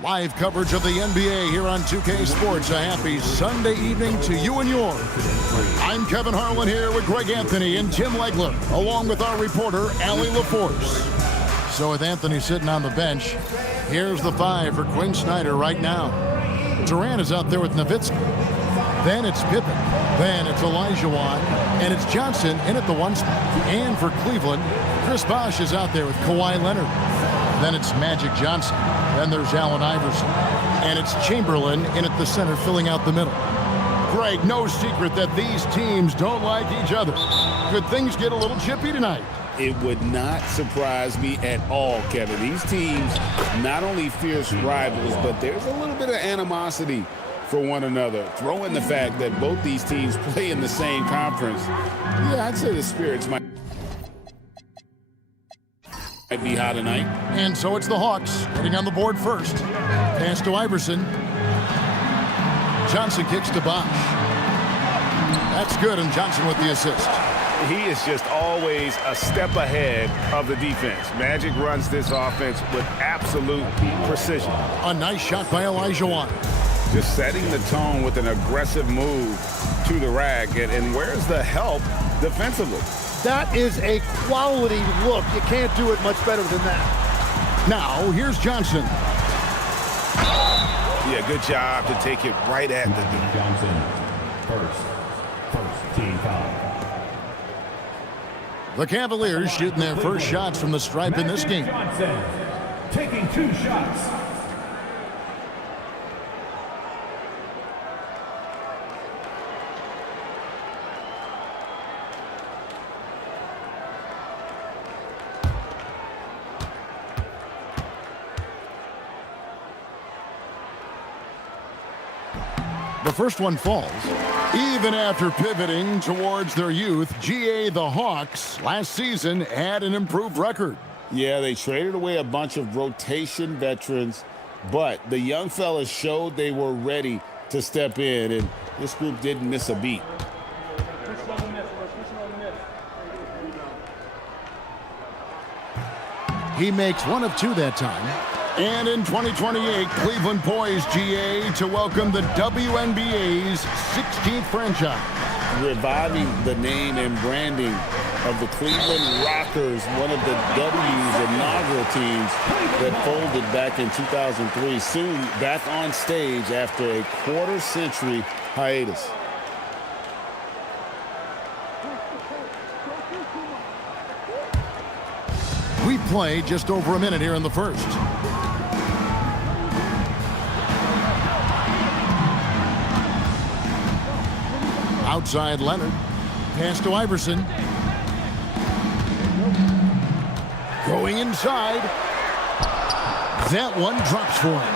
Live coverage of the NBA here on 2K Sports. A happy Sunday evening to you and yours. I'm Kevin Harlan here with Greg Anthony and Tim Legler, along with our reporter, Allie LaForce. So with Anthony sitting on the bench, here's the five for Quinn Snyder right now. Durant is out there with Nowitzki. Then it's Pippen. Then it's Olajuwon. And it's Johnson in at the one spot. And for Cleveland, Chris Bosh is out there with Kawhi Leonard. Then it's Magic Johnson. Then there's Allen Iverson. And it's Chamberlain in at the center, filling out the middle. Greg, no secret that these teams don't like each other. Could things get a little chippy tonight? It would not surprise me at all, Kevin. These teams, not only fierce rivals, but there's a little bit of animosity for one another. Throw in the fact that both these teams play in the same conference. Yeah, I'd say the spirits might be high tonight. And so it's the Hawks getting on the board first. Pass to Iverson. Johnson kicks to Bosh. That's good, and Johnson with the assist. He is just always a step ahead of the defense. Magic runs this offense with absolute precision. A nice shot by Olajuwon. Just setting the tone with an aggressive move to the rack. And where's the help defensively? That is a quality look. You can't do it much better than that. Now, here's Johnson. Yeah, good job to take it right at the D. Johnson, first team foul. The Cavaliers shooting their first shots from the stripe in this game. Johnson taking 2 shots. The first one falls. Even after pivoting towards their youth, GA the Hawks last season had an improved record. Yeah, they traded away a bunch of rotation veterans, but the young fellas showed they were ready to step in, and this group didn't miss a beat. He makes 1 of 2 that time. And in 2028, Cleveland poised, GA, to welcome the WNBA's 16th franchise. Reviving the name and branding of the Cleveland Rockers, one of the W's inaugural teams that folded back in 2003, soon back on stage after a quarter-century hiatus. We play just over a minute here in the first. Outside Leonard. Pass to Iverson. Going inside. That one drops for him.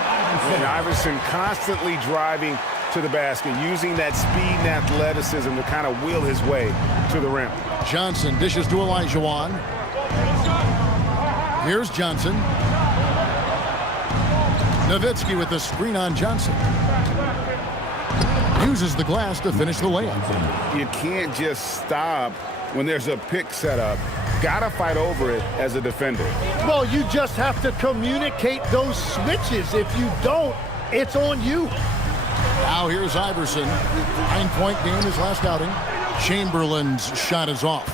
And Iverson constantly driving to the basket, using that speed and athleticism to kind of wheel his way to the rim. Johnson dishes to Olajuwon. Here's Johnson. Nowitzki with the screen on Johnson. Uses the glass to finish the layup. You can't just stop when there's a pick set up. Gotta fight over it as a defender. Well, you just have to communicate those switches. If you don't, it's on you. Now here's Iverson. 9-point game his last outing. Chamberlain's shot is off.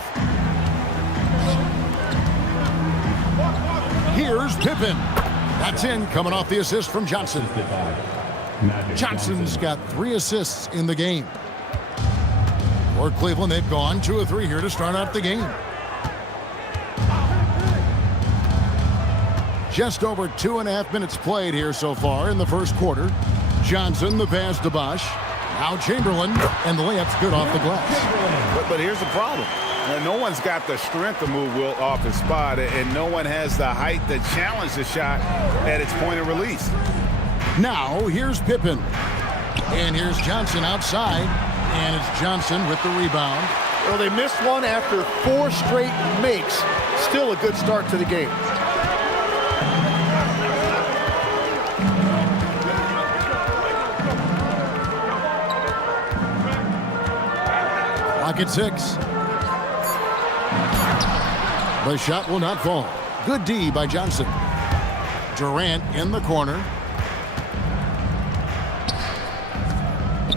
Here's Pippen. That's in, coming off the assist from Johnson. Johnson's got 3 assists in the game. For Cleveland, they've gone 2 of 3 here to start out the game. Just over 2.5 minutes played here so far in the first quarter. Johnson, the pass to Bosh. Now Chamberlain, and the layup's good off the glass. But here's the problem. No one's got the strength to move Will off his spot, and no one has the height to challenge the shot at its point of release. Now, here's Pippen. And here's Johnson outside. And it's Johnson with the rebound. Well, they missed one after 4 straight makes. Still a good start to the game. Clock at 6. The shot will not fall. Good D by Johnson. Durant in the corner.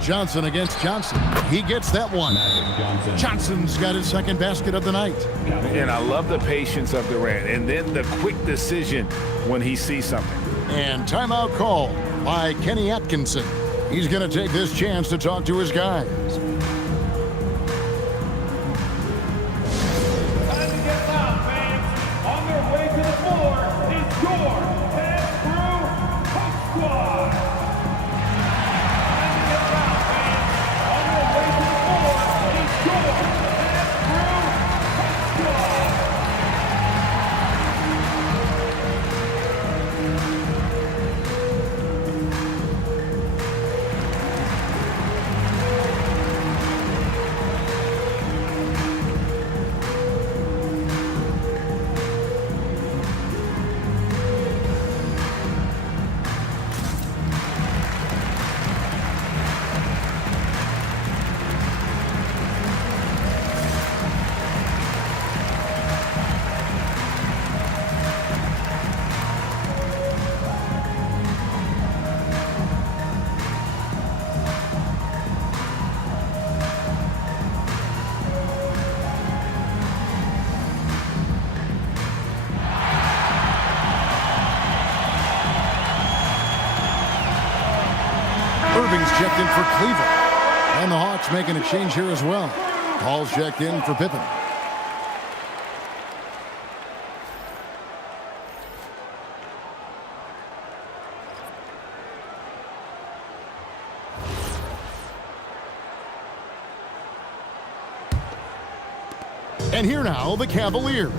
Johnson against Johnson. He gets that one. Johnson's got his second basket of the night. And I love the patience of Durant, and then the quick decision when he sees something. And timeout call by Kenny Atkinson. He's going to take this chance to talk to his guys. Time to get out, fans. On their way to the floor is your Head Crew Coach Squad. Time to get out, fans. On their way to the floor is your Head Crew Coach Squad. Irving's checked in for Cleveland. And the Hawks making a change here as well. Hall's checked in for Pippen. And here now, the Cavaliers.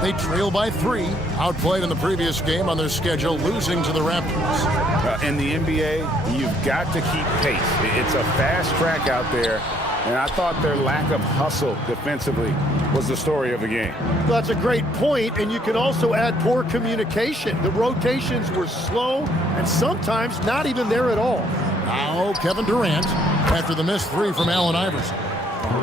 They trail by 3, outplayed in the previous game on their schedule, losing to the Raptors. In the NBA, you've got to keep pace. It's a fast track out there, and I thought their lack of hustle defensively was the story of the game. Well, that's a great point, and you can also add poor communication. The rotations were slow and sometimes not even there at all. Now Kevin Durant after the missed 3 from Allen Iverson.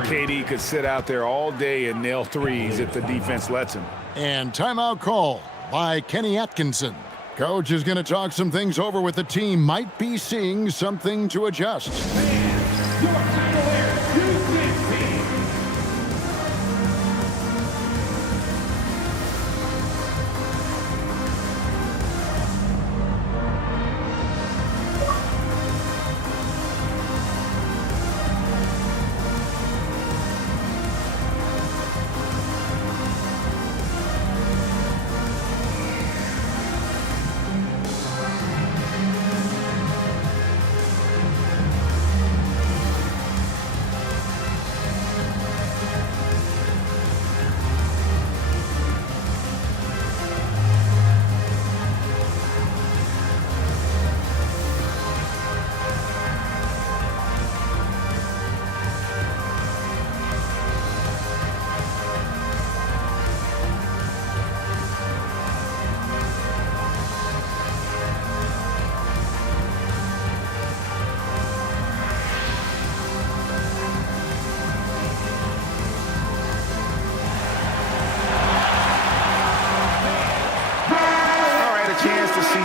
KD could sit out there all day and nail threes if the defense lets him. And timeout call by Kenny Atkinson. Coach is going to talk some things over with the team. Might be seeing something to adjust. Your Cavaliers Houston team.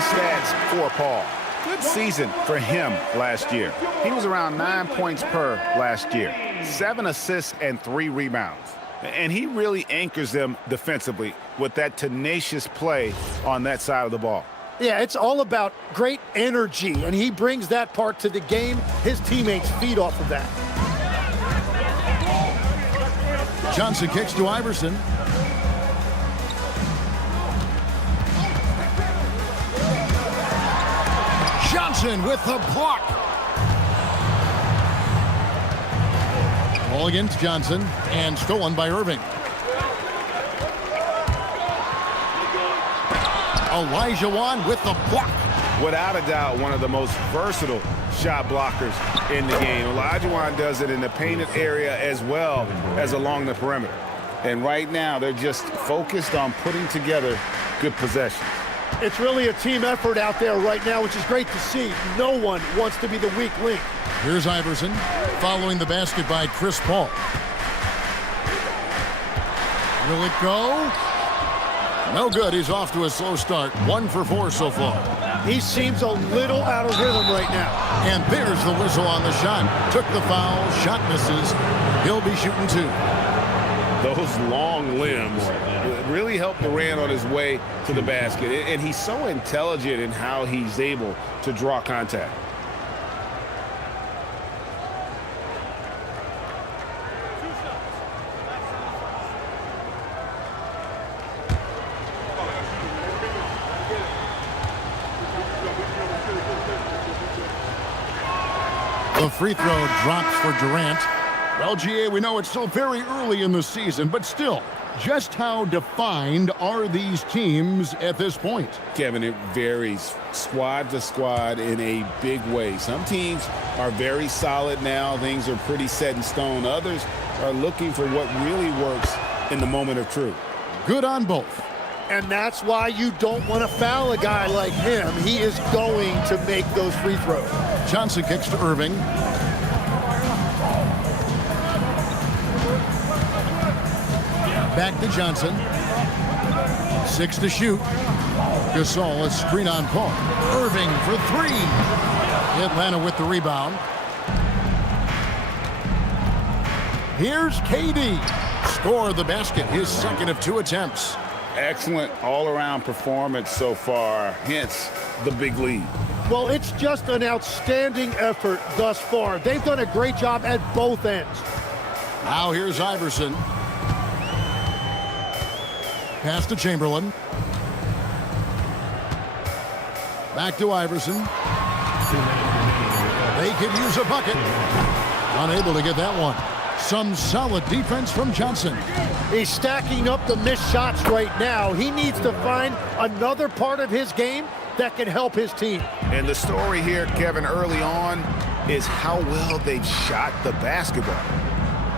Stats for Paul. Good season for him last year. He was around 9 points per last year, 7 assists and 3 rebounds. And he really anchors them defensively with that tenacious play on that side of the ball. Yeah, it's all about great energy, and he brings that part to the game. His teammates feed off of that. Johnson kicks to Iverson. Johnson with the block. Ball against Johnson and stolen by Irving. Elijah Wan with the block. Without a doubt, one of the most versatile shot blockers in the game. Elijah Wan does it in the painted area as well as along the perimeter. And right now, they're just focused on putting together good possessions. It's really a team effort out there right now, which is great to see. No one wants to be the weak link. Here's Iverson following the basket by Chris Paul. Will it go? No good. He's off to a slow start. 1 for 4 so far. He seems a little out of rhythm right now. And there's the whistle on the shot. Took the foul, shot misses. He'll be shooting 2. Those long limbs really helped Durant on his way to the basket. And he's so intelligent in how he's able to draw contact. The free throw drops for Durant. Well, GA, we know it's still very early in the season, but still, just how defined are these teams at this point? Kevin, it varies squad to squad in a big way. Some teams are very solid now. Things are pretty set in stone. Others are looking for what really works in the moment of truth. Good on both. And that's why you don't want to foul a guy like him. He is going to make those free throws. Johnson kicks to Irving. Back to Johnson. 6 to shoot. Gasol, a screen on Paul. Irving for 3. Atlanta with the rebound. Here's KD. Score the basket, his second of 2 attempts. Excellent all-around performance so far, hence the big lead. Well, it's just an outstanding effort thus far. They've done a great job at both ends. Now here's Iverson. Pass to Chamberlain. Back to Iverson. They could use a bucket. Unable to get that one. Some solid defense from Johnson. He's stacking up the missed shots right now. He needs to find another part of his game that can help his team. And the story here, Kevin, early on is how well they've shot the basketball.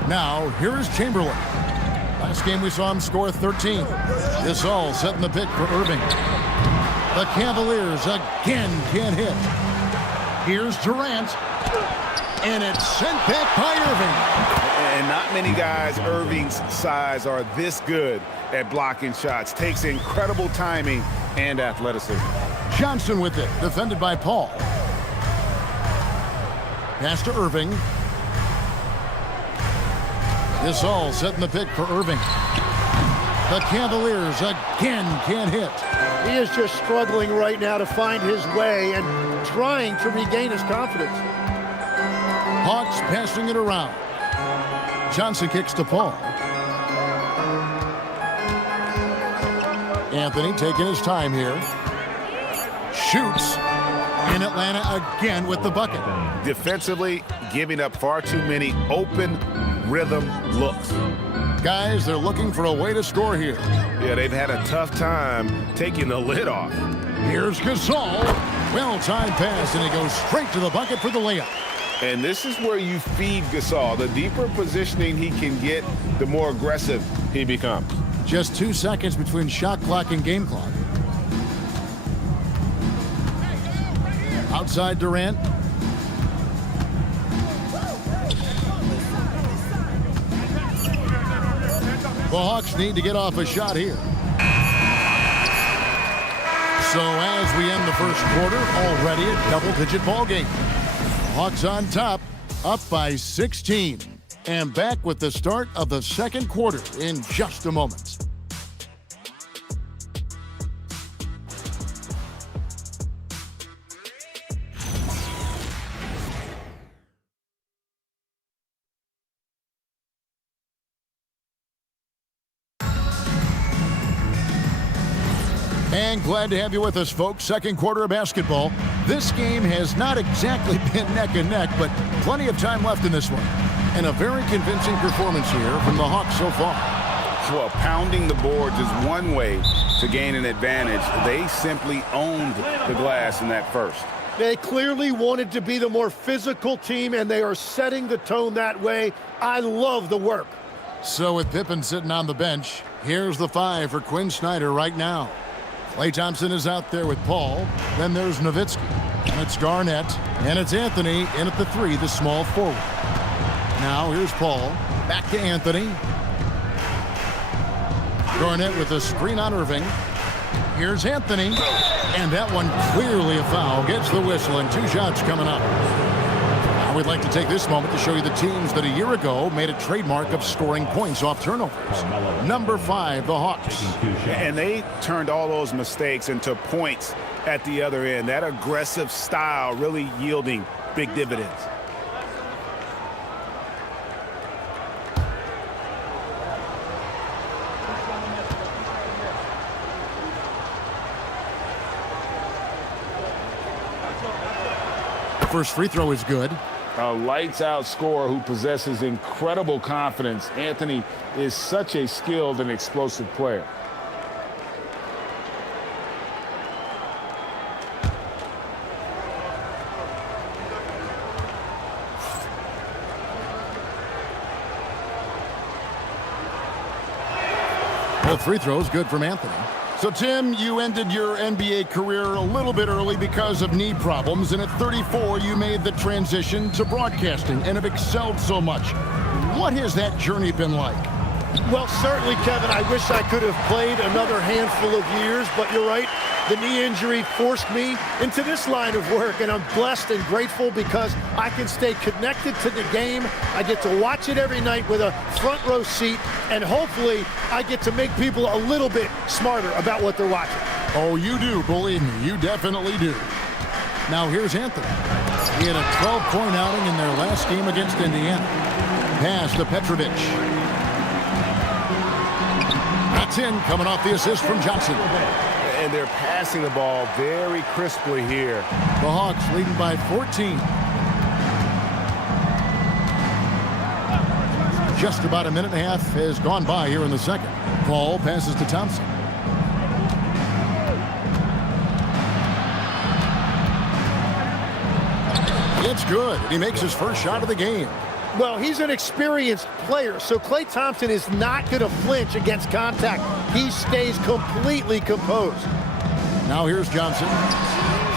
Now, here's Chamberlain. Last game we saw him score 13. This all setting the pick for Irving. The Cavaliers again can't hit. Here's Durant. And it's sent back by Irving. And not many guys Irving's size are this good at blocking shots. Takes incredible timing and athleticism. Johnson with it, defended by Paul. Pass to Irving. This all setting the pick for Irving. The Cavaliers again can't hit. He is just struggling right now to find his way and trying to regain his confidence. Hawks passing it around. Johnson kicks to Paul. Anthony taking his time here. Shoots. And Atlanta again with the bucket. Defensively, giving up far too many open rhythm looks. Guys, they're looking for a way to score here. Yeah, they've had a tough time taking the lid off. Here's Gasol. Well-timed pass, and he goes straight to the bucket for the layup. And this is where you feed Gasol. The deeper positioning he can get, the more aggressive he becomes. Just 2 seconds between shot clock and game clock. Outside Durant. The Hawks need to get off a shot here. So as we end the first quarter, already a double-digit ball game. Hawks on top, up by 16. And back with the start of the second quarter in just a moment. And glad to have you with us, folks. Second quarter of basketball. This game has not exactly been neck and neck, but plenty of time left in this one. And a very convincing performance here from the Hawks so far. Well, pounding the boards is one way to gain an advantage. They simply owned the glass in that first. They clearly wanted to be the more physical team, and they are setting the tone that way. I love the work. So with Pippen sitting on the bench, here's the 5 for Quinn Snyder right now. Klay Thompson is out there with Paul. Then there's Nowitzki. And it's Garnett. And it's Anthony in at the 3, the small forward. Now here's Paul. Back to Anthony. Garnett with a screen on Irving. Here's Anthony. And that one clearly a foul. Gets the whistle and 2 shots coming up. Now we'd like to take this moment to show you the teams that a year ago made a trademark of scoring points off turnovers. Number 5, the Hawks. And they turned all those mistakes into points at the other end. That aggressive style really yielding big dividends. First free throw is good. A lights-out scorer who possesses incredible confidence. Anthony is such a skilled and explosive player. Both free throws good from Anthony. So, Tim, you ended your NBA career a little bit early because of knee problems, and at 34, you made the transition to broadcasting and have excelled so much. What has that journey been like? Well, certainly, Kevin, I wish I could have played another handful of years, but you're right. The knee injury forced me into this line of work, and I'm blessed and grateful because I can stay connected to the game. I get to watch it every night with a front row seat, and hopefully I get to make people a little bit smarter about what they're watching. Oh, you do, believe me, you definitely do. Now here's Anthony. He had a 12-point outing in their last game against Indiana. Pass to Petrovic. That's in, coming off the assist from Johnson. And they're passing the ball very crisply here. The Hawks leading by 14. Just about a minute and a half has gone by here in the second. Ball passes to Thompson. It's good. He makes his first shot of the game. Well, he's an experienced player, so Klay Thompson is not going to flinch against contact. He stays completely composed. Now here's Johnson.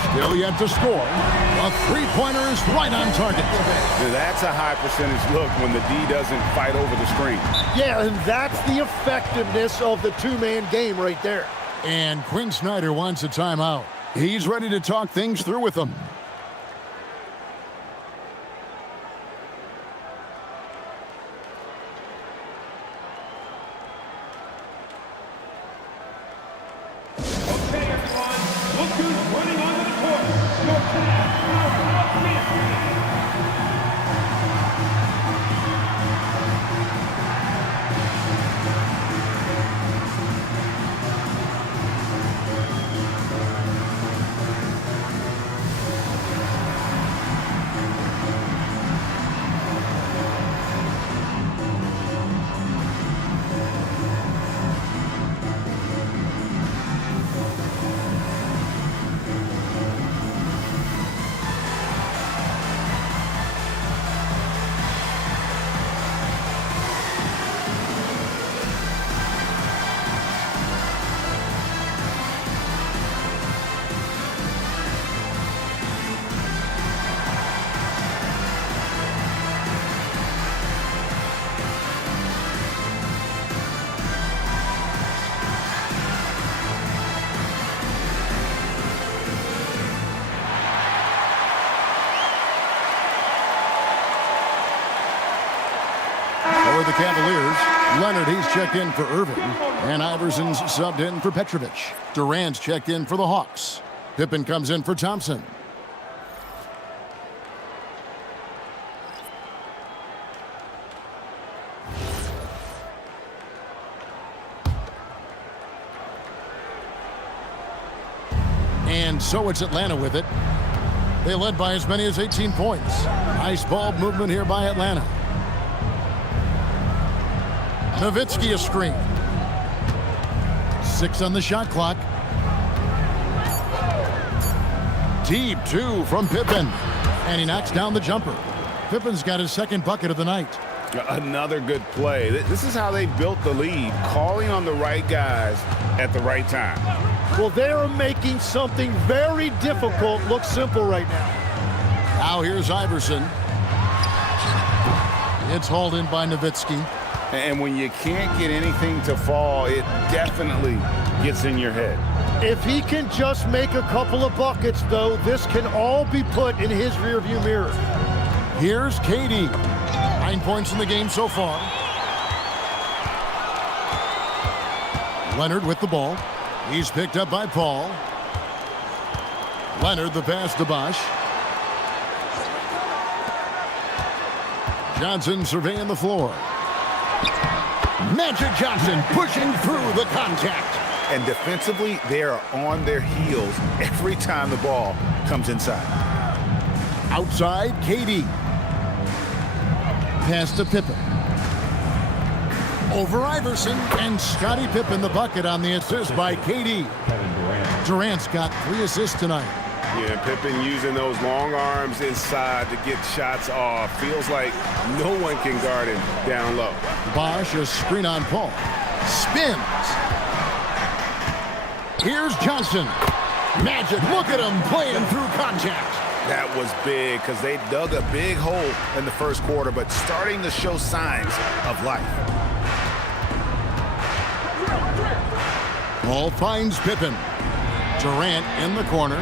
Still yet to score. A three-pointer is right on target. That's a high percentage look when the D doesn't fight over the screen. Yeah, and that's the effectiveness of the two-man game right there. And Quinn Snyder wants a timeout. He's ready to talk things through with them. For the Cavaliers, Leonard, he's checked in for Irving. And Iverson's subbed in for Petrovic. Durant's checked in for the Hawks. Pippen comes in for Thompson. And so it's Atlanta with it. They led by as many as 18 points. Nice ball movement here by Atlanta. Nowitzki a screen. 6 on the shot clock. Deep 2 from Pippen. And he knocks down the jumper. Pippen's got his second bucket of the night. Another good play. This is how they built the lead, calling on the right guys at the right time. Well, they're making something very difficult look simple right now. Now here's Iverson. It's hauled in by Nowitzki. And when you can't get anything to fall, it definitely gets in your head. If he can just make a couple of buckets, though, this can all be put in his rearview mirror. Here's KD. 9 points in the game so far. Leonard with the ball. He's picked up by Paul. Leonard the pass to Bosch. Johnson surveying the floor. Magic Johnson pushing through the contact. And defensively, they are on their heels every time the ball comes inside. Outside, KD. Pass to Pippen. Over Iverson, and Scottie Pippen the bucket on the assist by KD. Durant's got 3 assists tonight. Yeah, Pippen using those long arms inside to get shots off. Feels like no one can guard him down low. Bosch, a screen on Paul. Spins. Here's Johnson. Magic, look at him playing through contact. That was big because they dug a big hole in the first quarter, but starting to show signs of life. Paul finds Pippen. Durant in the corner.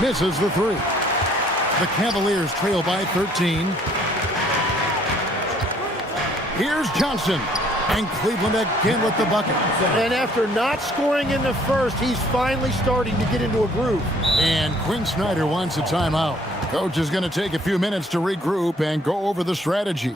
Misses the 3. The Cavaliers trail by 13. Here's Johnson. And Cleveland again with the bucket. And after not scoring in the first, he's finally starting to get into a groove. And Quinn Snyder wants a timeout. Coach is going to take a few minutes to regroup and go over the strategy.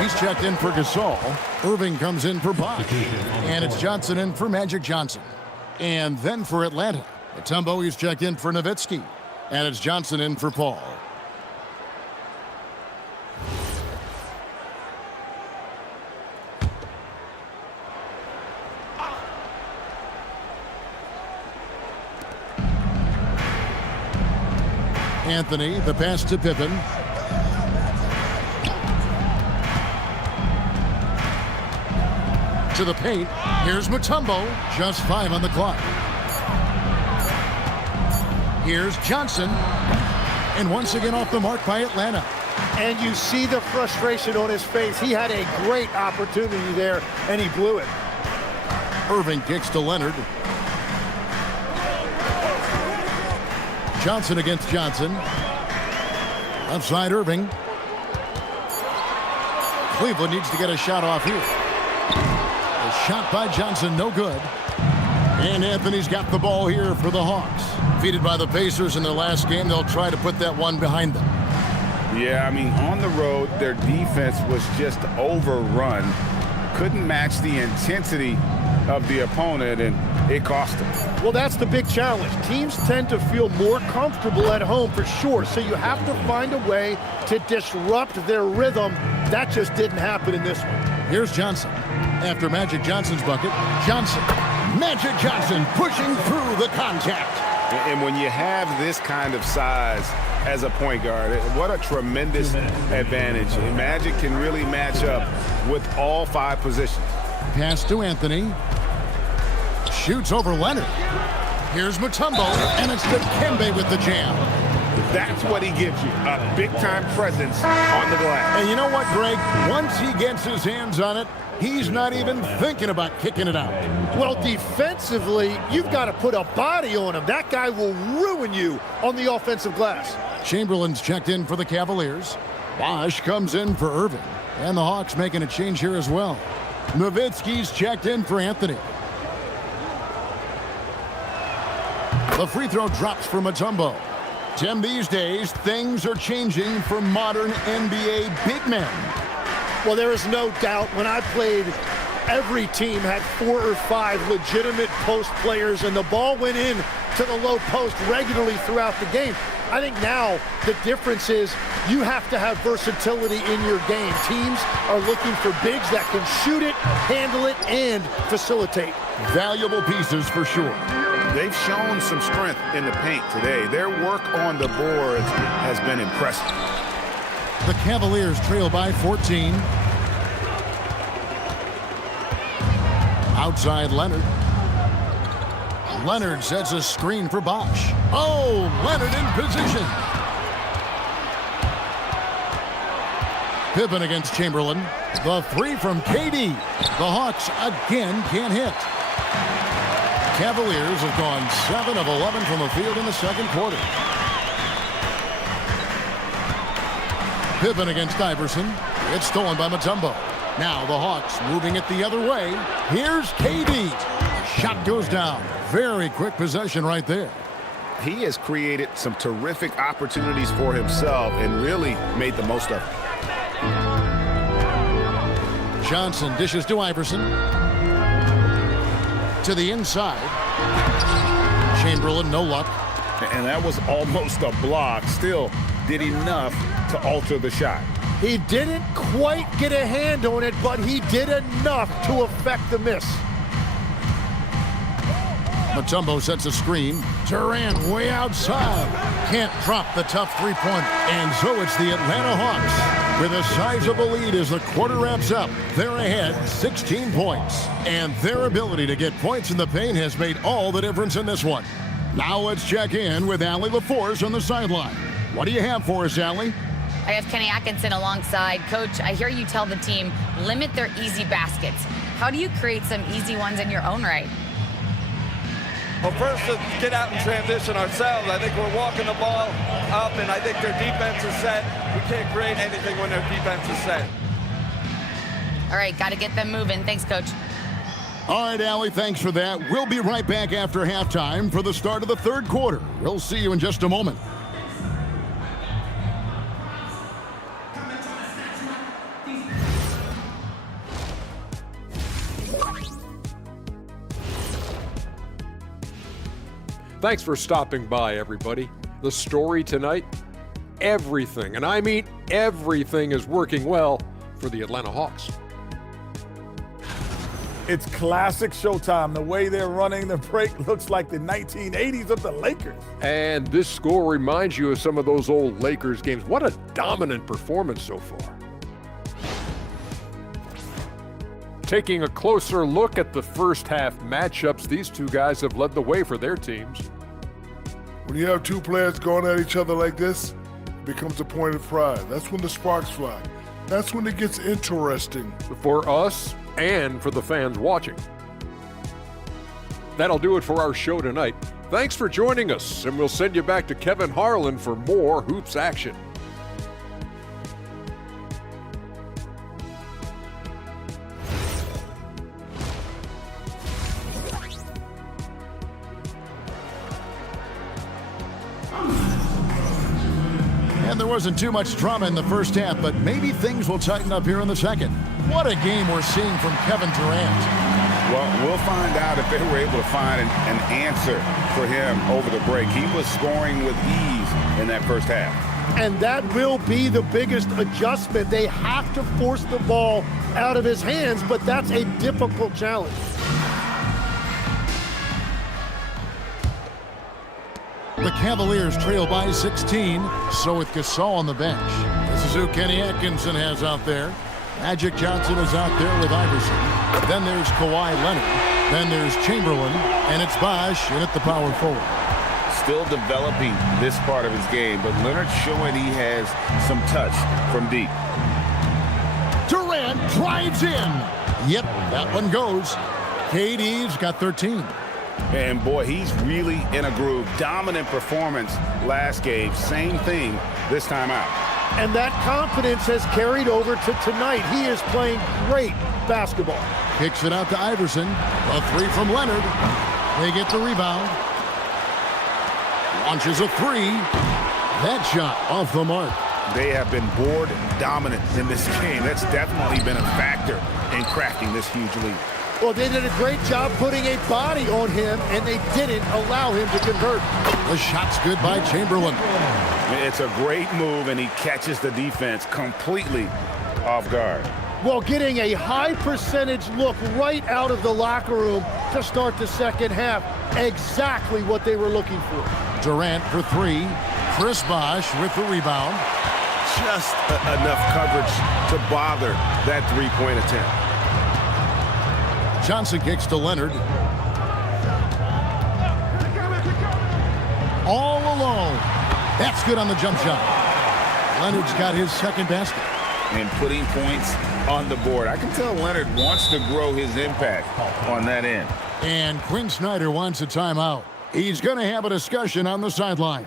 He's checked in for Gasol. Irving comes in for Bosch. And it's Johnson in for Magic Johnson. And then for Atlanta, Mutombo, he's checked in for Nowitzki. And it's Johnson in for Paul. Anthony, the pass to Pippen. To the paint. Here's Mutombo. Just 5 on the clock. Here's Johnson. And once again off the mark by Atlanta. And you see the frustration on his face. He had a great opportunity there, and he blew it. Irving kicks to Leonard. Johnson against Johnson. Left side, Irving. Cleveland needs to get a shot off here. A shot by Johnson, no good. And Anthony's got the ball here for the Hawks. Defeated by the Pacers in their last game, they'll try to put that one behind them. Yeah, I mean, on the road, their defense was just overrun. Couldn't match the intensity of the opponent, and it cost them. Well, that's the big challenge. Teams tend to feel more comfortable at home for sure, so you have to find a way to disrupt their rhythm. That just didn't happen in this one. Here's Johnson. After Magic Johnson's bucket, Johnson. Magic Johnson pushing through the contact. And when you have this kind of size as a point guard, what a tremendous advantage. Magic can really match up with all 5 positions. Pass to Anthony. Shoots over Leonard. Here's Mutombo, and it's Dikembe with the jam. That's what he gives you, a big-time presence on the glass. And you know what, Greg? Once he gets his hands on it, he's not even thinking about kicking it out. Well, defensively, you've got to put a body on him. That guy will ruin you on the offensive glass. Chamberlain's checked in for the Cavaliers. Bosch comes in for Irving. And the Hawks making a change here as well. Nowitzki's checked in for Anthony. The free throw drops for Mutombo. Tim, these days, things are changing for modern NBA big men. Well, there is no doubt when I played, every team had 4 or 5 legitimate post players, and the ball went in to the low post regularly throughout the game. I think now the difference is you have to have versatility in your game. Teams are looking for bigs that can shoot it, handle it, and facilitate. Valuable pieces for sure. They've shown some strength in the paint today. Their work on the boards has been impressive. The Cavaliers trail by 14. Outside Leonard. Leonard sets a screen for Bosch. Oh, Leonard in position. Pippen against Chamberlain. The three from KD. The Hawks again can't hit. Cavaliers have gone 7 of 11 from the field in the second quarter. Pippen against Iverson. It's stolen by Mutombo. Now the Hawks moving it the other way. Here's KD. Shot goes down. Very quick possession right there. He has created some terrific opportunities for himself and really made the most of it. Johnson dishes to Iverson. To the inside. Chamberlain, no luck. And that was almost a block. Still did enough to alter the shot. He didn't quite get a hand on it, but he did enough to affect the miss. Mutombo sets a screen. Durant way outside. Can't drop the tough three-pointer. And so it's the Atlanta Hawks with a sizable lead as the quarter wraps up. They're ahead 16 points. And their ability to get points in the paint has made all the difference in this one. Now let's check in with Allie LaForce on the sideline. What do you have for us, Allie? I have Kenny Atkinson alongside. Coach, I hear you tell the team, limit their easy baskets. How do you create some easy ones in your own right? Well, first, let's get out and transition ourselves. I think we're walking the ball up, and I think their defense is set. We can't create anything when their defense is set. All right, got to get them moving. Thanks, Coach. All right, Allie, thanks for that. We'll be right back after halftime for the start of the third quarter. We'll see you in just a moment. Thanks for stopping by, everybody. The story tonight, everything, and I mean everything, is working well for the Atlanta Hawks. It's classic Showtime. The way they're running the break looks like the 1980s of the Lakers. And this score reminds you of some of those old Lakers games. What a dominant performance so far. Taking a closer look at the first half matchups, these two guys have led the way for their teams. When you have two players going at each other like this, it becomes a point of pride. That's when the sparks fly. That's when it gets interesting. For us and for the fans watching. That'll do it for our show tonight. Thanks for joining us, and we'll send you back to Kevin Harlan for more hoops action. And there wasn't too much drama in the first half, but maybe things will tighten up here in the second. What a game we're seeing from Kevin Durant. Well, we'll find out if they were able to find an answer for him over the break. He was scoring with ease in that first half. And that will be the biggest adjustment. They have to force the ball out of his hands, but that's a difficult challenge. The Cavaliers trail by 16, so with Gasol on the bench. This is who Kenny Atkinson has out there. Magic Johnson is out there with Iverson. Then there's Kawhi Leonard. Then there's Chamberlain, and it's Bosch in at the power forward. still developing this part of his game, but Leonard's showing he has some touch from deep. Durant drives in. Yep, that one goes. KD's got 13. And boy, he's really in a groove. Dominant performance last game. Same thing this time out. And that confidence has carried over to tonight. He is playing great basketball. Kicks it out to Iverson. A three from Leonard. They get the rebound. Launches a three. That shot off the mark. They have been board dominant in this game. That's definitely been a factor in cracking this huge lead. Well, they did a great job putting a body on him, and they didn't allow him to convert. The shot's good by Chamberlain. It's a great move, and he catches the defense completely off guard. Well, getting a high percentage look right out of the locker room to start the second half. Exactly what they were looking for. Durant for three. Chris Bosh with the rebound. Just enough coverage to bother that three-point attempt. Johnson kicks to Leonard. All alone. That's good on the jump shot. Leonard's got his second basket. And putting points on the board. I can tell Leonard wants to grow his impact on that end. And Quinn Snyder wants a timeout. He's going to have a discussion on the sideline.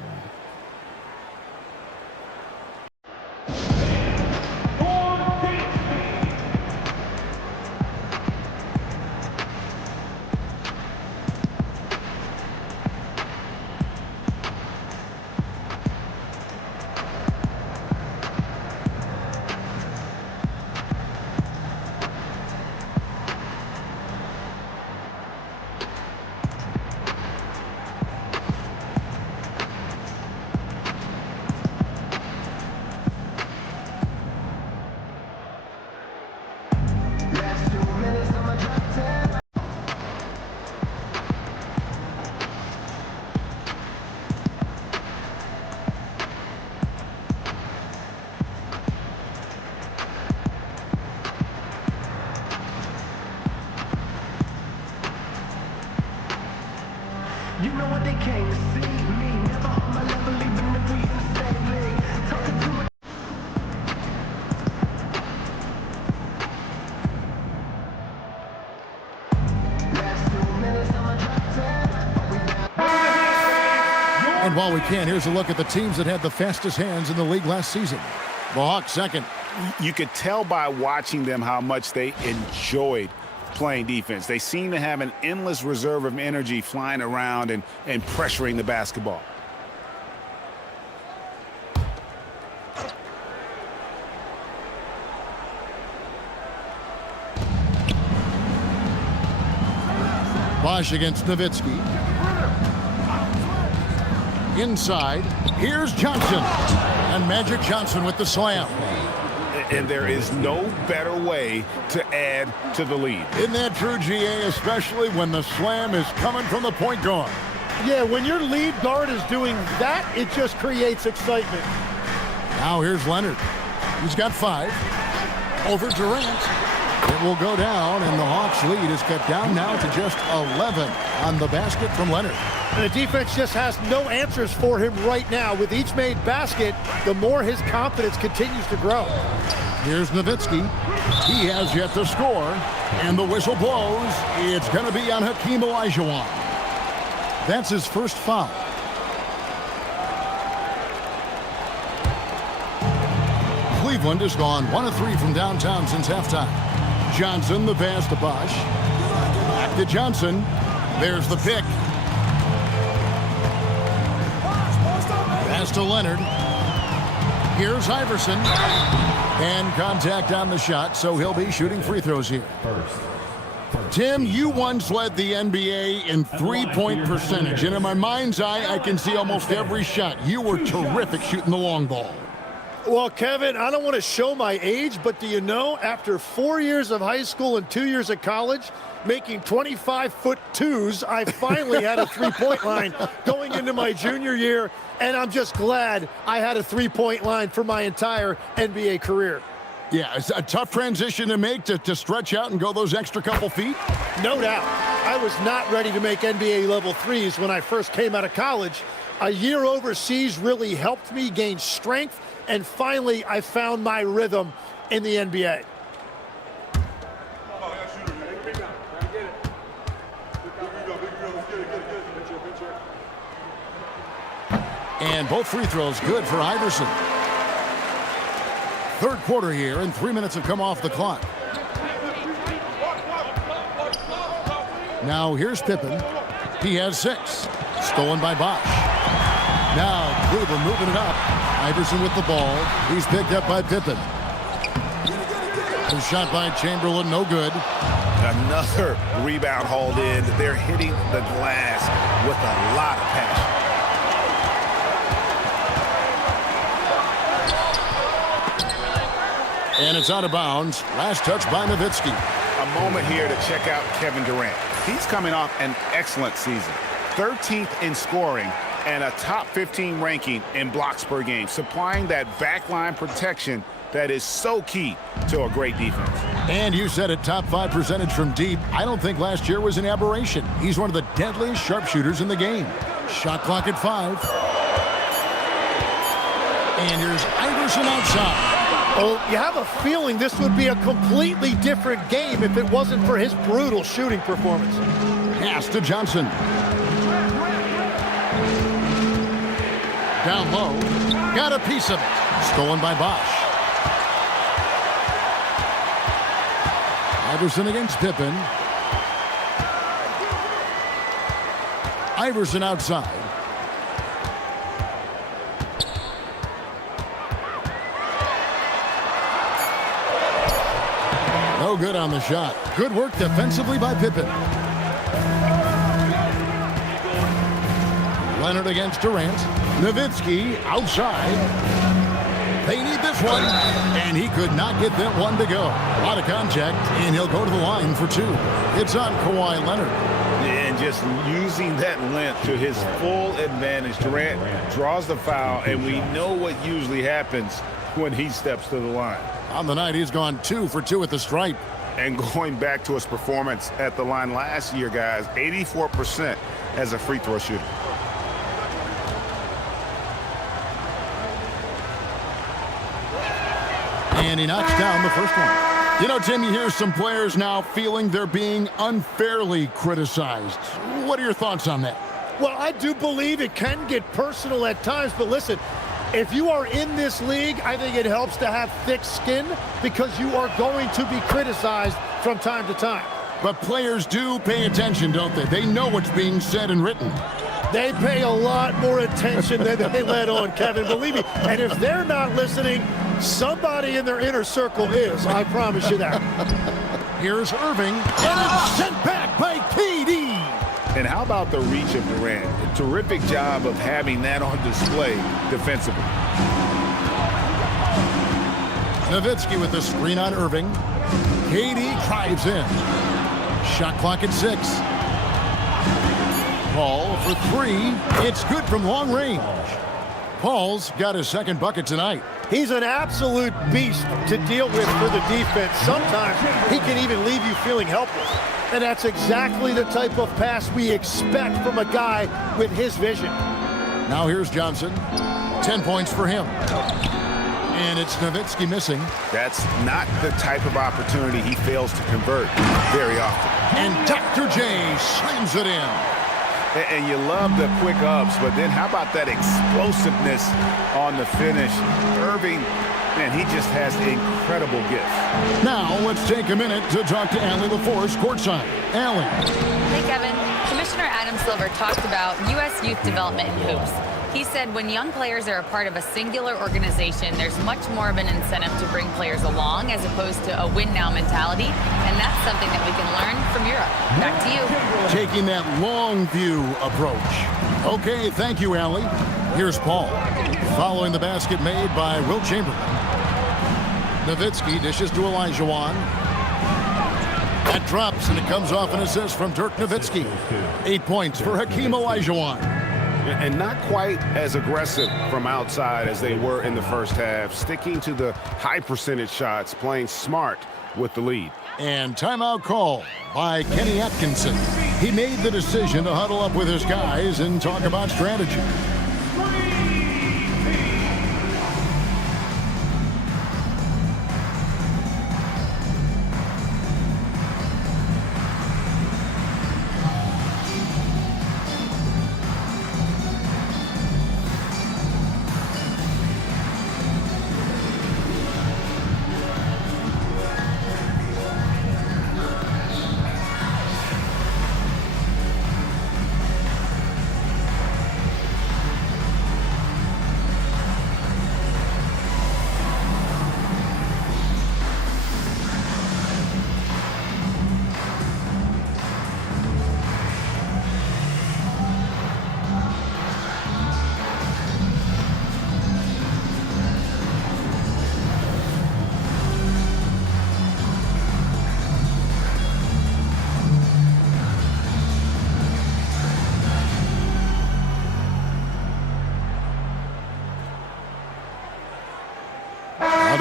You know what, they came to see me. Never on my level, even if we in the same league. Talking to a And while we can, here's a look at the teams that had the fastest hands in the league last season. The Hawks second. You could tell by watching them how much they enjoyed playing defense. They seem to have an endless reserve of energy flying around and pressuring the basketball. Bosh against Nowitzki. Inside, here's Johnson. And Magic Johnson with the slam. And there is no better way to add to the lead. Isn't that true, GA, especially when the slam is coming from the point guard? Yeah, when your lead guard is doing that, it just creates excitement. Now here's Leonard. He's got 5. Over Durant. It will go down, and the Hawks' lead is cut down now to just 11 on the basket from Leonard. And the defense just has no answers for him right now. With each made basket, the more his confidence continues to grow. Here's Nowitzki. He has yet to score, and the whistle blows. It's going to be on Hakeem Olajuwon. That's his first foul. Cleveland has gone 1 of 3 from downtown since halftime. Johnson, the pass to Bosh. Back to Johnson. There's the pick. Pass to Leonard. Here's Iverson. And contact on the shot, so he'll be shooting free throws here. Tim, you once led the NBA in three-point percentage, and in my mind's eye, I can see almost every shot. You were terrific shooting the long ball. Well, Kevin, I don't want to show my age, but do you know, after 4 years of high school and 2 years of college, making 25-foot twos, I finally had a three-point line going into my junior year, and I'm just glad I had a three-point line for my entire NBA career. Yeah, it's a tough transition to make to stretch out and go those extra couple feet. No doubt. I was not ready to make NBA level threes when I first came out of college, A year overseas really helped me gain strength, and finally I found my rhythm in the NBA. And both free throws good for Iverson. Third quarter here, and 3 minutes have come off the clock. Now here's Pippen. He has 6. Stolen by Bosch. Now Cleveland moving it up. Iverson with the ball. He's picked up by Pippen. The shot by Chamberlain, no good. Another rebound hauled in. They're hitting the glass with a lot of passion. And it's out of bounds. Last touch by Nowitzki. A moment here to check out Kevin Durant. He's coming off an excellent season. 13th in scoring and a top 15 ranking in blocks per game, supplying that backline protection that is so key to a great defense. And you said it, top 5 percentage from deep. I don't think last year was an aberration. He's one of the deadliest sharpshooters in the game. Shot clock at 5. And here's Iverson outside. Oh, you have a feeling this would be a completely different game if it wasn't for his brutal shooting performance. Pass to Johnson. Down low. Got a piece of it. Stolen by Bosch. Iverson against Pippen. Iverson outside. No good on the shot. Good work defensively by Pippen. Leonard against Durant. Nowitzki outside. They need this one. And he could not get that one to go. A lot of contact, and he'll go to the line for 2. It's on Kawhi Leonard. And just using that length to his full advantage. Durant draws the foul, and we know what usually happens when he steps to the line. On the night, he's gone 2 for 2 at the stripe. And going back to his performance at the line last year, guys, 84% as a free throw shooter. And he knocks down the first one. You know, Tim, you hear some players now feeling they're being unfairly criticized. What are your thoughts on that? Well, I do believe it can get personal at times, but listen, if you are in this league, I think it helps to have thick skin because you are going to be criticized from time to time. But players do pay attention, don't they? They know what's being said and written. They pay a lot more attention than they let on, Kevin, believe me. And if they're not listening, somebody in their inner circle is. I promise you that. Here's Irving, and it's sent back by KD. And how about the reach of Durant? A terrific job of having that on display defensively. Nowitzki with the screen on Irving. KD drives in. Shot clock at 6. Paul for 3. It's good from long range. Paul's got his second bucket tonight. He's an absolute beast to deal with for the defense. Sometimes he can even leave you feeling helpless. And that's exactly the type of pass we expect from a guy with his vision. Now here's Johnson. 10 points for him. And it's Nowitzki missing. That's not the type of opportunity he fails to convert very often. And Dr. J slams it in. And you love the quick ups, but then how about that explosiveness on the finish? Irving, man, he just has incredible gift. Now let's take a minute to talk to Allie LaForce courtside. Allie. Hey, Kevin. Commissioner Adam Silver talked about U.S. youth development in hoops. He said when young players are a part of a singular organization, there's much more of an incentive to bring players along as opposed to a win-now mentality, and that's something that we can learn from Europe. Back to you. Taking that long view approach. Okay, thank you, Allie. Here's Paul. Following the basket made by Will Chamberlain. Nowitzki dishes to Olajuwon. That drops, and it comes off an assist from Dirk Nowitzki. 8 points for Hakeem Olajuwon. And not quite as aggressive from outside as they were in the first half, sticking to the high percentage shots, playing smart with the lead. And timeout call by Kenny Atkinson. He made the decision to huddle up with his guys and talk about strategy.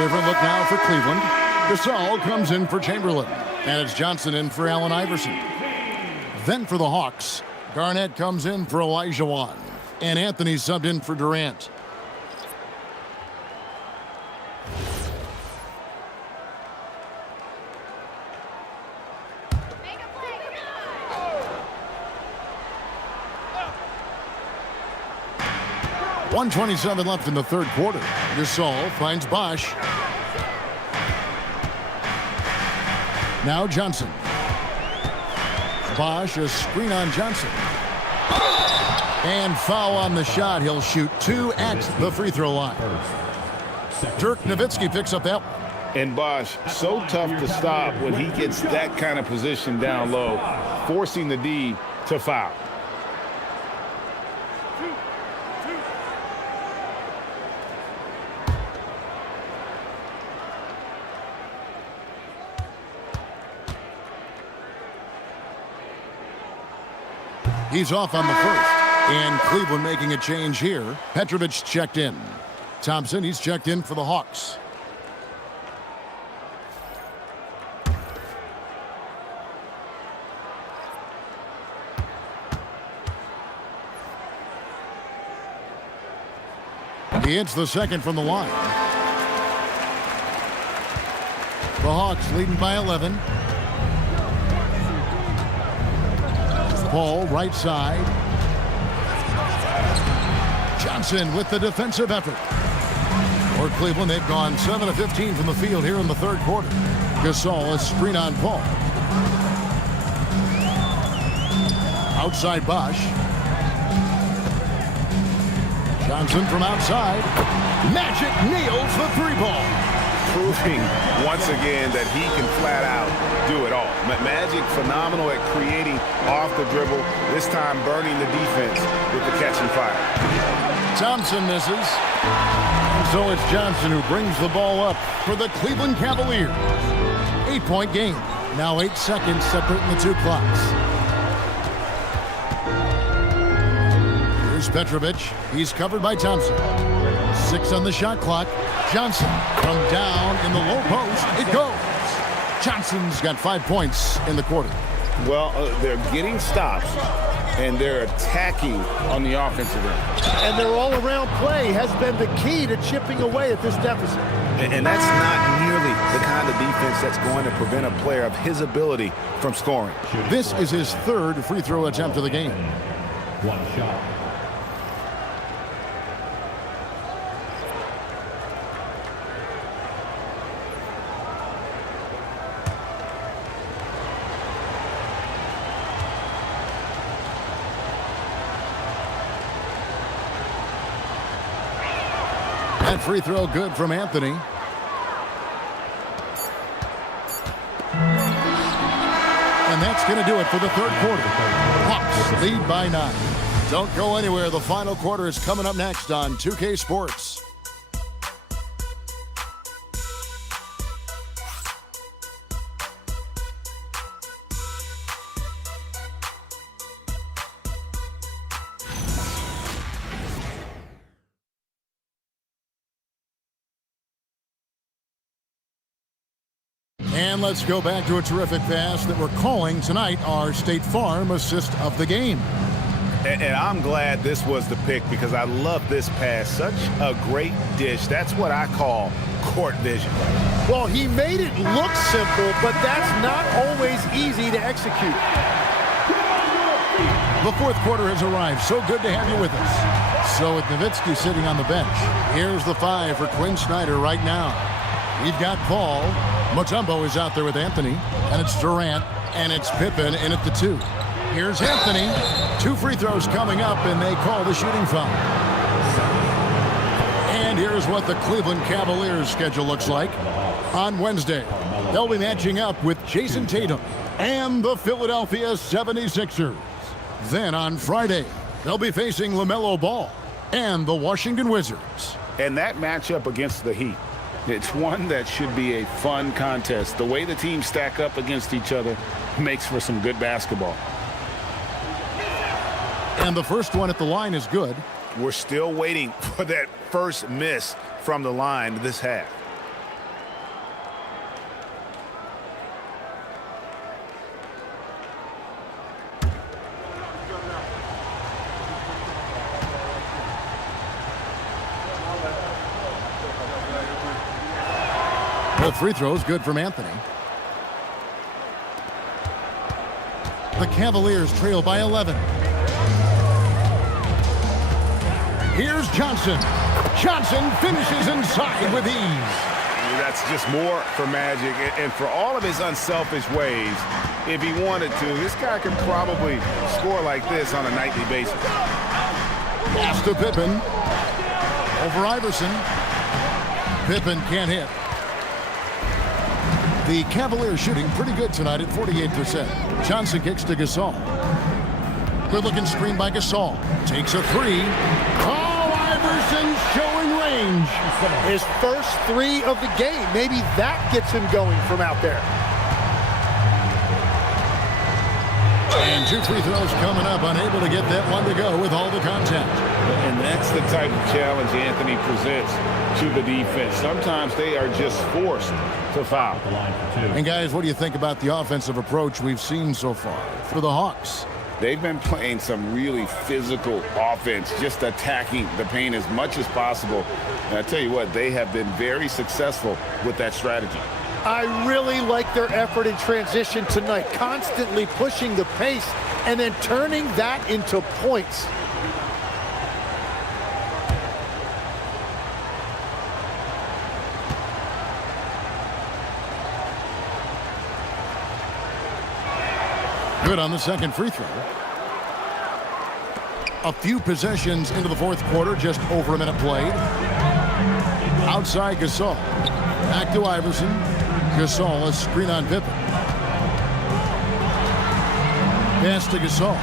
different look now for Cleveland. Gasol comes in for Chamberlain. And it's Johnson in for Allen Iverson. Then for the Hawks, Garnett comes in for Elijah Wan. And Anthony subbed in for Durant. .127 left in the third quarter. Gasol finds Bosch. Now Johnson. Bosch, a screen on Johnson. And foul on the shot. He'll shoot 2 at the free throw line. Dirk Nowitzki picks up that one. And Bosch, so tough to stop when he gets that kind of position down low, forcing the D to foul. He's off on the first. And Cleveland making a change here. Petrovic checked in. Thompson, he's checked in for the Hawks. He hits the second from the line. The Hawks leading by 11. Paul, right side. Johnson with the defensive effort. For Cleveland, they've gone 7 of 15 from the field here in the third quarter. Gasol, a screen on Paul. Outside Bosch. Johnson from outside. Magic nails the three ball. Proving once again that he can flat out do it all. Magic phenomenal at creating off the dribble, this time burning the defense with the catch and fire. Thompson misses. And so it's Johnson who brings the ball up for the Cleveland Cavaliers. 8-point game. Now 8 seconds separating the two clocks. Here's Petrovic. He's covered by Thompson. 6 on the shot clock. Johnson from down in the low post. It goes. Johnson's got 5 points in the quarter. Well, they're getting stops, and they're attacking on the offensive end. And their all-around play has been the key to chipping away at this deficit. And that's not nearly the kind of defense that's going to prevent a player of his ability from scoring. This is his third free throw attempt of the game. One shot. That free throw good from Anthony. And that's going to do it for the third quarter. Hawks lead by 9. Don't go anywhere. The final quarter is coming up next on 2K Sports. And let's go back to a terrific pass that we're calling tonight our State Farm assist of the game. And I'm glad this was the pick because I love this pass. Such a great dish. That's what I call court vision. Well, he made it look simple, but that's not always easy to execute. The fourth quarter has arrived. So good to have you with us. So with Nowitzki sitting on the bench, here's the 5 for Quinn Snyder right now. We've got Paul. Mutombo is out there with Anthony. And it's Durant. And it's Pippen in at the 2. Here's Anthony. 2 free throws coming up, and they call the shooting foul. And here's what the Cleveland Cavaliers schedule looks like. On Wednesday, they'll be matching up with Jason Tatum and the Philadelphia 76ers. Then on Friday, they'll be facing LaMelo Ball and the Washington Wizards. And that matchup against the Heat, it's one that should be a fun contest. The way the teams stack up against each other makes for some good basketball. And the first one at the line is good. We're still waiting for that first miss from the line this half. Both free throws good from Anthony. The Cavaliers trail by 11. Here's Johnson. Johnson finishes inside with ease. That's just more for Magic. And for all of his unselfish ways, if he wanted to, this guy could probably score like this on a nightly basis. Pass to Pippen. Over Iverson. Pippen can't hit. The Cavaliers shooting pretty good tonight at 48%. Johnson kicks to Gasol. Good-looking screen by Gasol. Takes a three. Oh, Iverson showing range. His first three of the game. Maybe that gets him going from out there. And 2 free throws coming up. Unable to get that one to go with all the contact. And that's the type of challenge Anthony presents to the defense. Sometimes they are just forced to foul. And guys, what do you think about the offensive approach we've seen so far for the Hawks? They've been playing some really physical offense, just attacking the paint as much as possible. And I tell you what, they have been very successful with that strategy. I really like their effort in transition tonight, constantly pushing the pace and then turning that into points. Good on the second free throw. A few possessions into the fourth quarter, just over a minute played. Outside Gasol. Back to Iverson. Gasol, a screen on Pippen. Pass to Gasol.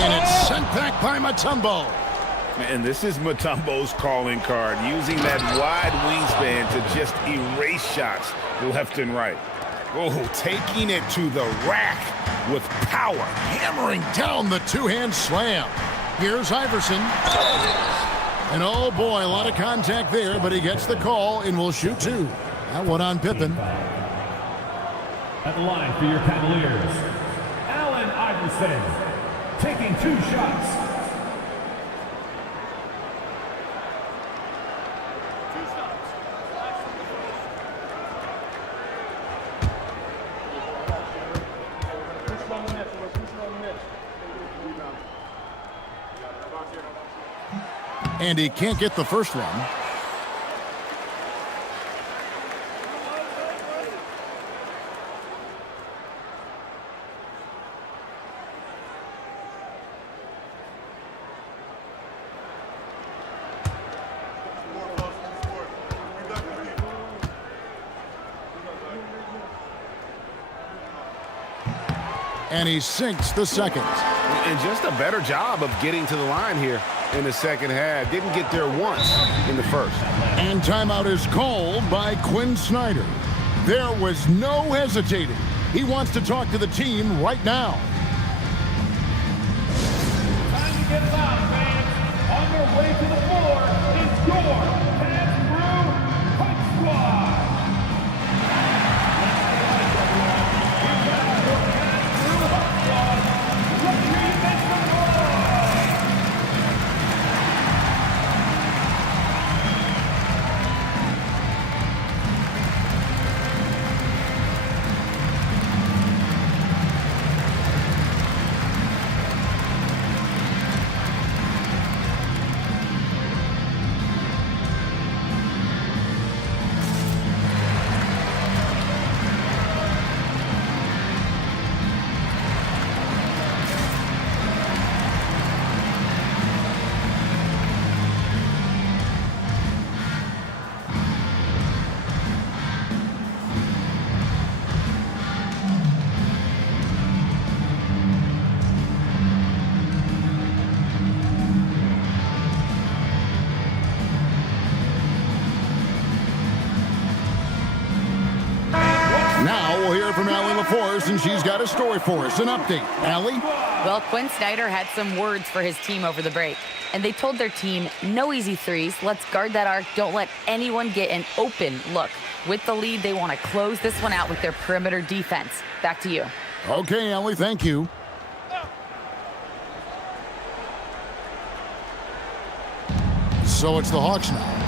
And it's sent back by Mutombo. And this is Mutombo's calling card, using that wide wingspan to just erase shots left and right. Oh, taking it to the rack with power. Hammering down the two-hand slam. Here's Iverson. And oh boy, a lot of contact there, but he gets the call and will shoot two. That one on Pippen. At the line for your Cavaliers, Allen Iverson, taking 2 shots. And he can't get the first one. And he sinks the second. And just a better job of getting to the line here in the second half. Didn't get there once in the first. And timeout is called by Quinn Snyder. There was no hesitating. He wants to talk to the team right now. Time to get out, fans. On their way to the floor is your Cavs Brew Coach Squad. Now we'll hear from Allie LaForce, and she's got a story for us. An update. Allie? Well, Quinn Snyder had some words for his team over the break. And they told their team, no easy threes. Let's guard that arc. Don't let anyone get an open look. With the lead, they want to close this one out with their perimeter defense. Back to you. Okay, Allie, thank you. So it's the Hawks now.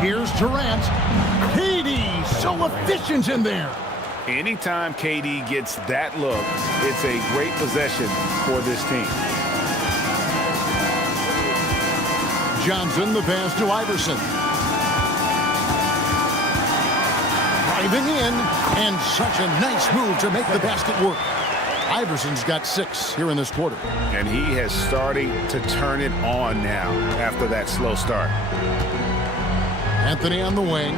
Here's Durant. Katie so efficient in there. Anytime KD gets that look, it's a great possession for this team. Johnson, the pass to Iverson. Driving in, and such a nice move to make the basket work. Iverson's got 6 here in this quarter. And he has starting to turn it on now after that slow start. Anthony on the wing.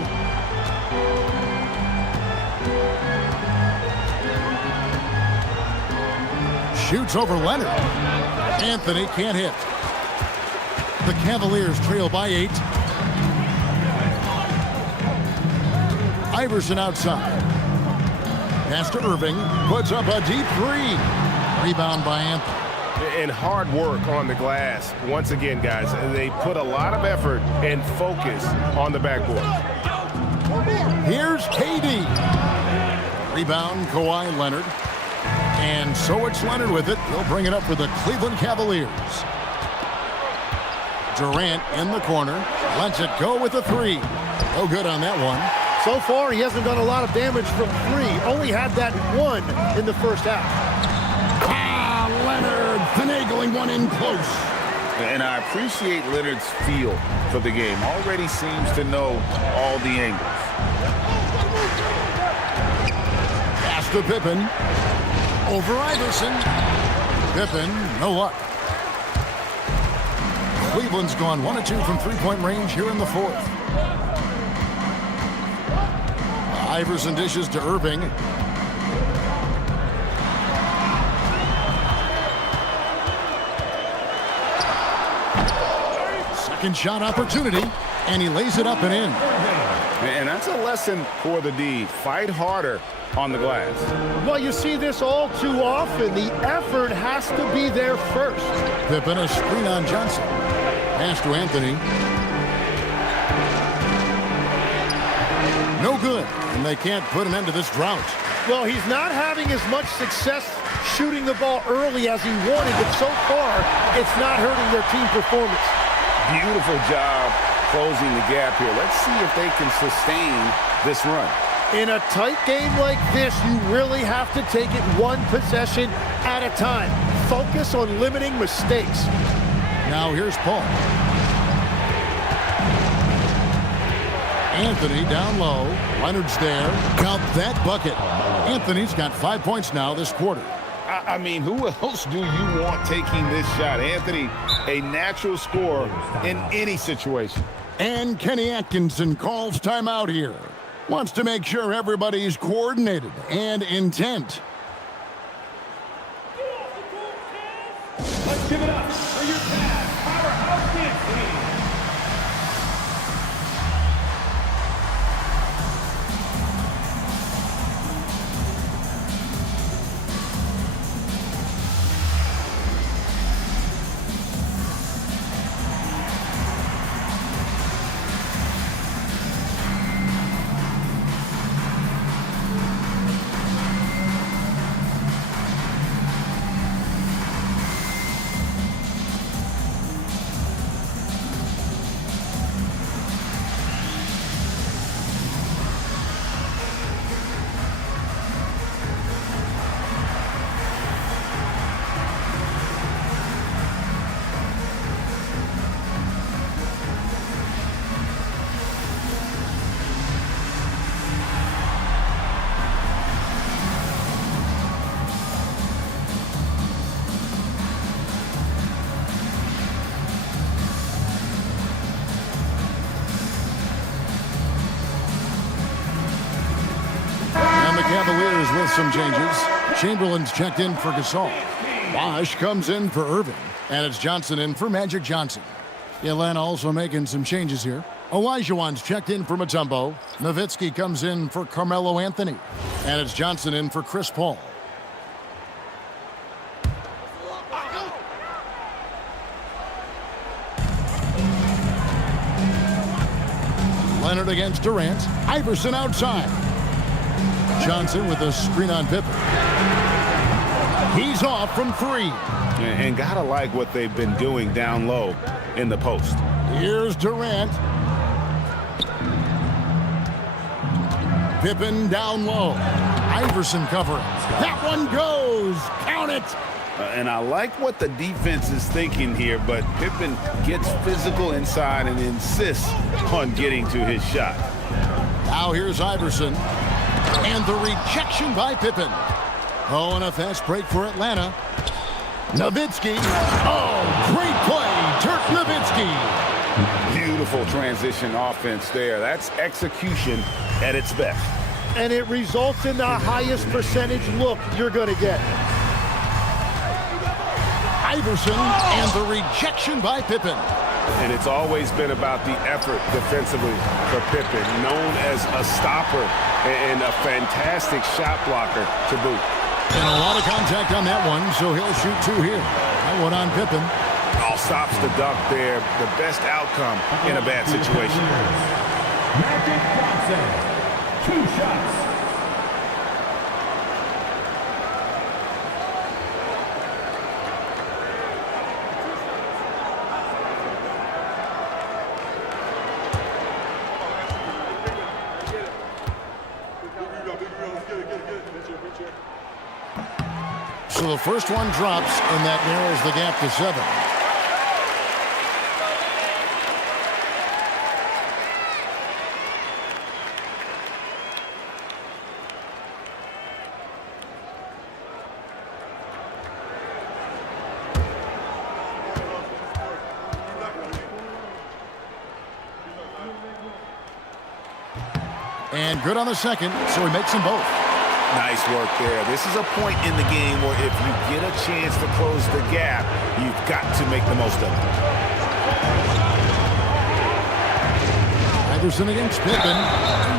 Shoots over Leonard. Anthony can't hit. The Cavaliers trail by 8. Iverson outside. Pass to Irving. Puts up a deep 3. Rebound by Anthony. And hard work on the glass. Once again, guys, they put a lot of effort and focus on the backboard. Here's KD. Rebound, Kawhi Leonard. And so it's Leonard with it. He'll bring it up for the Cleveland Cavaliers. Durant in the corner. Lets it go with a 3. No good on that one. So far, he hasn't done a lot of damage from 3. Only had that 1 in the first half. Leonard finagling one in close. And I appreciate Leonard's feel for the game. Already seems to know all the angles. Pass to Pippen. Over Iverson. Pippen, no luck. Cleveland's gone 1 of 2 from three-point range here in the 4th. Iverson dishes to Irving. Second shot opportunity, and he lays it up and in. And that's a lesson for the D. Fight harder on the glass. Well, you see this all too often. The effort has to be there first. Pippen, a screen on Johnson. Pass to Anthony. No good, and they can't put an end to this drought. Well, he's not having as much success shooting the ball early as he wanted, but so far, it's not hurting their team performance. Beautiful job closing the gap here. Let's see if they can sustain this run. In a tight game like this, you really have to take it one possession at a time. Focus on limiting mistakes. Now here's Paul. Anthony down low. Leonard's there. Count that bucket. Anthony's got 5 points now this quarter. I mean, who else do you want taking this shot? Anthony, a natural scorer in any situation. And Kenny Atkinson calls timeout here. Wants to make sure everybody's coordinated and intent. Let's give it up for your Cavs powerhouse dance team. Cavaliers with some changes. Chamberlain's checked in for Gasol. Bosh comes in for Irving. And it's Johnson in for Magic Johnson. Atlanta also making some changes here. Olajuwon's checked in for Mutombo. Nowitzki comes in for Carmelo Anthony. And it's Johnson in for Chris Paul. Leonard against Durant. Iverson outside. Johnson with a screen on Pippen. He's off from 3. And gotta like what they've been doing down low in the post. Here's Durant. Pippen down low. Iverson covering. That one goes. Count it. And I like what the defense is thinking here, but Pippen gets physical inside and insists on getting to his shot. Now here's Iverson. And the rejection by Pippen. Oh, and a fast break for Atlanta. Nowitzki. Oh, great play. Dirk Nowitzki. Beautiful transition offense there. That's execution at its best. And it results in the highest percentage look you're going to get. Iverson and the rejection by Pippen. And it's always been about the effort defensively for Pippen, known as a stopper and a fantastic shot blocker to boot. And a lot of contact on that one, so he'll shoot two here. That one on Pippen. All stops the dunk there. The best outcome in a bad situation. Magic Johnson, 2 shots. So the first one drops, and that narrows the gap to 7. And good on the second, so he makes them both. Nice work there. This is a point in the game where if you get a chance to close the gap, you've got to make the most of it. Iverson against Pippen.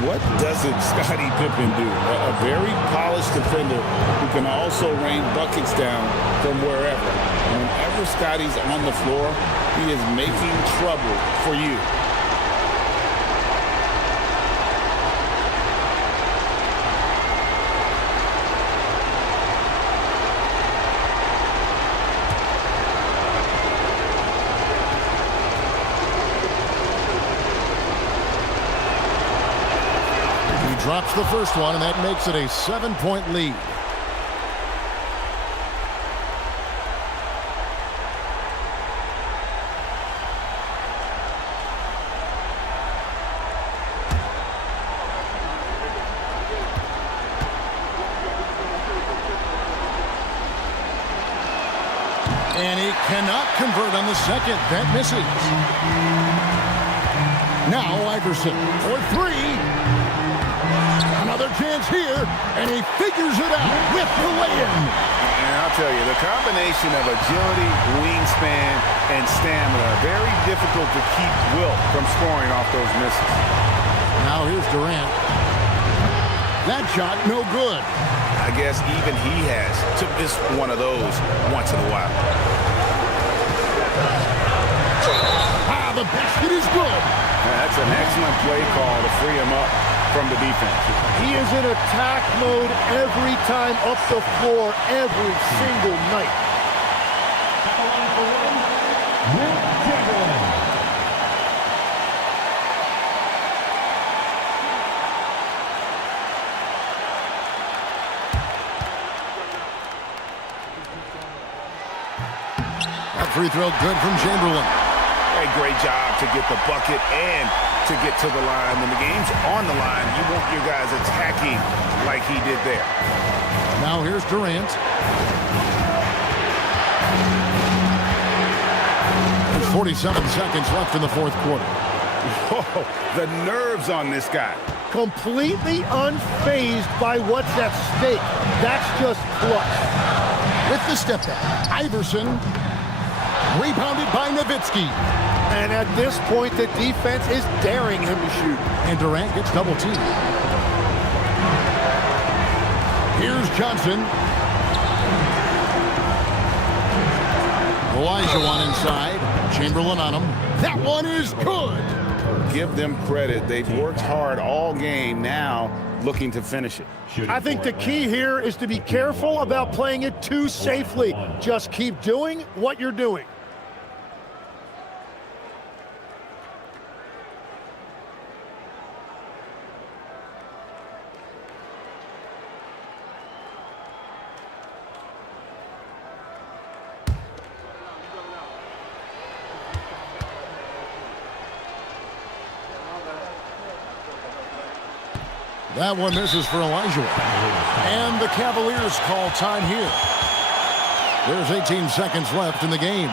What doesn't Scottie Pippen do? A very polished defender who can also rain buckets down from wherever. Whenever Scottie's on the floor, he is making trouble for you. Drops the first one, and that makes it a 7-point lead. And he cannot convert on the second. That misses. Now Iverson for 3. Another chance here, and he figures it out with the lay-in. And I'll tell you, the combination of agility, wingspan, and stamina, very difficult to keep Wilt from scoring off those misses. Now here's Durant. That shot, no good. I guess even he has to miss one of those once in a while. The basket is good. That's an excellent play call to free him up from the defense. He is in attack mode every time up the floor, every single night. That free throw good from Chamberlain. A great job to get the bucket and to get to the line. When the game's on the line, you want your guys attacking like he did there. Now here's Durant. There's 47 seconds left in the fourth quarter. Whoa, the nerves on this guy. Completely unfazed by what's at stake. That's just clutch. With the step back, Iverson, rebounded by Nowitzki. And at this point, the defense is daring him to shoot. And Durant gets double teamed. Here's Johnson. Elijah inside. Chamberlain on him. That one is good. Give them credit. They've worked hard all game, now looking to finish it. I think the key here is to be careful about playing it too safely. Just keep doing what you're doing. That one misses for Elijah. And the Cavaliers call time here. There's 18 seconds left in the game.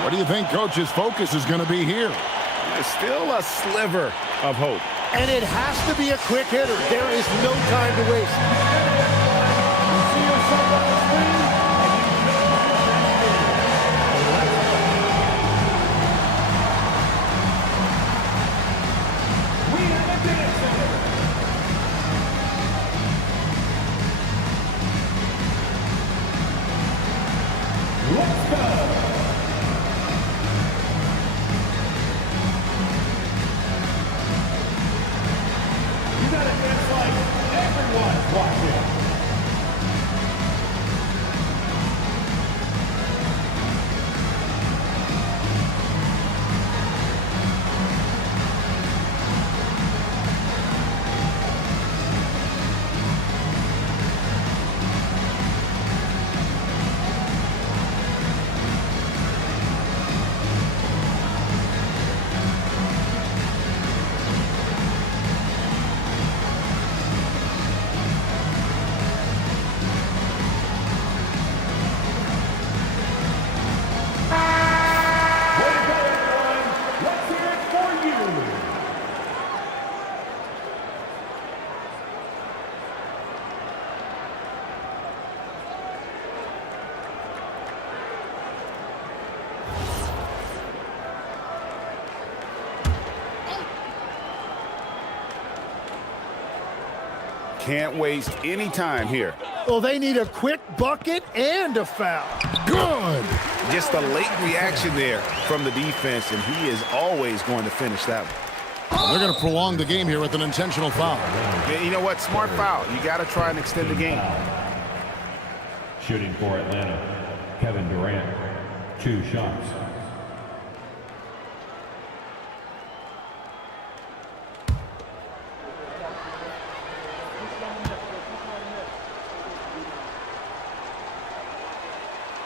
What do you think Coach's focus is going to be here? There's still a sliver of hope. And it has to be a quick hitter. There is no time to waste. You see yourself on the screen, and we have a dancer. Let's go. You gotta dance like everyone's watching. Can't waste any time here. Well, they need a quick bucket and a foul. Good. Just a late reaction there from the defense, and he is always going to finish that one. They're going to prolong the game here with an intentional foul. Yeah, you know what? Smart foul. You got to try and extend the game. Shooting for Atlanta, Kevin Durant, 2 shots.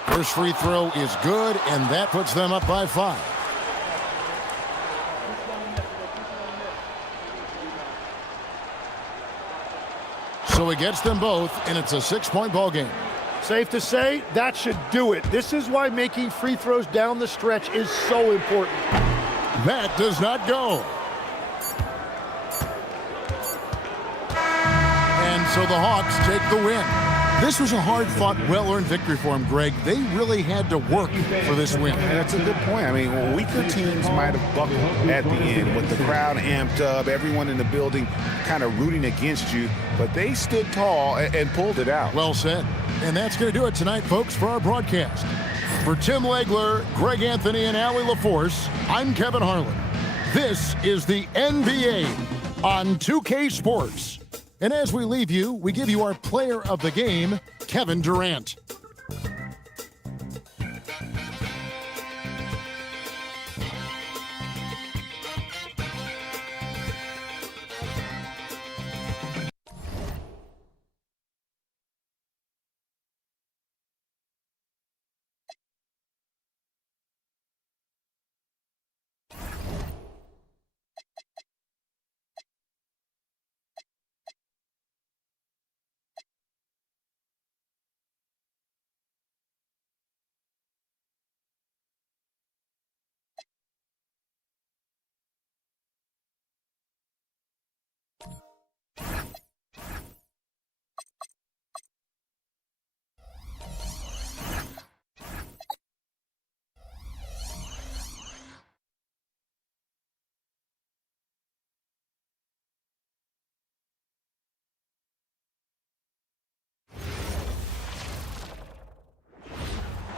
First free throw is good, and that puts them up by 5. So he gets them both, and it's a 6-point ball game. Safe to say, that should do it. This is why making free throws down the stretch is so important. That does not go. And so the Hawks take the win. This was a hard-fought, well-earned victory for them, Greg. They really had to work for this win. And that's a good point. I mean, weaker teams might have buckled at the end with the crowd amped up, everyone in the building kind of rooting against you, but they stood tall and pulled it out. Well said. And that's going to do it tonight, folks, for our broadcast. For Tim Legler, Greg Anthony, and Allie LaForce, I'm Kevin Harlan. This is the NBA on 2K Sports. And as we leave you, we give you our player of the game, Kevin Durant.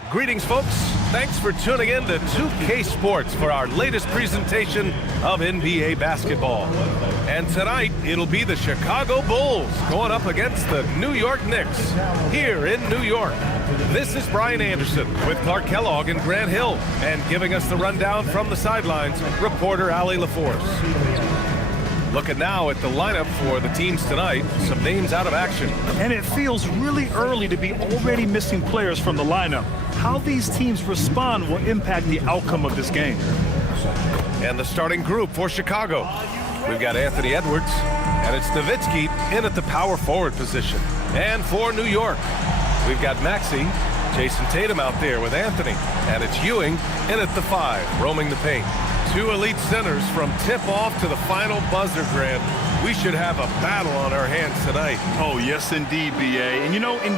Greetings, folks. Thanks for tuning in to 2K Sports for our latest presentation of NBA basketball. And tonight, it'll be the Chicago Bulls going up against the New York Knicks here in New York. This is Brian Anderson with Clark Kellogg and Grant Hill. And giving us the rundown from the sidelines, reporter Allie LaForce. Looking now at the lineup for the teams tonight, some names out of action. And it feels really early to be already missing players from the lineup. How these teams respond will impact the outcome of this game. And the starting group for Chicago. We've got Anthony Edwards, And it's Nowitzki in at the power forward position. And for New York, we've got Maxey, Jason Tatum out there with Anthony. And it's Ewing in at the 5, roaming the paint. Two elite centers from tip-off to the final buzzer, Grant. We should have a battle on our hands tonight. Oh, yes, indeed, B.A. And, you know, in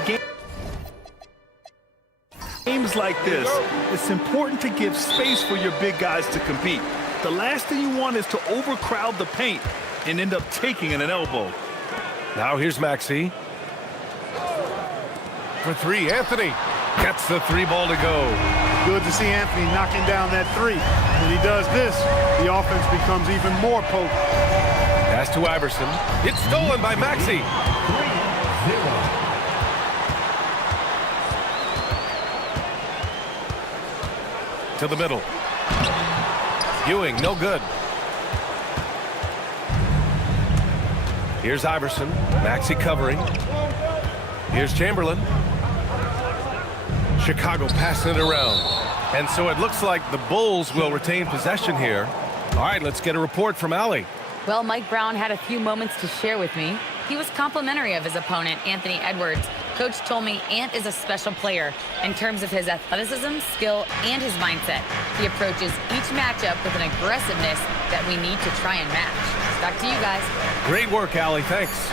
games like this, it's important to give space for your big guys to compete. The last thing you want is to overcrowd the paint and end up taking an elbow. Now here's Maxey. For 3, Anthony gets the 3 ball to go. Good to see Anthony knocking down that 3. When he does this, the offense becomes even more potent. Pass to Iverson. It's stolen by Maxey. 3-0. To the middle. Ewing, no good. Here's Iverson. Maxey covering. Here's Chamberlain. Chicago passing it around. And so it looks like the Bulls will retain possession here. All right, let's get a report from Allie. Well, Mike Brown had a few moments to share with me. He was complimentary of his opponent, Anthony Edwards. Coach told me Ant is a special player in terms of his athleticism, skill, and his mindset. He approaches each matchup with an aggressiveness that we need to try and match. Back to you guys. Great work, Allie. Thanks.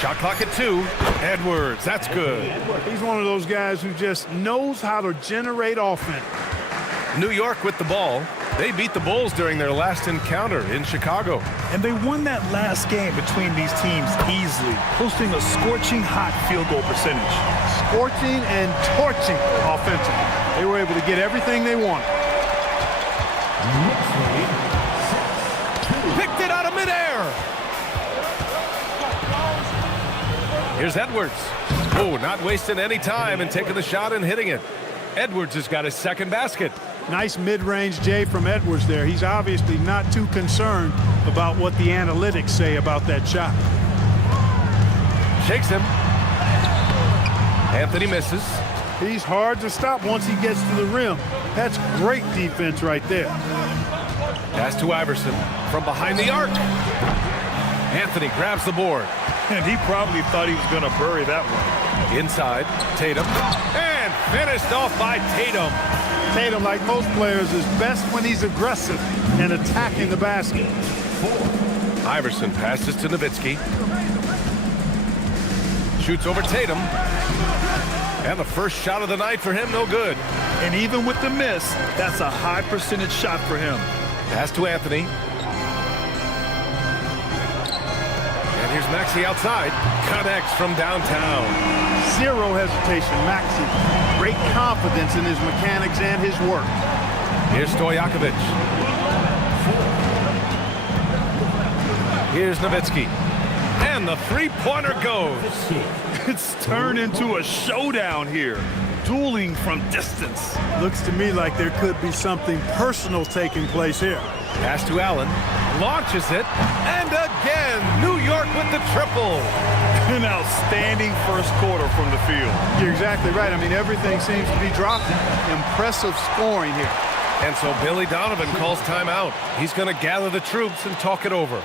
Shot clock at 2. Edwards, that's good. He's one of those guys who just knows how to generate offense. New York with the ball. They beat the Bulls during their last encounter in Chicago. And they won that last game between these teams easily, posting a scorching hot field goal percentage. Scorching and torching offensively. They were able to get everything they wanted. Picked it out of midair. Here's Edwards. Oh, not wasting any time and taking the shot and hitting it. Edwards has got his second basket. Nice mid-range J from Edwards there. He's obviously not too concerned about what the analytics say about that shot. Shakes him. Anthony misses. He's hard to stop once he gets to the rim. That's great defense right there. Pass to Iverson from behind the arc. Anthony grabs the board. And he probably thought he was going to bury that one. Inside, Tatum. And finished off by Tatum. Tatum, like most players, is best when he's aggressive and attacking the basket. Iverson passes to Nowitzki. Shoots over Tatum. And the first shot of the night for him, no good. And even with the miss, that's a high percentage shot for him. Pass to Anthony. And here's Maxey outside. Connects from downtown. Zero hesitation, Maxey. Great confidence in his mechanics and his work. Here's Stojakovic. Here's Nowitzki. And the three-pointer goes. It's turned into a showdown here. Dueling from distance. Looks to me like there could be something personal taking place here. Pass to Allen. Launches it. And again, New York with the triple. An outstanding first quarter from the field. You're exactly right. I mean, everything seems to be dropping. Impressive scoring here. And so Billy Donovan calls timeout. He's going to gather the troops and talk it over.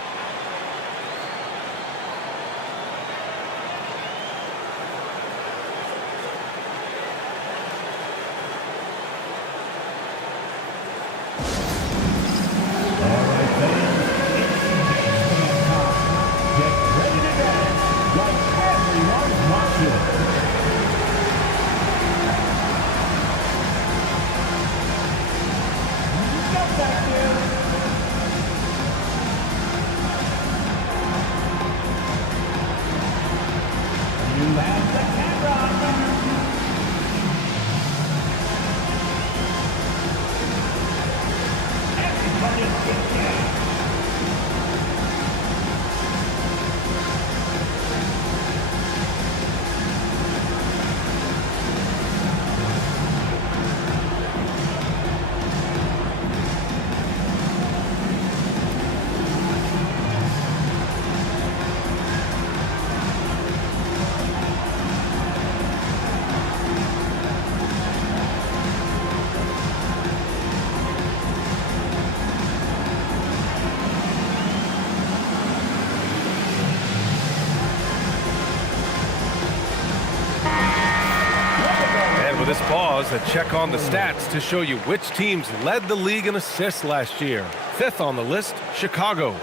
For this pause, a check on the stats to show you which teams led the league in assists last year. 5th on the list, Chicago.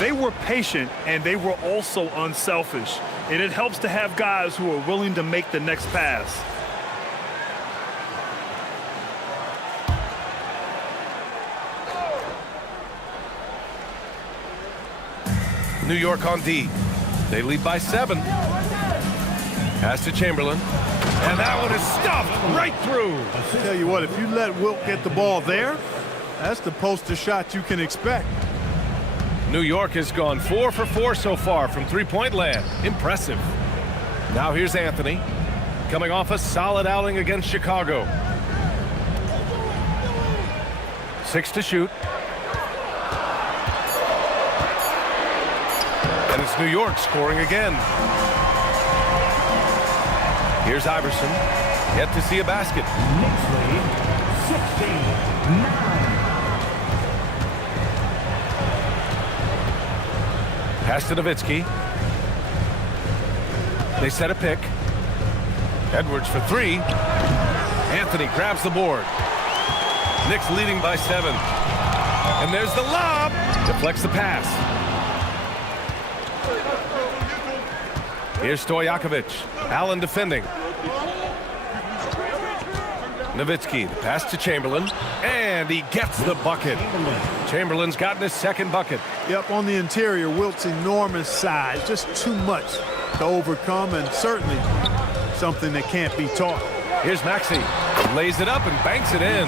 They were patient, and they were also unselfish. And it helps to have guys who are willing to make the next pass. New York on D. They lead by 7. Pass to Chamberlain. And that one is stuffed right through. I'll tell you what, if you let Wilt get the ball there, that's the poster shot you can expect. New York has gone 4 for 4 so far from three-point land. Impressive. Now here's Anthony, coming off a solid outing against Chicago. 6 to shoot. And it's New York scoring again. Here's Iverson, yet to see a basket. Knicks lead 16-9. Pass to Nowitzki. They set a pick. Edwards for 3. Anthony grabs the board. Knicks leading by 7. And there's the lob. Deflects the pass. Here's Stojakovic. Allen defending. Nowitzki, the pass to Chamberlain. And he gets the bucket. Chamberlain's gotten his second bucket. Yep, on the interior, Wilt's enormous size. Just too much to overcome, and certainly something that can't be taught. Here's Maxey. Lays it up and banks it in.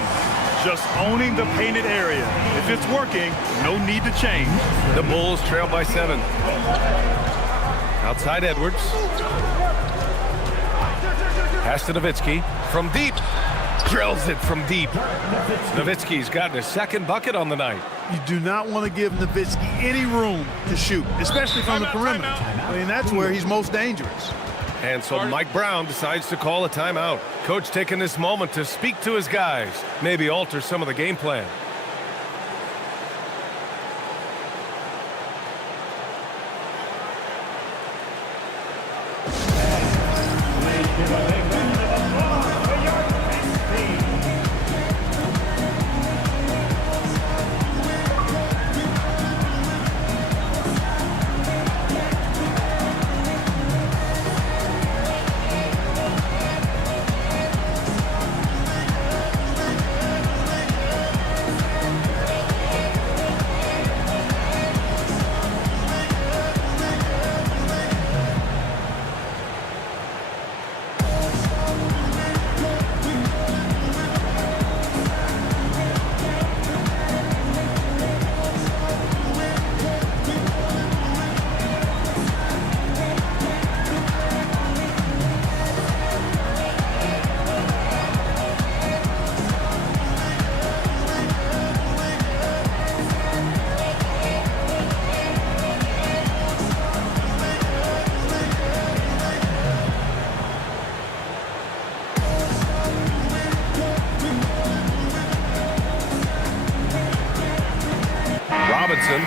Just owning the painted area. If it's working, no need to change. The Bulls trail by 7. Outside Edwards. Pass to Nowitzki. From deep. Drills it from deep. Nowitzki's gotten his second bucket on the night. You do not want to give Nowitzki any room to shoot, especially from the perimeter. I mean, that's where he's most dangerous. And so Mike Brown decides to call a timeout. Coach taking this moment to speak to his guys, maybe alter some of the game plan.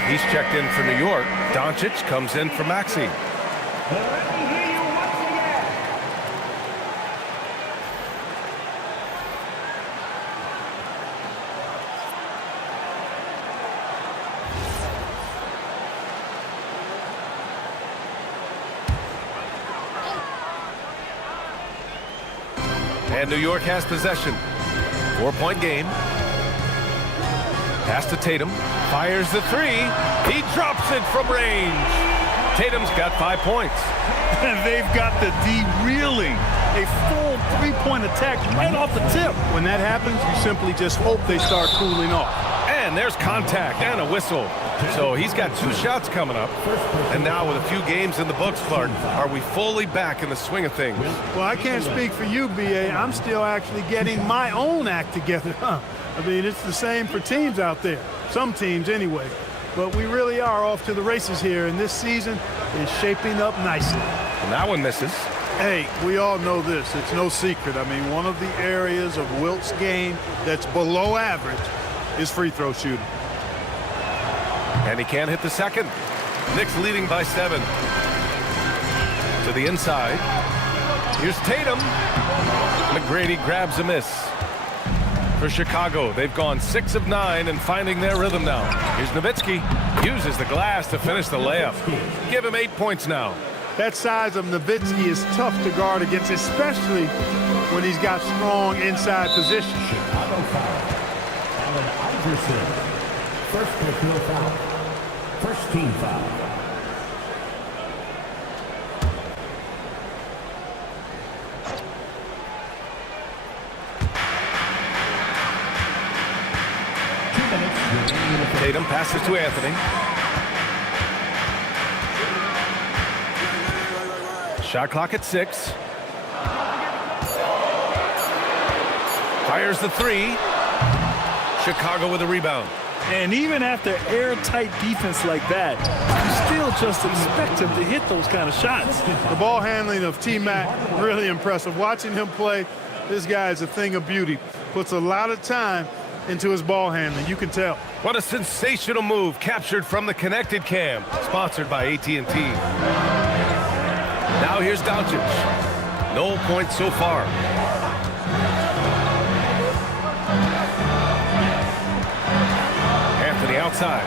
He's checked in for New York. Doncic comes in for Maxey. And New York has possession. 4-point game. Pass to Tatum. Fires the 3. He drops it from range. Tatum's got 5 points. And they've got the D reeling. A full 3-point attack right off the tip. When that happens, you simply just hope they start cooling off. And there's contact and a whistle. So he's got 2 shots coming up. And now with a few games in the books, Clark, are we fully back in the swing of things? Well, I can't speak for you, B.A. I'm still actually getting my own act together. I mean, it's the same for teams out there. Some teams anyway. But we really are off to the races here, and this season is shaping up nicely. And that one misses. Hey, we all know this. It's no secret. I mean, one of the areas of Wilt's game that's below average is free throw shooting. And he can't hit the second. Knicks leading by 7. To the inside. Here's Tatum. McGrady grabs a miss. For Chicago, they've gone 6 of 9 and finding their rhythm now. Here's Nowitzki. Uses the glass to finish the layup. Give him 8 points now. That size of Nowitzki is tough to guard against, especially when he's got strong inside position. Chicago foul. Allen Iverson. First personal foul. First team foul. Tatum passes to Anthony. Shot clock at 6. Fires the 3. Chicago with a rebound. And even after airtight defense like that, you still just expect him to hit those kind of shots. The ball handling of T-Mac, really impressive. Watching him play, this guy is a thing of beauty. Puts a lot of time into his ball handling, you can tell. What a sensational move captured from the connected cam, sponsored by AT&T. Now here's Doncic. No points so far. Anthony outside.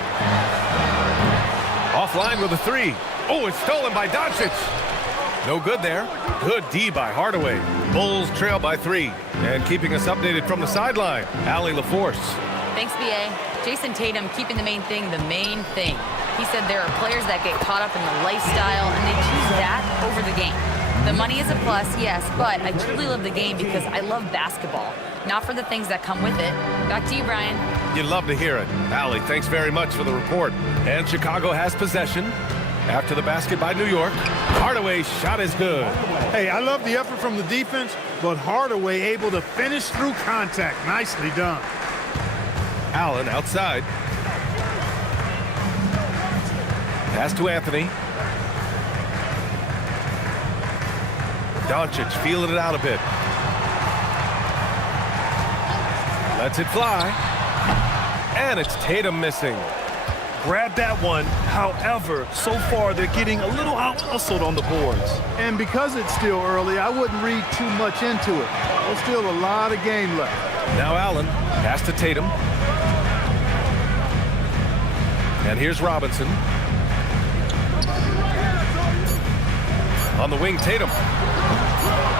Offline with a 3. Oh, it's stolen by Doncic. No good there. Good D by Hardaway. Bulls trail by 3. And keeping us updated from the sideline, Allie LaForce. Thanks, BA. Jason Tatum keeping the main thing. He said there are players that get caught up in the lifestyle and they choose that over the game. The money is a plus, yes, but I truly love the game because I love basketball, not for the things that come with it. Back to you, Brian. You'd love to hear it. Allie, thanks very much for the report. And Chicago has possession. After the basket by New York, Hardaway's shot is good. Hey, I love the effort from the defense, but Hardaway able to finish through contact. Nicely done. Allen outside. Pass to Anthony. Doncic feeling it out a bit. Lets it fly. And it's Tatum missing. Grab that one. However, so far they're getting a little out-hustled on the boards. And because it's still early, I wouldn't read too much into it. There's still a lot of game left. Now Allen, pass to Tatum. And here's Robinson. On the wing, Tatum.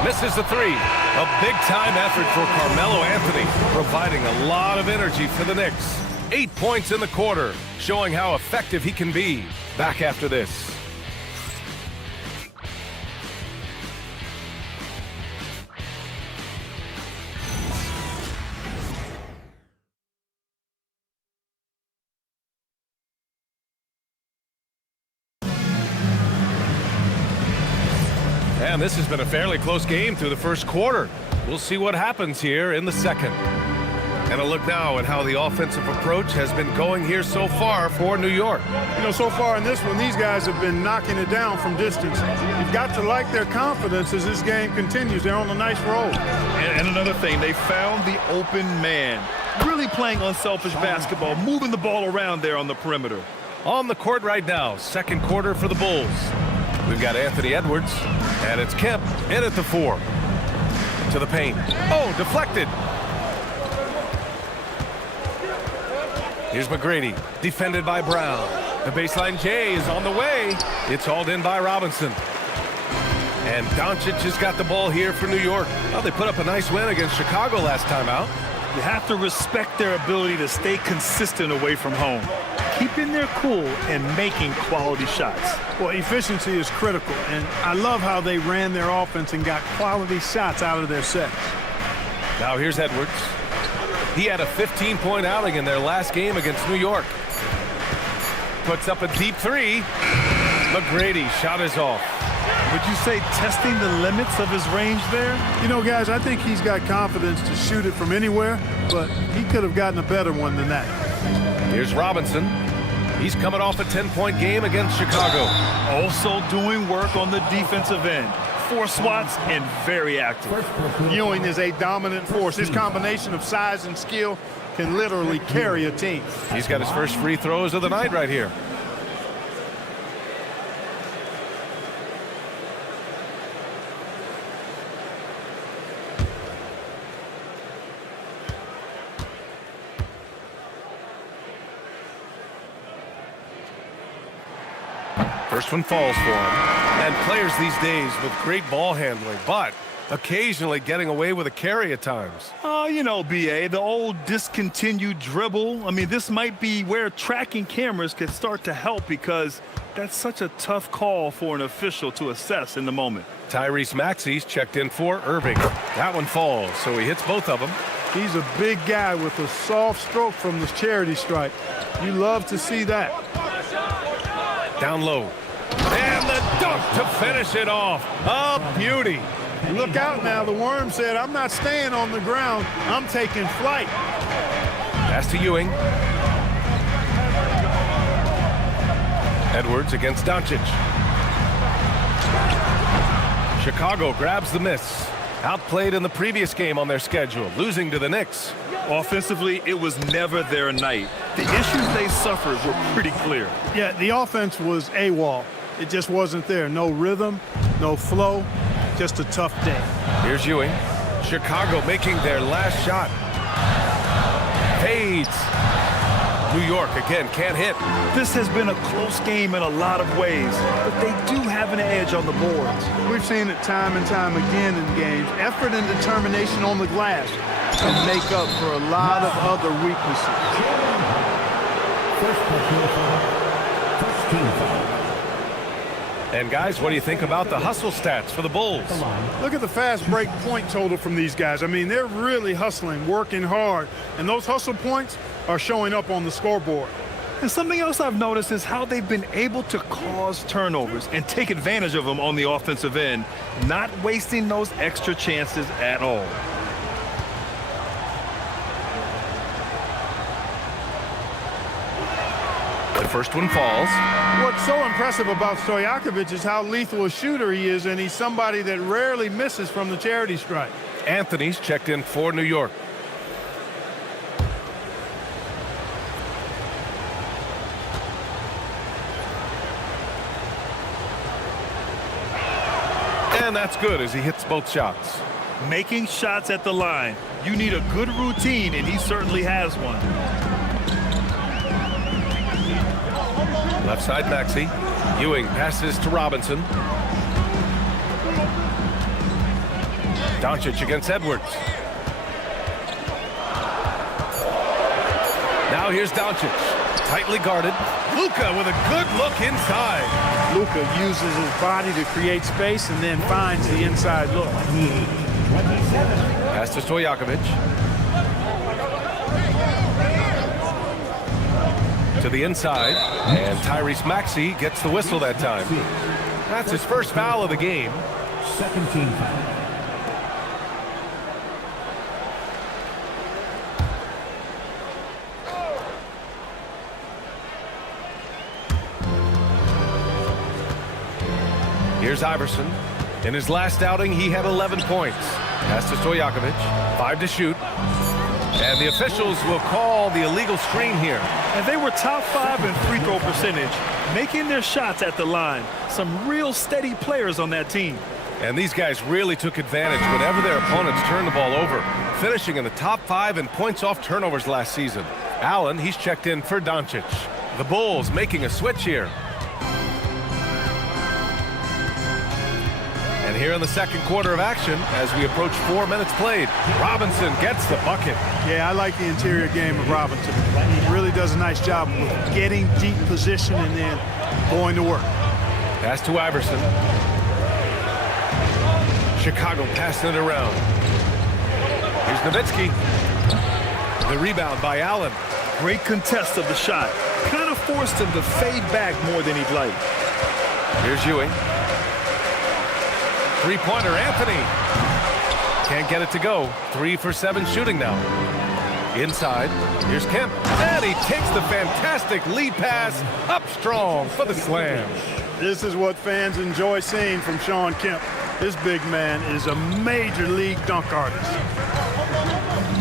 Misses the 3. A big-time effort for Carmelo Anthony, providing a lot of energy for the Knicks. 8 points in the quarter, showing how effective he can be. Back after this. And this has been a fairly close game through the first quarter. We'll see what happens here in the second. And a look now at how the offensive approach has been going here so far for New York. You know, so far in this one, these guys have been knocking it down from distance. You've got to like their confidence as this game continues. They're on a nice roll. And another thing, they found the open man. Really playing unselfish basketball, moving the ball around there on the perimeter. On the court right now, second quarter for the Bulls. We've got Anthony Edwards, and it's Kemp in at the 4. To the paint. Oh, deflected. Here's McGrady, defended by Brown. The baseline J is on the way. It's hauled in by Robinson. And Doncic has got the ball here for New York. Well, they put up a nice win against Chicago last time out. You have to respect their ability to stay consistent away from home, keeping their cool and making quality shots. Well, efficiency is critical, and I love how they ran their offense and got quality shots out of their sets. Now here's Edwards. He had a 15-point outing in their last game against New York. Puts up a deep 3. McGrady shot is off. Would you say testing the limits of his range there? You know, guys, I think he's got confidence to shoot it from anywhere, but he could have gotten a better one than that. Here's Robinson. He's coming off a 10-point game against Chicago. Also doing work on the defensive end. 4 swats and very active. Ewing is a dominant force. His combination of size and skill can literally carry a team. He's got his first free throws of the night right here. First one falls for him. And players these days with great ball handling, but occasionally getting away with a carry at times. Oh, you know, B.A., the old discontinued dribble. I mean, this might be where tracking cameras could start to help because that's such a tough call for an official to assess in the moment. Tyrese Maxey's checked in for Irving. That one falls, so he hits both of them. He's a big guy with a soft stroke from the charity stripe. You love to see that. Down low. And the dunk to finish it off. A beauty. Look out now. The Worm said, I'm not staying on the ground. I'm taking flight. Pass to Ewing. Edwards against Doncic. Chicago grabs the miss. Outplayed in the previous game on their schedule, losing to the Knicks. Offensively, it was never their night. The issues they suffered were pretty clear. Yeah, the offense was AWOL. It just wasn't there. No rhythm, no flow, just a tough day. Here's Ewing. Chicago making their last shot. Fades. New York again can't hit. This has been a close game in a lot of ways, but they do have an edge on the boards. We've seen it time and time again in games. Effort and determination on the glass can make up for a lot of other weaknesses. First team foul. And guys, what do you think about the hustle stats for the Bulls? Look at the fast break point total from these guys. I mean, they're really hustling, working hard, and those hustle points are showing up on the scoreboard. And something else I've noticed is how they've been able to cause turnovers and take advantage of them on the offensive end, not wasting those extra chances at all. The first one falls. What's so impressive about Stojakovic is how lethal a shooter he is, and he's somebody that rarely misses from the charity stripe. Anthony's checked in for New York. And that's good as he hits both shots. Making shots at the line. You need a good routine, and he certainly has one. Left side Maxey. Ewing passes to Robinson. Doncic against Edwards. Now here's Doncic. Tightly guarded. Luka with a good look inside. Luka uses his body to create space and then finds the inside look. Pass to Stojakovic. To the inside, and Tyrese Maxey gets the whistle that time. That's his first foul of the game. Second team foul. Here's Iverson. In his last outing, he had 11 points. Pass to Stojakovic. 5 to shoot. And the officials will call the illegal screen here. And they were top 5 in free throw percentage, making their shots at the line. Some real steady players on that team. And these guys really took advantage whenever their opponents turned the ball over, finishing in the top 5 in points off turnovers last season. Allen, he's checked in for Doncic. The Bulls making a switch here. And here in the second quarter of action, as we approach 4 minutes played, Robinson gets the bucket. Yeah, I like the interior game of Robinson. He really does a nice job with getting deep position and then going to work. Pass to Iverson. Chicago passing it around. Here's Nowitzki. The rebound by Allen. Great contest of the shot. Kind of forced him to fade back more than he'd like. Here's Ewing. Three-pointer, Anthony. Can't get it to go. 3 for 7 shooting now. Inside, here's Kemp. And he takes the fantastic lead pass up strong for the slam. This is what fans enjoy seeing from Shawn Kemp. This big man is a major league dunk artist.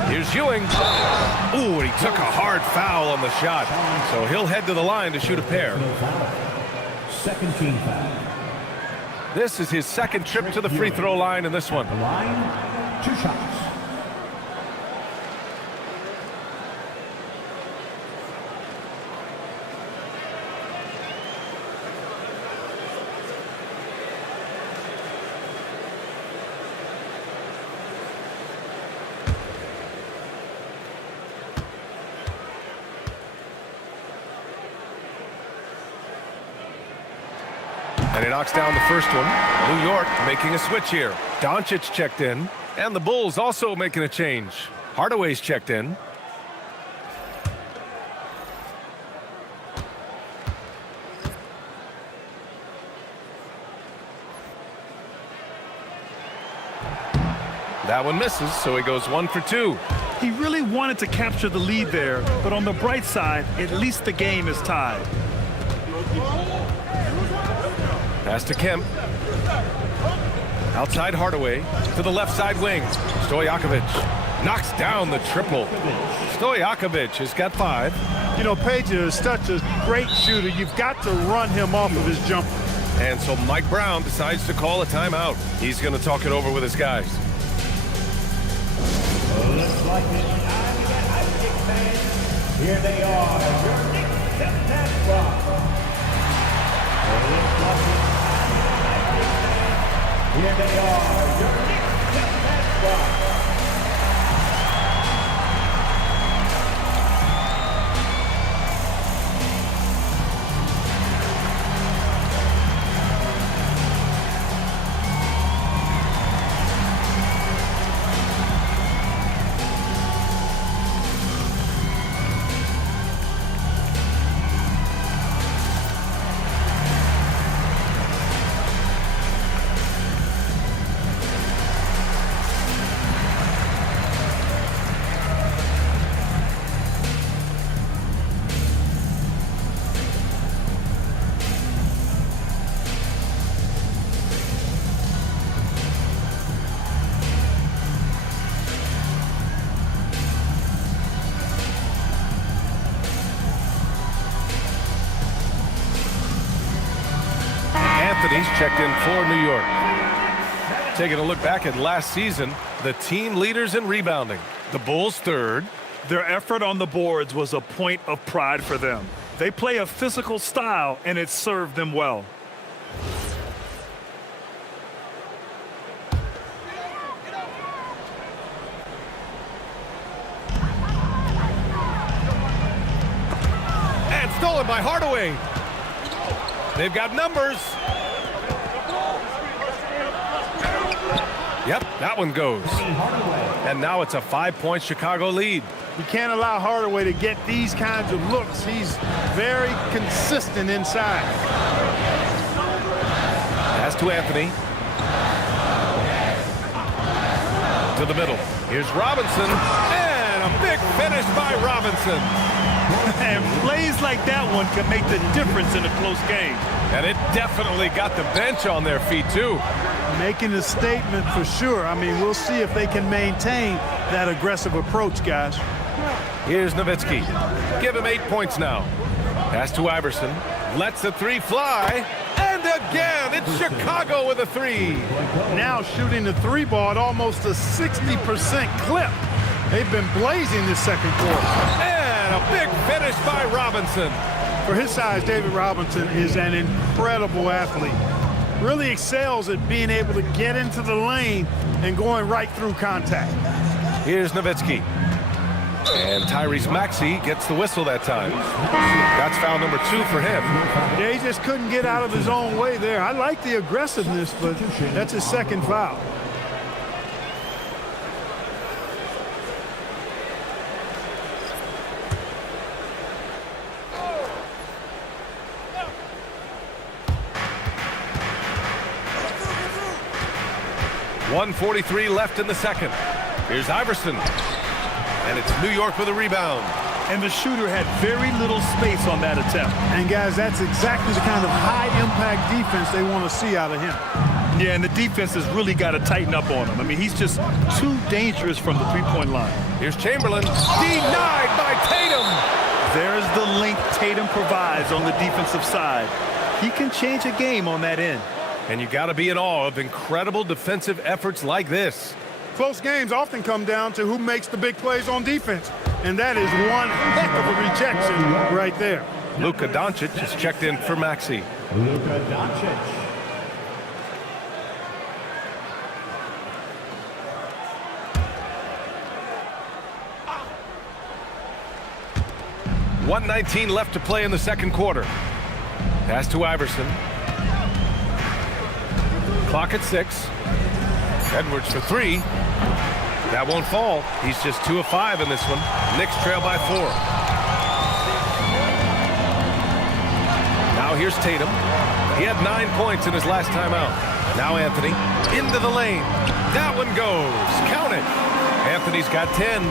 Here's Ewing. Ooh, and he took a hard foul on the shot. So he'll head to the line to shoot a pair. Second team foul. This is his second trip to the free throw line in this one. The line, 2 shots. And he knocks down the first one. New York making a switch here. Doncic checked in. And the Bulls also making a change. Hardaway's checked in. That one misses, so he goes 1 for 2. He really wanted to capture the lead there, but on the bright side, at least the game is tied. Pass to Kemp. Outside Hardaway to the left side wing. Stojakovic knocks down the triple. Stojakovic has got 5. You know, Page is such a great shooter. You've got to run him off of his jumper. And so Mike Brown decides to call a timeout. He's going to talk it over with his guys. Looks like it's time to get Isaac fans. Here they are, your Knicks step spot. Looks like it's time to get Isaac fans. Here they are, your Knicks step spot. Anthony's checked in for New York. Taking a look back at last season, the team leaders in rebounding. The Bulls 3rd. Their effort on the boards was a point of pride for them. They play a physical style, and it served them well. And stolen by Hardaway. They've got numbers. Yep, that one goes. And now it's a 5-point Chicago lead. You can't allow Hardaway to get these kinds of looks. He's very consistent inside. Pass to Anthony. To the middle. Here's Robinson. And a big finish by Robinson. And plays like that one can make the difference in a close game. And it definitely got the bench on their feet, too. Making a statement for sure. I mean, we'll see if they can maintain that aggressive approach, guys. Here's Nowitzki. Give him 8 points now. Pass to Iverson. Lets the 3 fly. And again, it's Chicago with a 3. Now shooting the 3 ball at almost a 60% clip. They've been blazing this second quarter. And a big finish by Robinson. For his size, David Robinson is an incredible athlete. Really excels at being able to get into the lane and going right through contact. Here's Nowitzki. And Tyrese Maxey gets the whistle that time. That's foul number 2 for him. Yeah, he just couldn't get out of his own way there. I like the aggressiveness, but that's his second foul. .143 left in the second. Here's Iverson. And it's New York with a rebound. And the shooter had very little space on that attempt. And guys, that's exactly the kind of high-impact defense they want to see out of him. Yeah, and the defense has really got to tighten up on him. I mean, he's just too dangerous from the three-point line. Here's Chamberlain. Denied by Tatum. There's the length Tatum provides on the defensive side. He can change a game on that end. And you got to be in awe of incredible defensive efforts like this. Close games often come down to who makes the big plays on defense. And that is one heck of a rejection right there. Luka Doncic is checked in for Maxey. Luka Doncic. .119 left to play in the second quarter. Pass to Iverson. Clock at 6. Edwards for 3. That won't fall. He's just 2 of 5 in this one. Knicks trail by 4. Now here's Tatum. He had 9 points in his last time out. Now Anthony into the lane. That one goes. Count it. Anthony's got 10.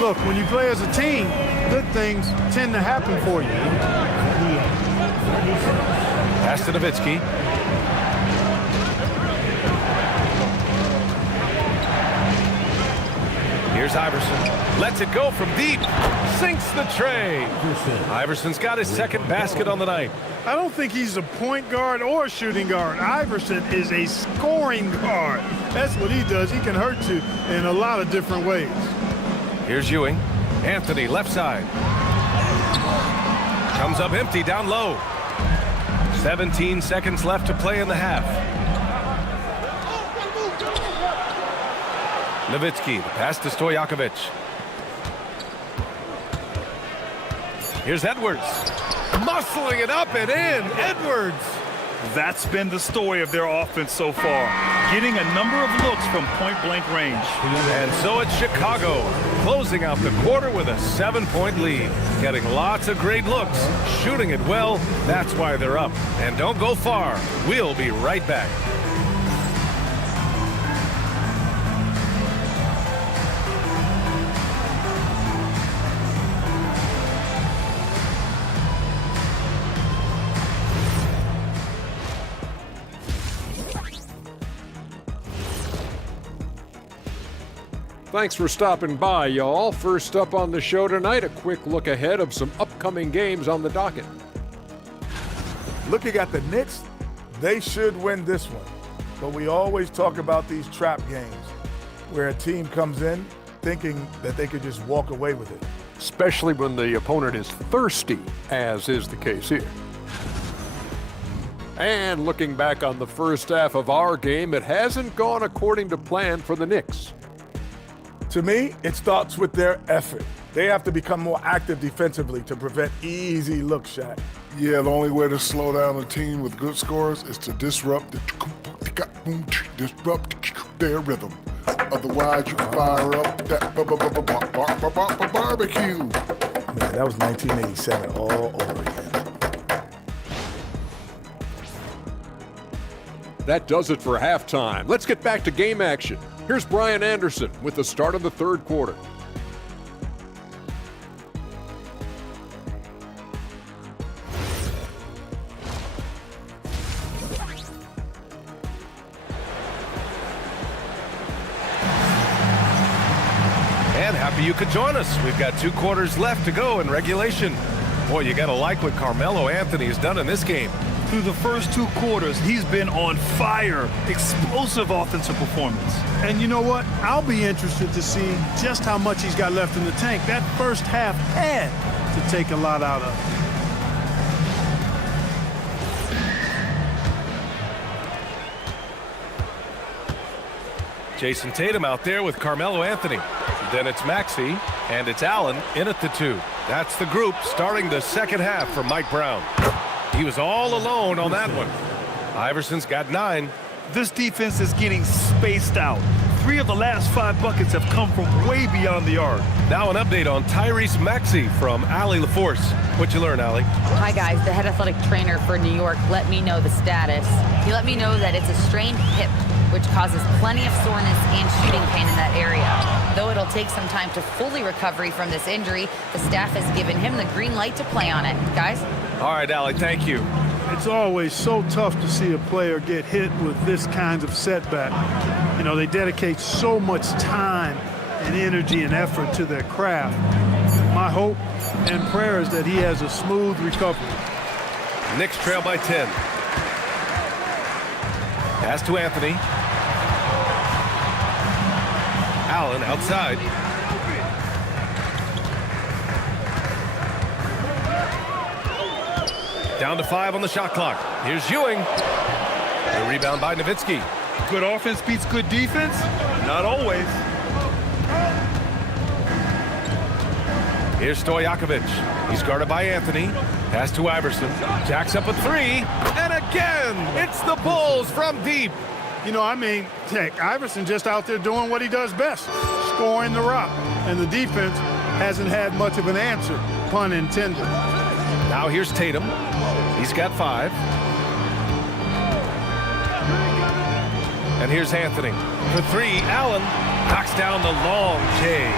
Look, when you play as a team, good things tend to happen for you. Pass to Nowitzki. Here's Iverson. Lets it go from deep. Sinks the tray. Iverson's got his second basket on the night. I don't think he's a point guard or a shooting guard. Iverson is a scoring guard. That's what he does. He can hurt you in a lot of different ways. Here's Ewing. Anthony, left side. Comes up empty down low. 17 seconds left to play in the half. Nowitzki, the pass to Stojakovic. Here's Edwards. Muscling it up and in. Edwards. That's been the story of their offense so far. Getting a number of looks from point-blank range. And so it's Chicago, closing out the quarter with a 7-point lead. Getting lots of great looks, shooting it well. That's why they're up. And don't go far. We'll be right back. Thanks for stopping by, y'all. First up on the show tonight, a quick look ahead of some upcoming games on the docket. Looking at the Knicks, they should win this one. But we always talk about these trap games where a team comes in thinking that they could just walk away with it. Especially when the opponent is thirsty, as is the case here. And looking back on the first half of our game, it hasn't gone according to plan for the Knicks. To me, it starts with their effort. They have to become more active defensively to prevent easy look shots. Yeah, the only way to slow down a team with good scores is to disrupt their rhythm. Otherwise, you can fire up that barbecue. Man, that was 1987 all over again. That does it for halftime. Let's get back to game action. Here's Brian Anderson with the start of the third quarter. And happy you could join us. We've got 2 quarters left to go in regulation. Boy, you got to like what Carmelo Anthony has done in this game. Through the first 2 quarters, he's been on fire. Explosive offensive performance. And you know what? I'll be interested to see just how much he's got left in the tank. That first half had to take a lot out of. Jason Tatum out there with Carmelo Anthony. Then it's Maxey, and it's Allen in at the 2. That's the group starting the second half for Mike Brown. He was all alone on that one. Iverson's got 9. This defense is getting spaced out. 3 of the last 5 buckets have come from way beyond the arc. Now an update on Tyrese Maxey from Allie LaForce. What'd you learn, Allie? Hi, guys. The head athletic trainer for New York let me know the status. He let me know that it's a strained hip, which causes plenty of soreness and shooting pain in that area. Though it'll take some time to fully recover from this injury, the staff has given him the green light to play on it. Guys? All right, Allie, thank you. It's always so tough to see a player get hit with this kind of setback. You know, they dedicate so much time and energy and effort to their craft. My hope and prayer is that he has a smooth recovery. Knicks trail by 10. Pass to Anthony. Allen outside. Down to 5 on the shot clock. Here's Ewing. The rebound by Nowitzki. Good offense beats good defense? Not always. Here's Stojakovic. He's guarded by Anthony. Pass to Iverson. Jacks up a 3. And again, it's the Bulls from deep. You know, I mean, heck, Iverson just out there doing what he does best, scoring the rock. And the defense hasn't had much of an answer, pun intended. Now here's Tatum. He's got 5. And here's Anthony. For 3, Allen knocks down the long J.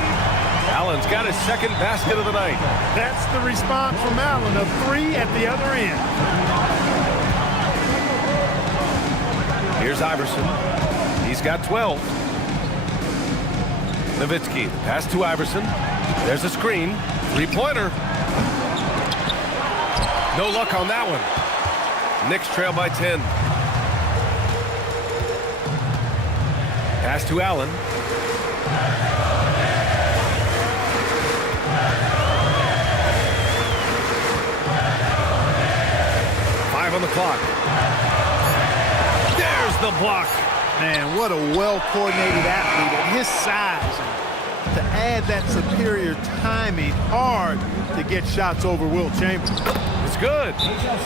Allen's got his second basket of the night. That's the response from Allen, a 3 at the other end. Here's Iverson. He's got 12. Nowitzki, pass to Iverson. There's a screen. 3-pointer. No luck on that one. Knicks trail by 10. Pass to Allen. On the clock. There's the block. Man, what a well-coordinated athlete at his size. And to add that superior timing, hard to get shots over Will Chamberlain. It's good.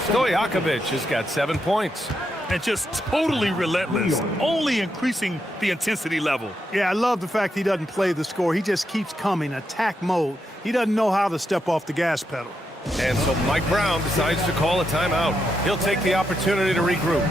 Stojakovic has got 7 points. And just totally relentless, only increasing the intensity level. Yeah, I love the fact he doesn't play the score. He just keeps coming, attack mode. He doesn't know how to step off the gas pedal. And so Mike Brown decides to call a timeout. He'll take the opportunity to regroup.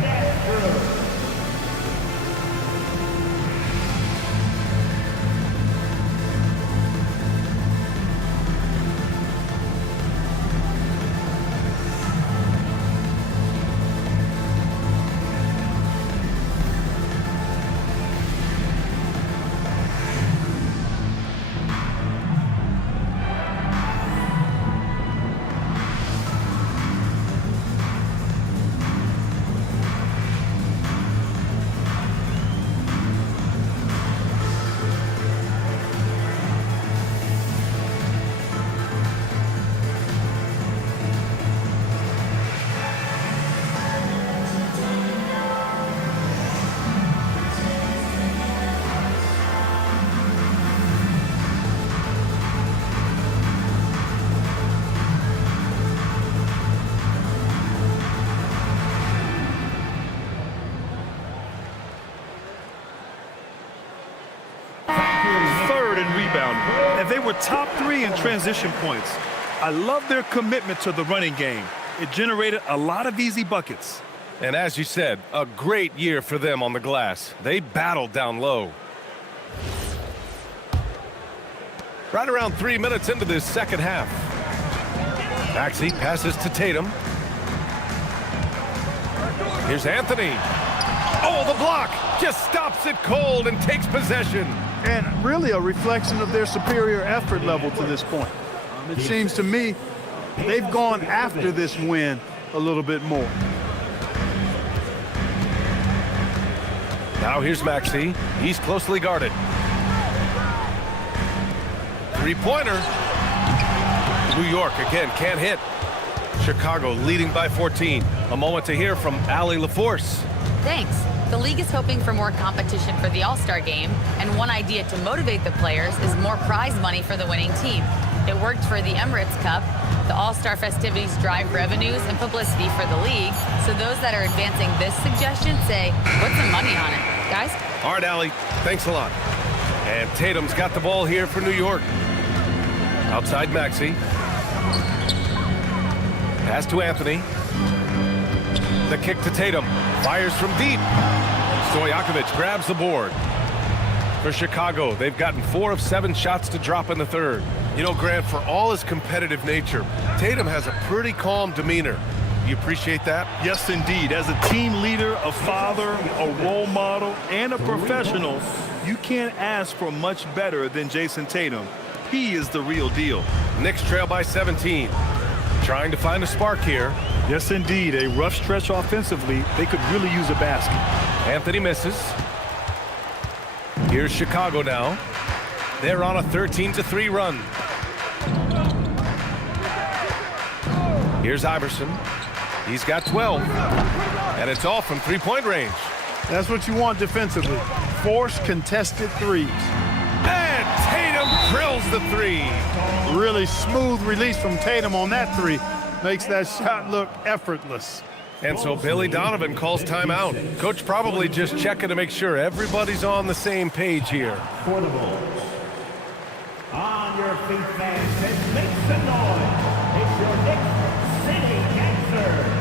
And they were top 3 in transition points. I love their commitment to the running game. It generated a lot of easy buckets. And as you said, a great year for them on the glass. They battled down low. Right around 3 minutes into this second half. Maxey passes to Tatum. Here's Anthony. Oh, the block just stops it cold and takes possession. And really a reflection of their superior effort level to this point. It seems to me they've gone after this win a little bit more. Now here's Maxey. He's closely guarded. 3-pointer. New York again can't hit. Chicago leading by 14. A moment to hear from Allie LaForce. Thanks. The league is hoping for more competition for the All-Star game, and one idea to motivate the players is more prize money for the winning team. It worked for the Emirates Cup. The All-Star festivities drive revenues and publicity for the league, so those that are advancing this suggestion say, put some money on it. Guys? All right, Allie, thanks a lot. And Tatum's got the ball here for New York. Outside Maxey. Pass to Anthony. The kick to Tatum. Fires from deep. Stojakovic grabs the board. For Chicago, they've gotten 4 of 7 shots to drop in the third. You know, Grant, for all his competitive nature, Tatum has a pretty calm demeanor. You appreciate that? Yes, indeed. As a team leader, a father, a role model, and a professional, you can't ask for much better than Jason Tatum. He is the real deal. Knicks trail by 17. Trying to find a spark here. Yes, indeed. A rough stretch offensively. They could really use a basket. Anthony misses. Here's Chicago now. They're on a 13-3 run. Here's Iverson. He's got 12. And it's all from three-point range. That's what you want defensively. Force contested threes. And Tatum drills the 3. Really smooth release from Tatum on that 3. Makes that shot look effortless. And so Billy Donovan calls timeout. Coach probably just checking to make sure everybody's on the same page here. For the Bulls. On your feet, fans, and make some noise. It's your Knicks City Gangster.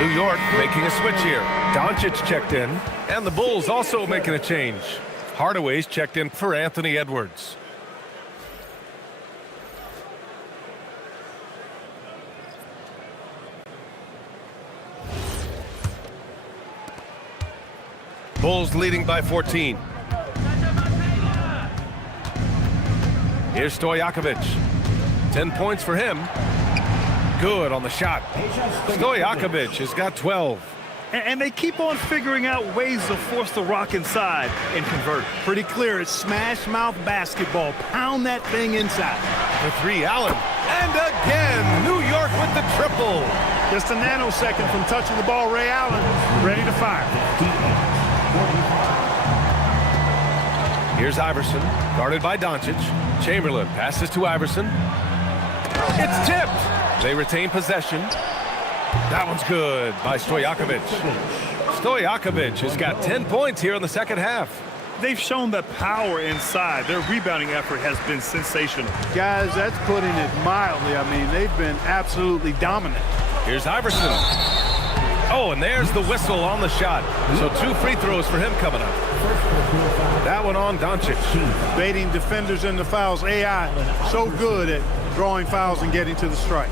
New York making a switch here. Doncic checked in, and the Bulls also making a change. Hardaway's checked in for Anthony Edwards. Bulls leading by 14. Here's Stojakovic. 10 points for him. Good on the shot. Stojakovic has got 12. And they keep on figuring out ways to force the rock inside and convert. Pretty clear. It's smash mouth basketball. Pound that thing inside. For three, Allen. And again, New York with the triple. Just a nanosecond from touching the ball, Ray Allen ready to fire. Here's Iverson, guarded by Doncic. Chamberlain passes to Iverson. It's tipped. They retain possession. That one's good by Stojakovic. Stojakovic has got 10 points here in the second half. They've shown that power inside. Their rebounding effort has been sensational. Guys, that's putting it mildly. I mean, they've been absolutely dominant. Here's Iverson. Oh, and there's the whistle on the shot. So 2 free throws for him coming up. That one on Doncic. Baiting defenders into fouls. AI so good at drawing fouls and getting to the strike.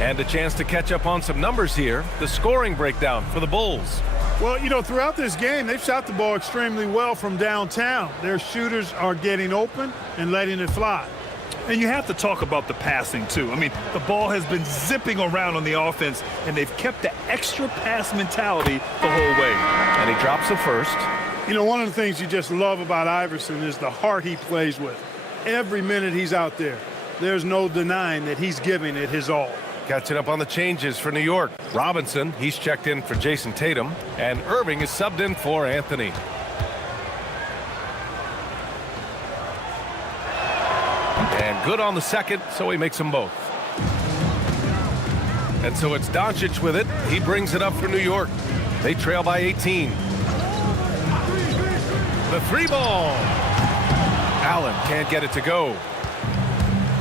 And a chance to catch up on some numbers here. The scoring breakdown for the Bulls. Well, you know, throughout this game, they've shot the ball extremely well from downtown. Their shooters are getting open and letting it fly. And you have to talk about the passing, too. I mean, the ball has been zipping around on the offense, and they've kept the extra pass mentality the whole way. And he drops the first. You know, one of the things you just love about Iverson is the heart he plays with. Every minute he's out there, there's no denying that he's giving it his all. Catching up on the changes for New York. Robinson, he's checked in for Jason Tatum, and Irving is subbed in for Anthony. And good on the second, so he makes them both. And so it's Doncic with it. He brings it up for New York. They trail by 18. The three ball. Allen can't get it to go.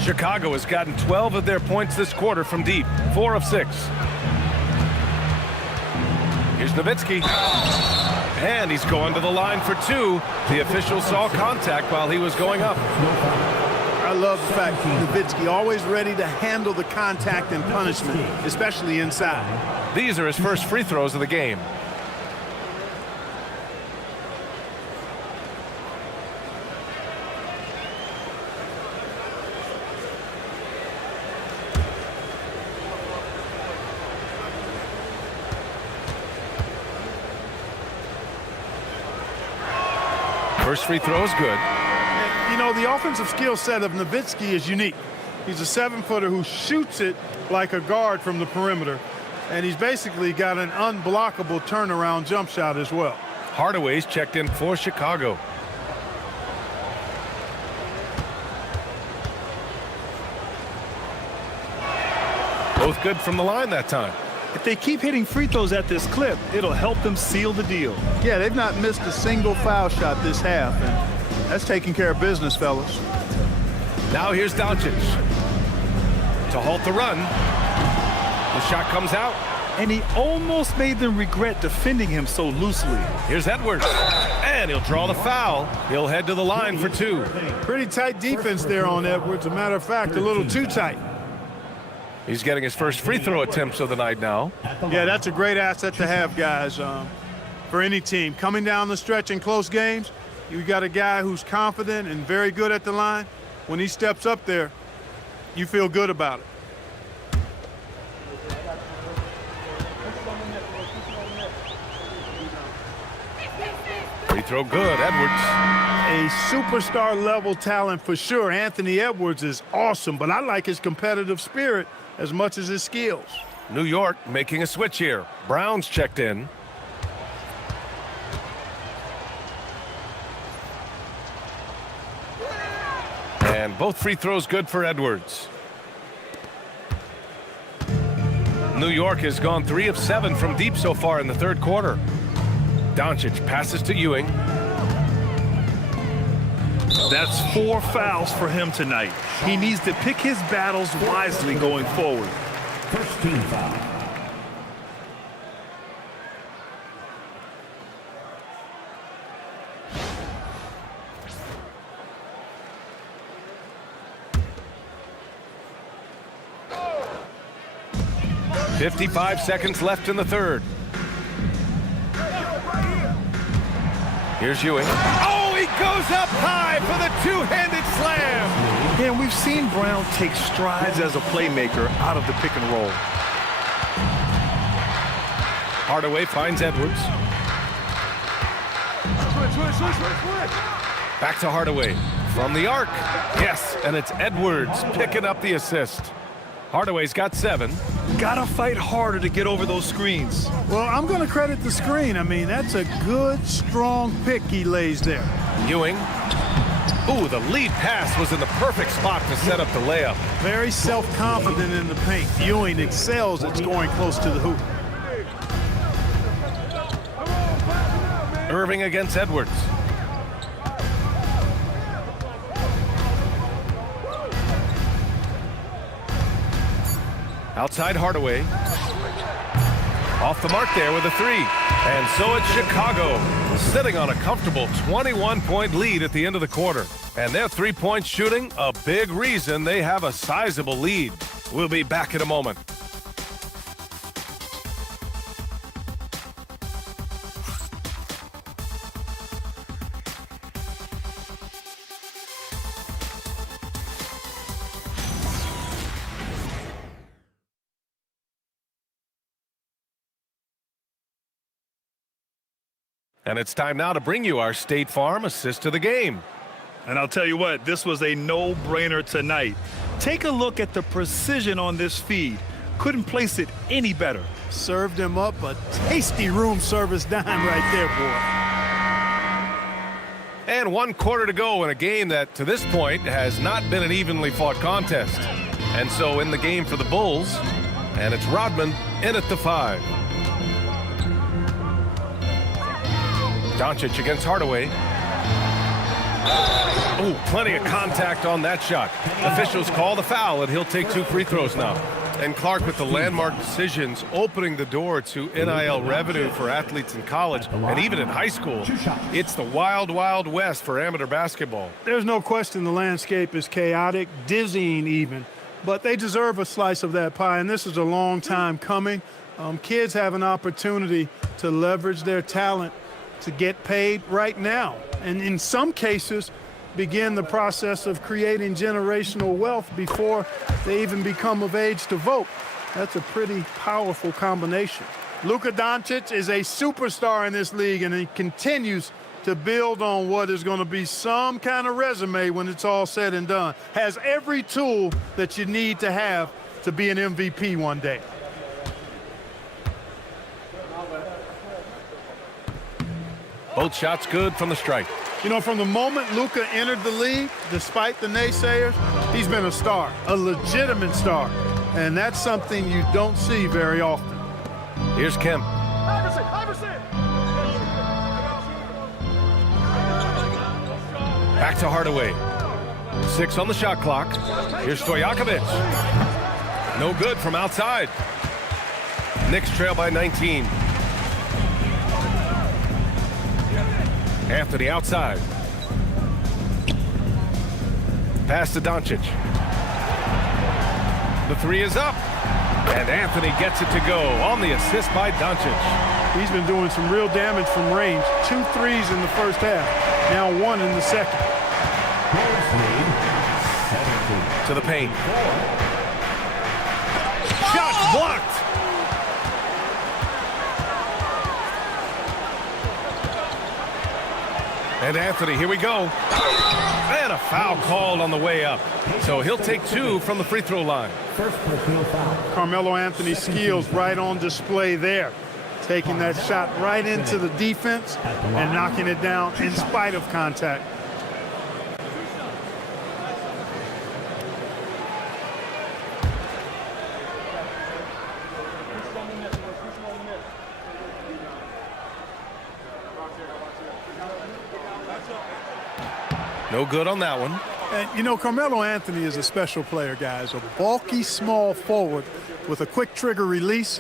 Chicago has gotten 12 of their points this quarter from deep, 4 of 6. Here's Nowitzki. And he's going to the line for 2. The official saw contact while he was going up. I love the fact Nowitzki always ready to handle the contact and punishment, especially inside. These are his first free throws of the game. First free throw is good. You know, the offensive skill set of Nowitzki is unique. He's a 7-footer who shoots it like a guard from the perimeter, and he's basically got an unblockable turnaround jump shot as well. Hardaway's checked in for Chicago. Both good from the line that time. If they keep hitting free throws at this clip, it'll help them seal the deal. Yeah, they've not missed a single foul shot this half, and that's taking care of business, fellas. Now here's Doncic to halt the run. The shot comes out. and he almost made them regret defending him so loosely. Here's Edwards, and he'll draw the foul. He'll head to the line for 2. Pretty tight defense there on Edwards. A matter of fact, a little too tight. He's getting his first free throw attempts of the night now. Yeah, that's a great asset to have, guys, for any team. Coming down the stretch in close games, you got a guy who's confident and very good at the line. When he steps up there, you feel good about it. Free throw good, Edwards. A superstar level talent for sure. Anthony Edwards is awesome, but I like his competitive spirit as much as his skills. New York making a switch here. Brown's checked in. And both free throws good for Edwards. New York has gone 3 of 7 from deep so far in the third quarter. Doncic passes to Ewing. That's 4 fouls for him tonight. He needs to pick his battles wisely going forward. First team foul. .55 seconds left in the third. Here's Ewing. Oh, he goes up high for the two-handed slam. Yeah, we've seen Brown take strides as a playmaker out of the pick and roll. Hardaway finds Edwards. Back to Hardaway from the arc. Yes, and it's Edwards picking up the assist. Hardaway's got 7. Gotta fight harder to get over those screens. Well, I'm going to credit the screen. I mean, that's a good, strong pick he lays there. Ewing. Ooh, the lead pass was in the perfect spot to set up the layup. Very self-confident in the paint. Ewing excels at scoring close to the hoop. Irving against Edwards. Outside Hardaway. Off the mark there with a 3. And so it's Chicago, sitting on a comfortable 21-point lead at the end of the quarter. And their three-point shooting, a big reason they have a sizable lead. We'll be back in a moment. And it's time now to bring you our State Farm assist to the game. And I'll tell you what, this was a no-brainer tonight. Take a look at the precision on this feed. Couldn't place it any better. Served him up a tasty room service dime right there, boy. And 1 quarter to go in a game that, to this point, has not been an evenly fought contest. And so in the game for the Bulls, and it's Rodman in at the 5. Doncic against Hardaway. Oh, plenty of contact on that shot. Officials call the foul, and he'll take 2 free throws now. And Clark, with the landmark decisions opening the door to NIL revenue for athletes in college and even in high school, it's the wild, wild west for amateur basketball. There's no question the landscape is chaotic, dizzying even, but they deserve a slice of that pie, and this is a long time coming. Kids have an opportunity to leverage their talent to get paid right now, and in some cases begin the process of creating generational wealth before they even become of age to vote. That's a pretty powerful combination. Luka Doncic is a superstar in this league, and he continues to build on what is going to be some kind of resume when it's all said and done. Has every tool that you need to have to be an MVP one day. Both shots good from the stripe. You know, from the moment Luka entered the league, despite the naysayers, he's been a star, a legitimate star. And that's something you don't see very often. Here's Kemp. Back to Hardaway. 6 on the shot clock. Here's Stojakovic. No good from outside. Knicks trail by 19. Anthony outside. Pass to Doncic. The three is up. And Anthony gets it to go on the assist by Doncic. He's been doing some real damage from range. 2 threes in the first half. Now 1 in the second. To the paint. Shot blocked. And Anthony, here we go. And a foul called on the way up. So he'll take 2 from the free throw line. First personal foul. Carmelo Anthony's skills right on display there. Taking that shot right into the defense and knocking it down in spite of contact. No good on that one. And, you know, Carmelo Anthony is a special player, guys. A bulky, small forward with a quick trigger release,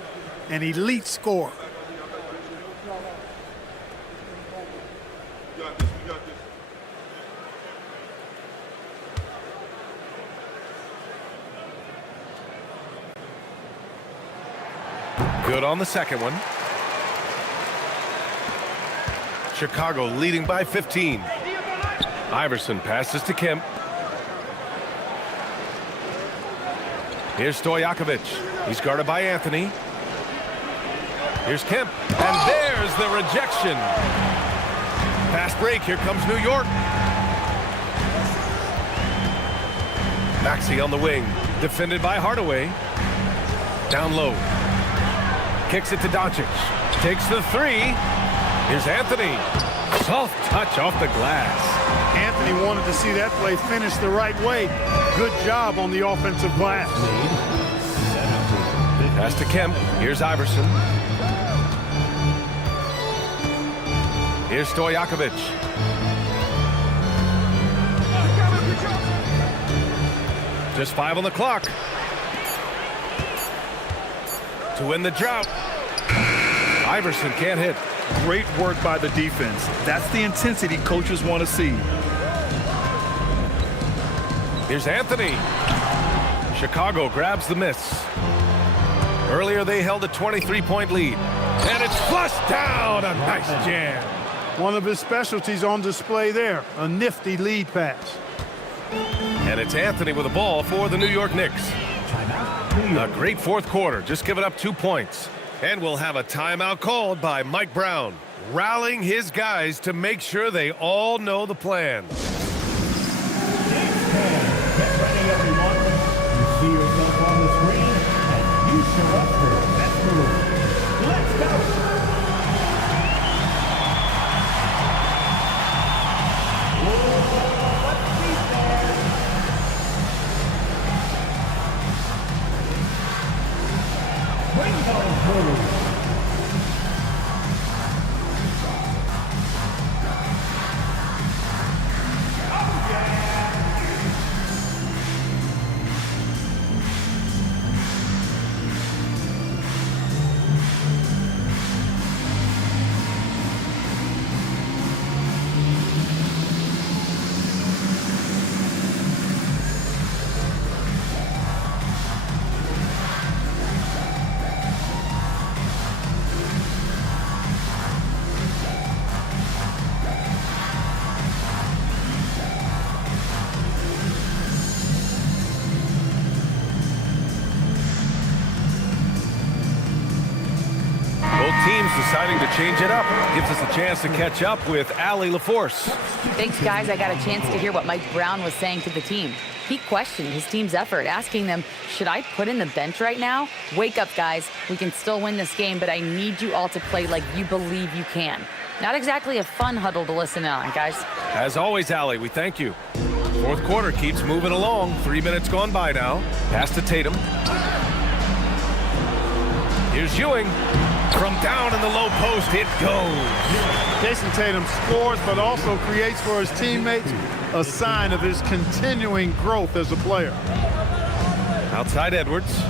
an elite scorer. Good on the second one. Chicago leading by 15. Iverson passes to Kemp. Here's Stojakovic. He's guarded by Anthony. Here's Kemp. And there's the rejection. Fast break. Here comes New York. Maxey on the wing. Defended by Hardaway. Down low. Kicks it to Doncic. Takes the three. Here's Anthony. Soft touch off the glass. Anthony wanted to see that play finish the right way. Good job on the offensive glass. Pass to Kemp. Here's Iverson. Here's Stojakovic. Just 5 on the clock. To win the drought. Iverson can't hit. Great work by the defense. That's the intensity coaches want to see. Here's Anthony. Chicago grabs the miss. Earlier they held a 23-point lead. And it's flushed down. A nice jam. One of his specialties on display there. A nifty lead pass. And it's Anthony with the ball for the New York Knicks. A great fourth quarter. Just giving up 2 points. And we'll have a timeout called by Mike Brown, rallying his guys to make sure they all know the plan. Get ready, everyone. You see yourself on the screen, and you show up for the best move. Let's go. Teams deciding to change it up. Gives us a chance to catch up with Allie LaForce. Thanks, guys. I got a chance to hear what Mike Brown was saying to the team. He questioned his team's effort, asking them, should I put in the bench right now? Wake up, guys. We can still win this game, but I need you all to play like you believe you can. Not exactly a fun huddle to listen on, guys. As always, Allie, we thank you. Fourth quarter keeps moving along. 3 minutes gone by now. Pass to Tatum. Here's Ewing. From down in the low post, it goes. Jason Tatum scores, but also creates for his teammates a sign of his continuing growth as a player. Outside Edwards.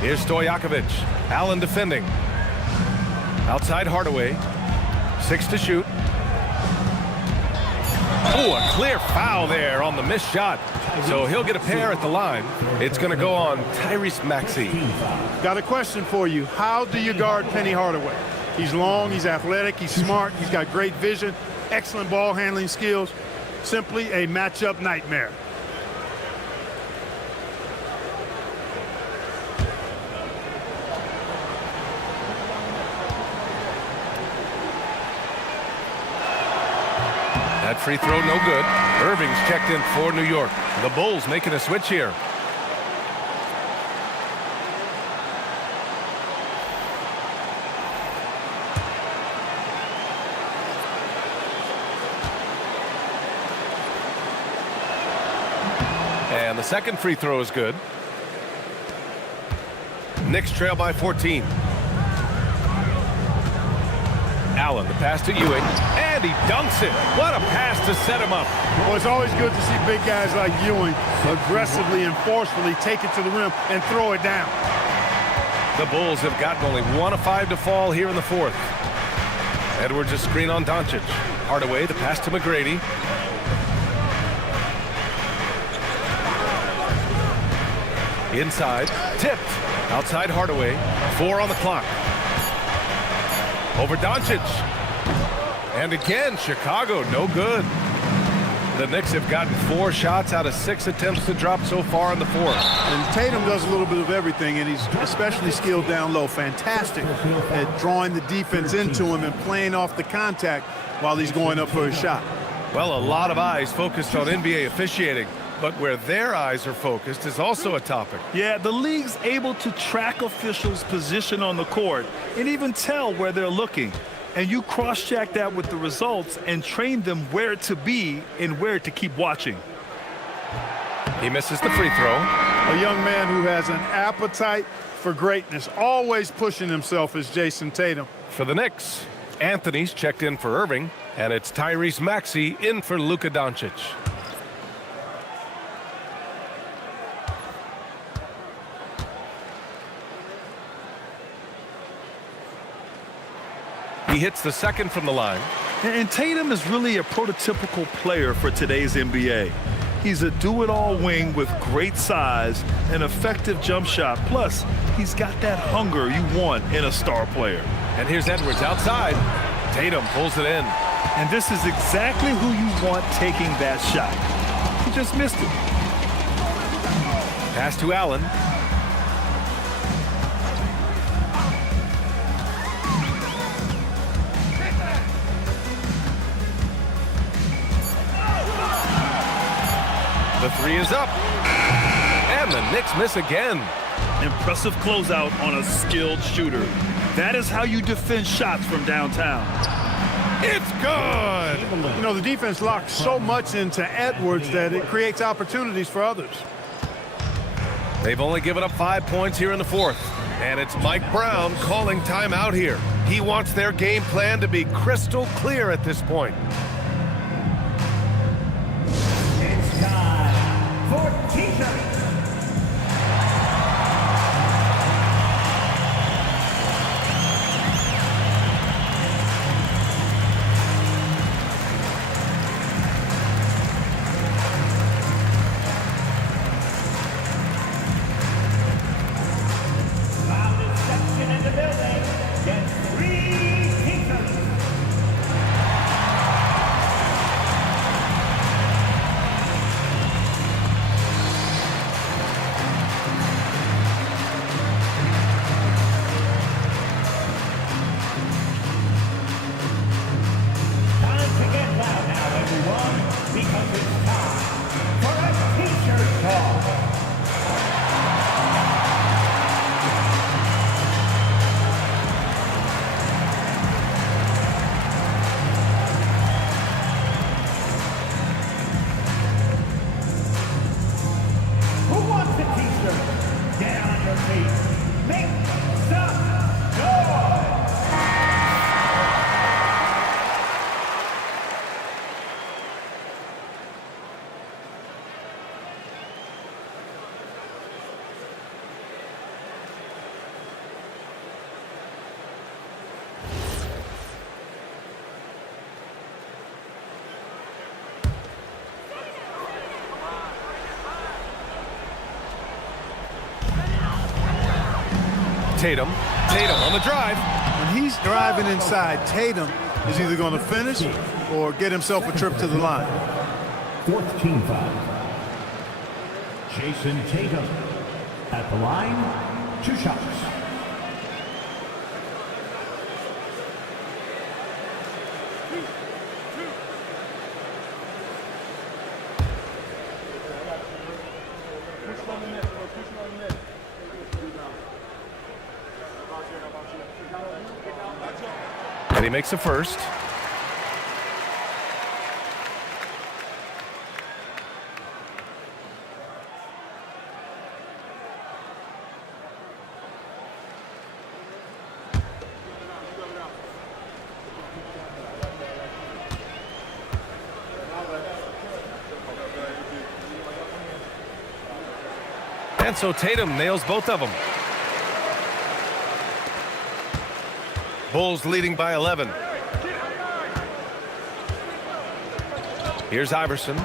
Here's Stojakovic. Allen defending. Outside Hardaway. 6 to shoot. Oh, a clear foul there on the missed shot. So he'll get a pair at the line. It's going to go on Tyrese Maxey. Got a question for you. How do you guard Penny Hardaway? He's long, he's athletic, he's smart, he's got great vision, excellent ball handling skills. Simply a matchup nightmare. That free throw no good. Irving's checked in for New York. The Bulls making a switch here. And the second free throw is good. Knicks trail by 14. Allen, the pass to Ewing, and he dunks it. What a pass to set him up. Well, it's always good to see big guys like Ewing aggressively and forcefully take it to the rim and throw it down. The Bulls have gotten only 1 of 5 to fall here in the fourth. Edwards' a screen on Doncic. Hardaway, the pass to McGrady. Inside, tipped. Outside Hardaway, 4 on the clock. Over Doncic. And again, Chicago, no good. The Knicks have gotten 4 shots out of 6 attempts to drop so far in the fourth. And Tatum does a little bit of everything, and he's especially skilled down low. Fantastic at drawing the defense into him and playing off the contact while he's going up for a shot. Well, a lot of eyes focused on NBA officiating, but where their eyes are focused is also a topic. Yeah, the league's able to track officials' position on the court and even tell where they're looking. And you cross-check that with the results and train them where to be and where to keep watching. He misses the free throw. A young man who has an appetite for greatness, always pushing himself, is Jason Tatum. For the Knicks, Anthony's checked in for Irving, and it's Tyrese Maxey in for Luka Doncic. He hits the second from the line. And Tatum is really a prototypical player for today's NBA. He's a do-it-all wing with great size, an effective jump shot. Plus, he's got that hunger you want in a star player. And here's Edwards outside. Tatum pulls it in. And this is exactly who you want taking that shot. He just missed it. Pass to Allen. The three is up. And the Knicks miss again. Impressive closeout on a skilled shooter. That is how you defend shots from downtown. It's good. You know, the defense locks so much into Edwards that it creates opportunities for others. They've only given up 5 points here in the fourth. And it's Mike Brown calling timeout here. He wants their game plan to be crystal clear at this point. It's time for T-shirts. Tatum. Tatum on the drive. When he's driving inside, Tatum is either going to finish or get himself a trip to the line. Fourth team foul. Jason Tatum at the line, 2 shots. And he makes a first. And so Tatum nails both of them. Bulls leading by 11. Here's Iverson.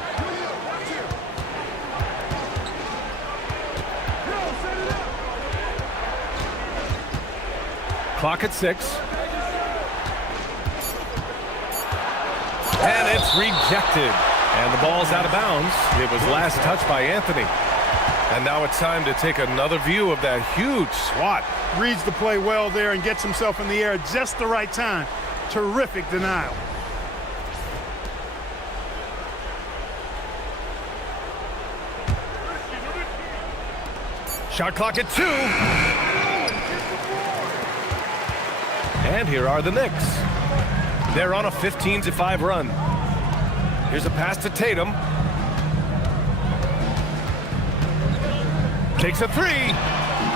Clock at 6. And it's rejected. And the ball's out of bounds. It was last touched by Anthony. And now it's time to take another view of that huge swat. Reads the play well there and gets himself in the air at just the right time. Terrific denial. Shot clock at 2. And here are the Knicks. They're on a 15-5 run. Here's a pass to Tatum. Takes a 3.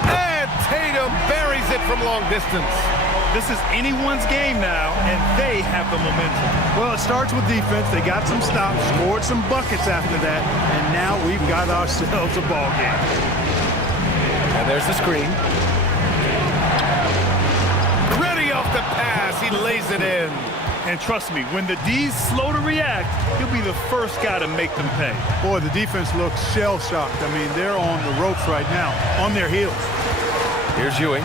And Tatum buries it from long distance. This is anyone's game now, and they have the momentum. Well, it starts with defense. They got some stops, scored some buckets after that, and now we've got ourselves a ball game. And there's the screen. Ready off the pass. He lays it in. And trust me, when the D's slow to react, he'll be the first guy to make them pay. Boy, the defense looks shell-shocked. I mean, they're on the ropes right now, on their heels. Here's Ewing.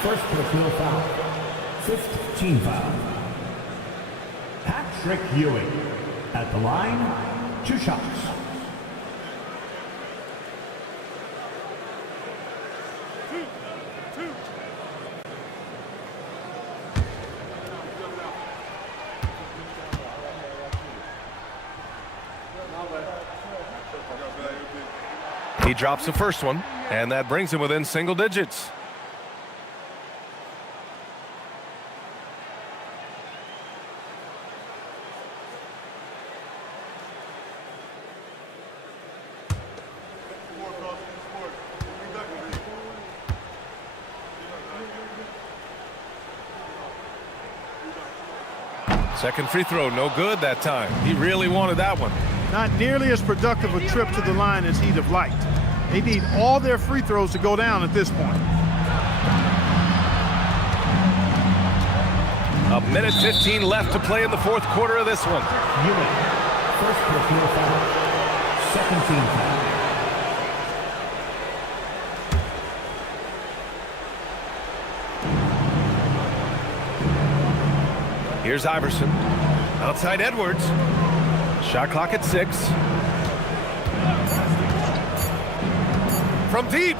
First personal foul. 5th team foul. Patrick Ewing at the line, 2 shots. He drops the first one, and that brings him within single digits. Second free throw, no good that time. He really wanted that one. Not nearly as productive a trip to the line as he'd have liked. They need all their free throws to go down at this point. A minute 15 left to play in the fourth quarter of this one. Ewing, first personal foul. 2nd team foul. Here's Iverson. Outside Edwards. Shot clock at 6. From deep.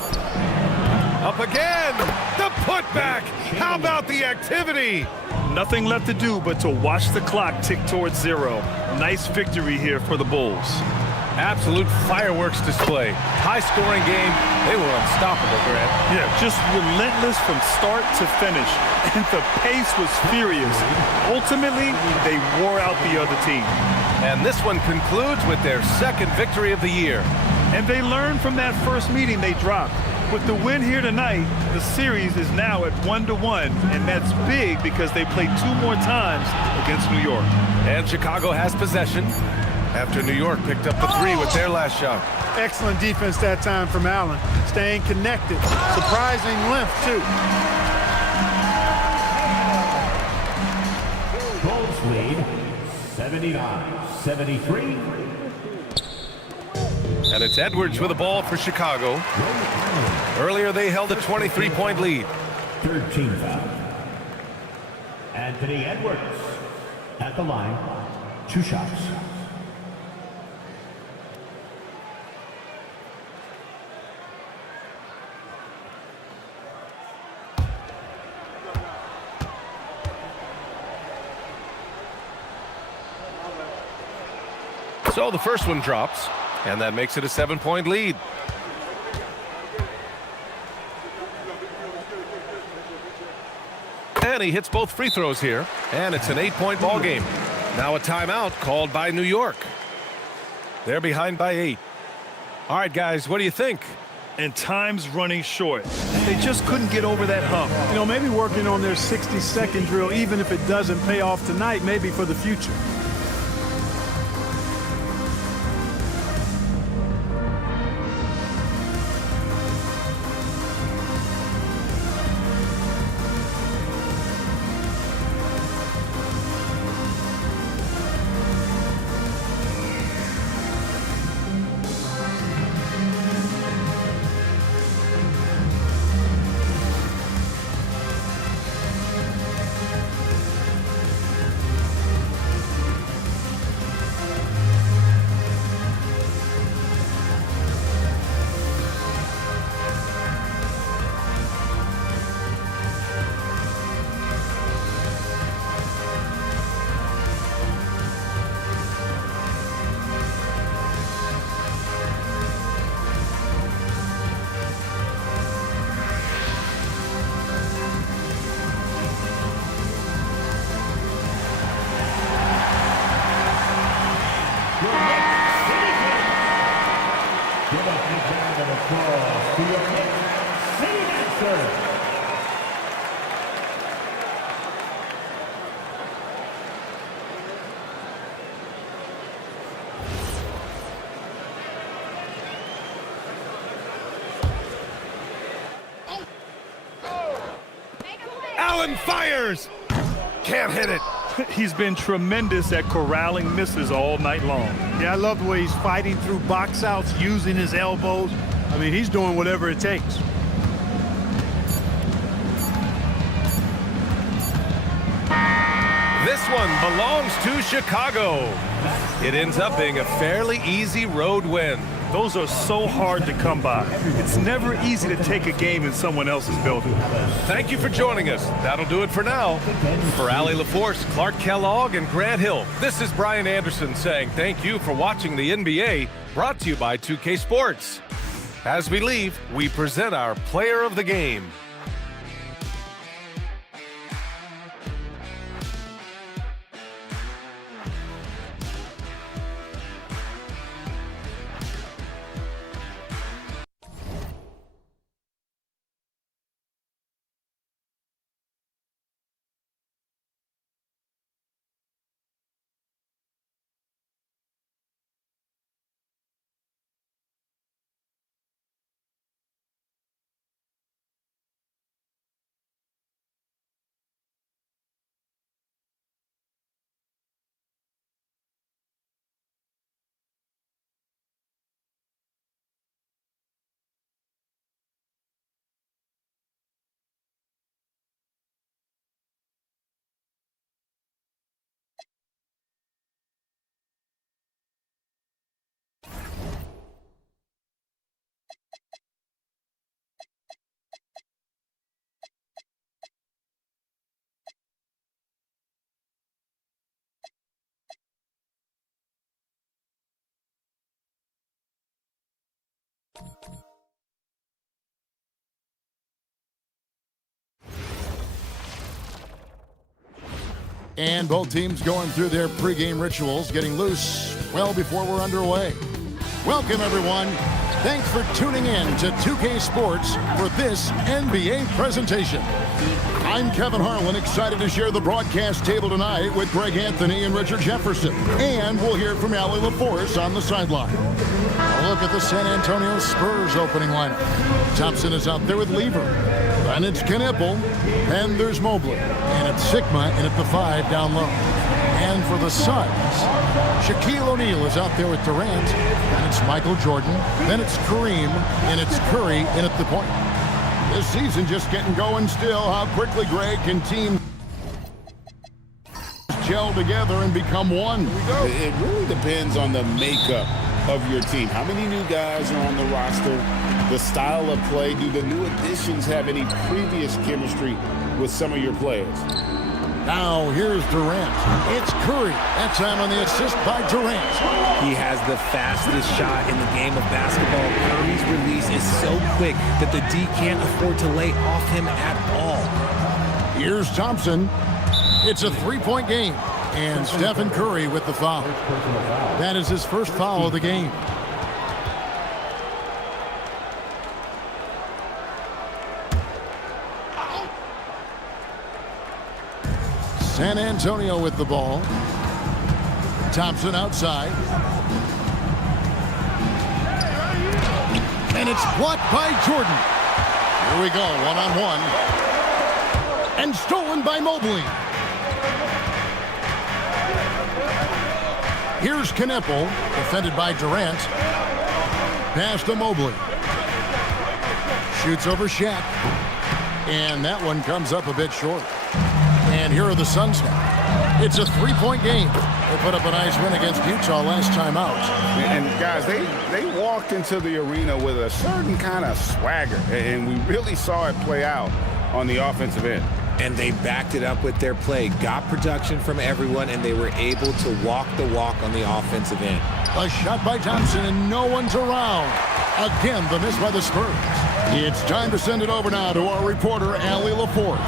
Up again. The putback. How about the activity? Nothing left to do but to watch the clock tick towards 0. Nice victory here for the Bulls. Absolute fireworks display. High-scoring game. They were unstoppable, Grant. Yeah, just relentless from start to finish. And the pace was furious. Ultimately, they wore out the other team. And this one concludes with their second victory of the year. And they learned from that first meeting they dropped. With the win here tonight, the series is now at 1-1, and that's big because they played 2 more times against New York. And Chicago has possession after New York picked up the 3 with their last shot. Excellent defense that time from Allen. Staying connected. Surprising length, too. Bulls lead 79-73. And it's Edwards with the ball for Chicago. Earlier they held a 23-point lead. 13 foul. Anthony Edwards at the line. 2 shots. So the first one drops, and that makes it a 7-point lead. And he hits both free throws here, and it's an 8-point ball game. Now a timeout called by New York. They're behind by 8. All right, guys, what do you think? And time's running short. They just couldn't get over that hump. You know, maybe working on their 60-second drill, even if it doesn't pay off tonight, maybe for the future. Allen fires! Can't hit it. He's been tremendous at corralling misses all night long. Yeah, I love the way he's fighting through box outs, using his elbows. I mean, he's doing whatever it takes. This one belongs to Chicago. It ends up being a fairly easy road win. Those are so hard to come by. It's never easy to take a game in someone else's building. Thank you for joining us. That'll do it for now. For Allie LaForce, Clark Kellogg, and Grant Hill, this is Brian Anderson saying thank you for watching the NBA, brought to you by 2K Sports. As we leave, we present our player of the game. And both teams going through their pregame rituals, getting loose well before we're underway. Welcome, everyone. Thanks for tuning in to 2K Sports for this NBA presentation. I'm Kevin Harlan, excited to share the broadcast table tonight with Greg Anthony and Richard Jefferson. And we'll hear from Allie LaForce on the sideline. A look at the San Antonio Spurs opening lineup. Thompson is out there with Lever. And it's Knipple. And there's Mobley. And it's Sigma in at the 5 down low. And for the Suns, Shaquille O'Neal is out there with Durant. And it's Michael Jordan. Then it's Kareem. And it's Curry in at the point. This season just getting going still. How quickly, Greg, can teams gel together and become one? It really depends on the makeup of your team. How many new guys are on the roster? The style of play. Do the new additions have any previous chemistry with some of your players? Now here's Durant. It's Curry. That time on the assist by Durant. He has the fastest shot in the game of basketball. Curry's release is so quick that the D can't afford to lay off him at all. Here's Thompson. It's a three-point game. And Stephen Curry with the foul. That is his first foul of the game. San Antonio with the ball. Thompson outside. And it's blocked by Jordan. Here we go, one-on-one. And stolen by Mobley. Here's Kneppel, defended by Durant. Pass to Mobley. Shoots over Shaq. And that one comes up a bit short. And here are the Suns now. It's a three-point game. They put up a nice win against Utah last time out. And guys, they walked into the arena with a certain kind of swagger, and we really saw it play out on the offensive end. And they backed it up with their play, got production from everyone, and they were able to walk the walk on the offensive end. A shot by Thompson, and no one's around. Again, the miss by the Spurs. It's time to send it over now to our reporter, Allie LaForce.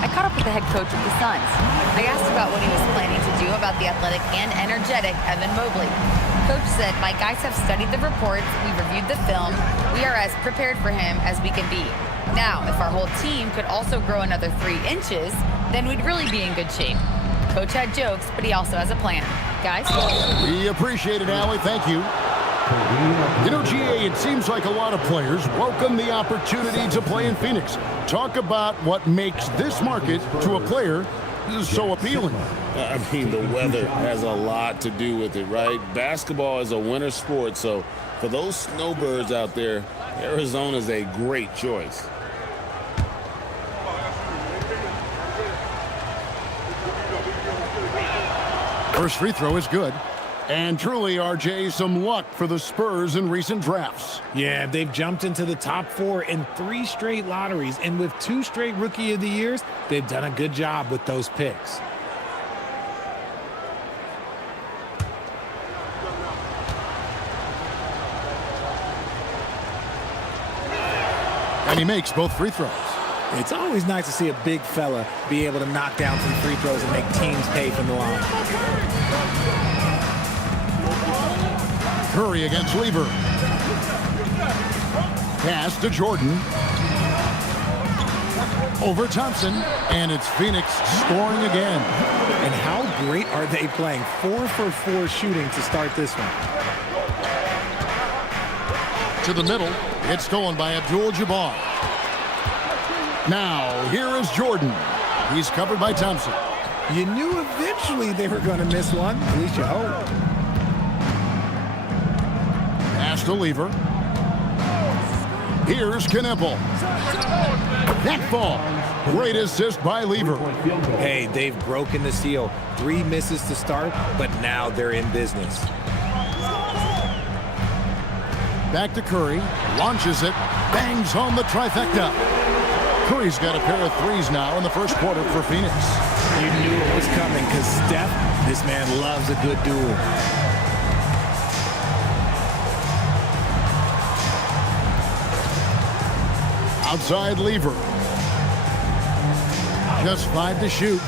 I caught up with the head coach of the Suns. I asked about what he was planning to do about the athletic and energetic Evan Mobley. Coach said, "My guys have studied the reports, we've reviewed the film, we are as prepared for him as we can be. Now, if our whole team could also grow another 3 inches, then we'd really be in good shape." Coach had jokes, but he also has a plan. Guys? We appreciate it, Allie. Thank you. You know, GA, it seems like a lot of players welcome the opportunity to play in Phoenix. Talk about what makes this market to a player so appealing. I mean, the weather has a lot to do with it, right? Basketball is a winter sport, so for those snowbirds out there, Arizona's a great choice. First free throw is good. And truly, RJ, some luck for the Spurs in recent drafts. Yeah, they've jumped into the top 4 in 3 straight lotteries, and with 2 straight Rookie of the Years, they've done a good job with those picks. And he makes both free throws. It's always nice to see a big fella be able to knock down some free throws and make teams pay from the line. Curry against Lever. Pass to Jordan. Over Thompson. And it's Phoenix scoring again. And how great are they playing? 4 for 4 shooting to start this one. To the middle. It's stolen by Abdul-Jabbar. Now, here is Jordan. He's covered by Thompson. You knew eventually they were going to miss one. At least you hope. Pass to Lever. Here's Kneppel. That fall. Great assist by Lever. Hey, they've broken the seal. 3 misses to start, but now they're in business. Back to Curry. Launches it. Bangs home the trifecta. Curry's got a pair of threes now in the first quarter for Phoenix. You knew it was coming because Steph, this man loves a good duel. Outside Lever. Just 5 to shoot.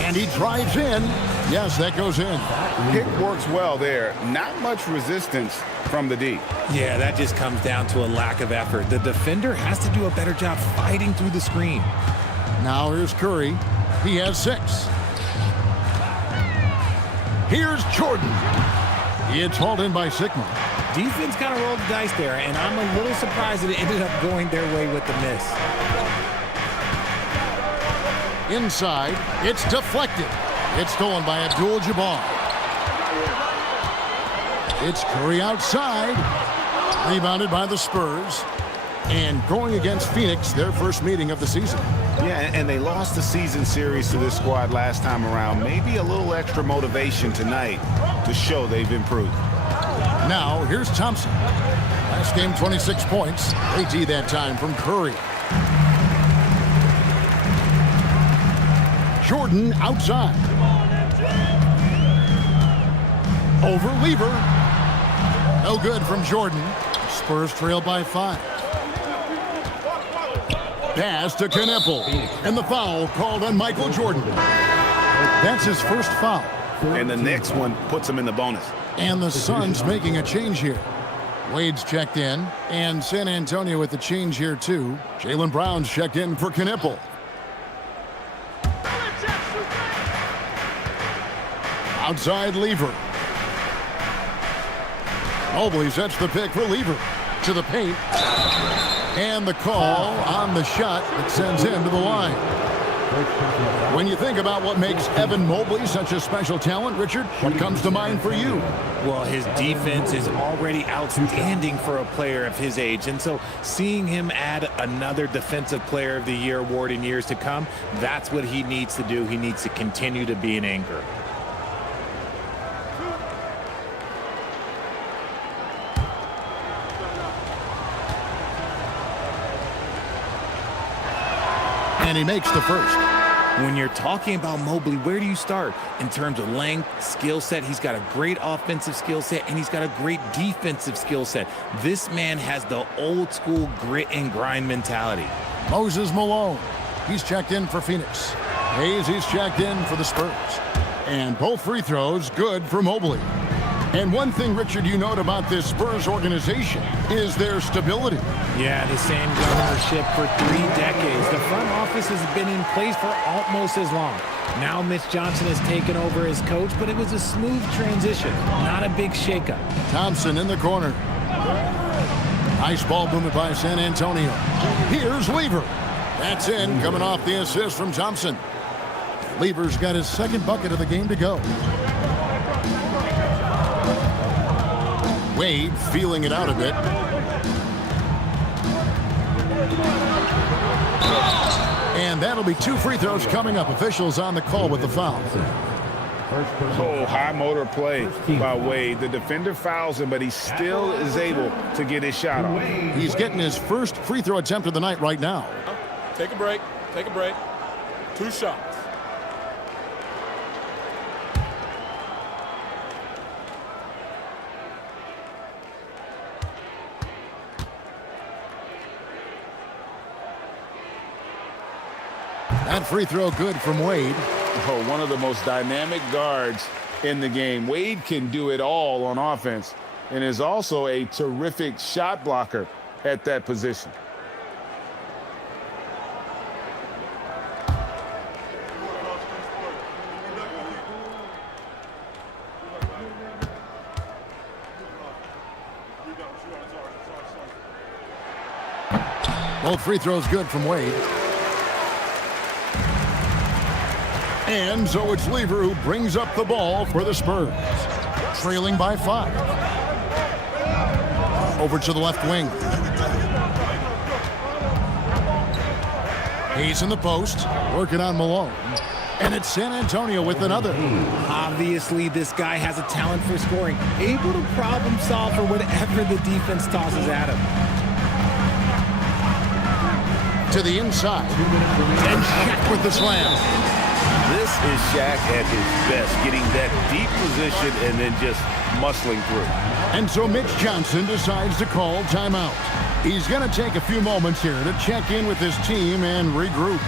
And he drives in. Yes, that goes in. Pick works well there. Not much resistance from the D. Yeah, that just comes down to a lack of effort. The defender has to do a better job fighting through the screen. Now here's Curry. He has 6. Here's Jordan. It's hauled in by Sigma. Defense kind of rolled the dice there, and I'm a little surprised that it ended up going their way with the miss. Inside, it's deflected. It's stolen by Abdul-Jabbar. It's Curry outside. Rebounded by the Spurs. And going against Phoenix, their first meeting of the season. Yeah, and they lost the season series to this squad last time around. Maybe a little extra motivation tonight to show they've improved. Now, here's Thompson. Last game, 26 points. AD that time from Curry. Jordan outside. Over Lever. No good from Jordan. Spurs trail by 5. Pass to Kneppel. And the foul called on Michael Jordan. That's his first foul. And the next one puts him in the bonus. And the Suns making a change here. Wade's checked in, and San Antonio with the change here too. Jaylen Brown's checked in for Kneppel. Outside Lever. Mobley sets the pick for Lever. To the paint. And the call on the shot that sends him to the line. When you think about what makes Evan Mobley such a special talent, Richard, what comes to mind for you? Well, his defense is already outstanding for a player of his age. And so seeing him add another Defensive Player of the Year award in years to come, that's what he needs to do. He needs to continue to be an anchor. And he makes the first. When you're talking about Mobley, where do you start? In terms of length, skill set, he's got a great offensive skill set, and he's got a great defensive skill set. This man has the old school grit and grind mentality. Moses Malone, he's checked in for Phoenix. Hayes, he's checked in for the Spurs. And both free throws good for Mobley. And one thing, Richard, you note about this Spurs organization is their stability. Yeah, the same governorship for 3 decades. The front office has been in place for almost as long. Now Mitch Johnson has taken over as coach, but it was a smooth transition, not a big shakeup. Thompson in the corner. Nice ball movement by San Antonio. Here's Lever. That's in, coming off the assist from Thompson. Lever's got his second bucket of the game to go. Wade feeling it out a bit. And that'll be 2 free throws coming up. Officials on the call with the foul. Oh, high motor play by Wade. The defender fouls him, but he still is able to get his shot off. He's getting his first free throw attempt of the night right now. Take a break. Take a break. 2 shots. That free throw good from Wade. Oh, one of the most dynamic guards in the game. Wade can do it all on offense and is also a terrific shot blocker at that position. Both free throws good from Wade. And so it's Lever who brings up the ball for the Spurs. Trailing by 5. Over to the left wing. He's in the post, working on Malone. And it's San Antonio with another. Obviously, this guy has a talent for scoring, able to problem solve for whatever the defense tosses at him. To the inside. And Shaq with the slam. This is Shaq at his best, getting that deep position and then just muscling through. And so Mitch Johnson decides to call timeout. He's going to take a few moments here to check in with his team and regroup.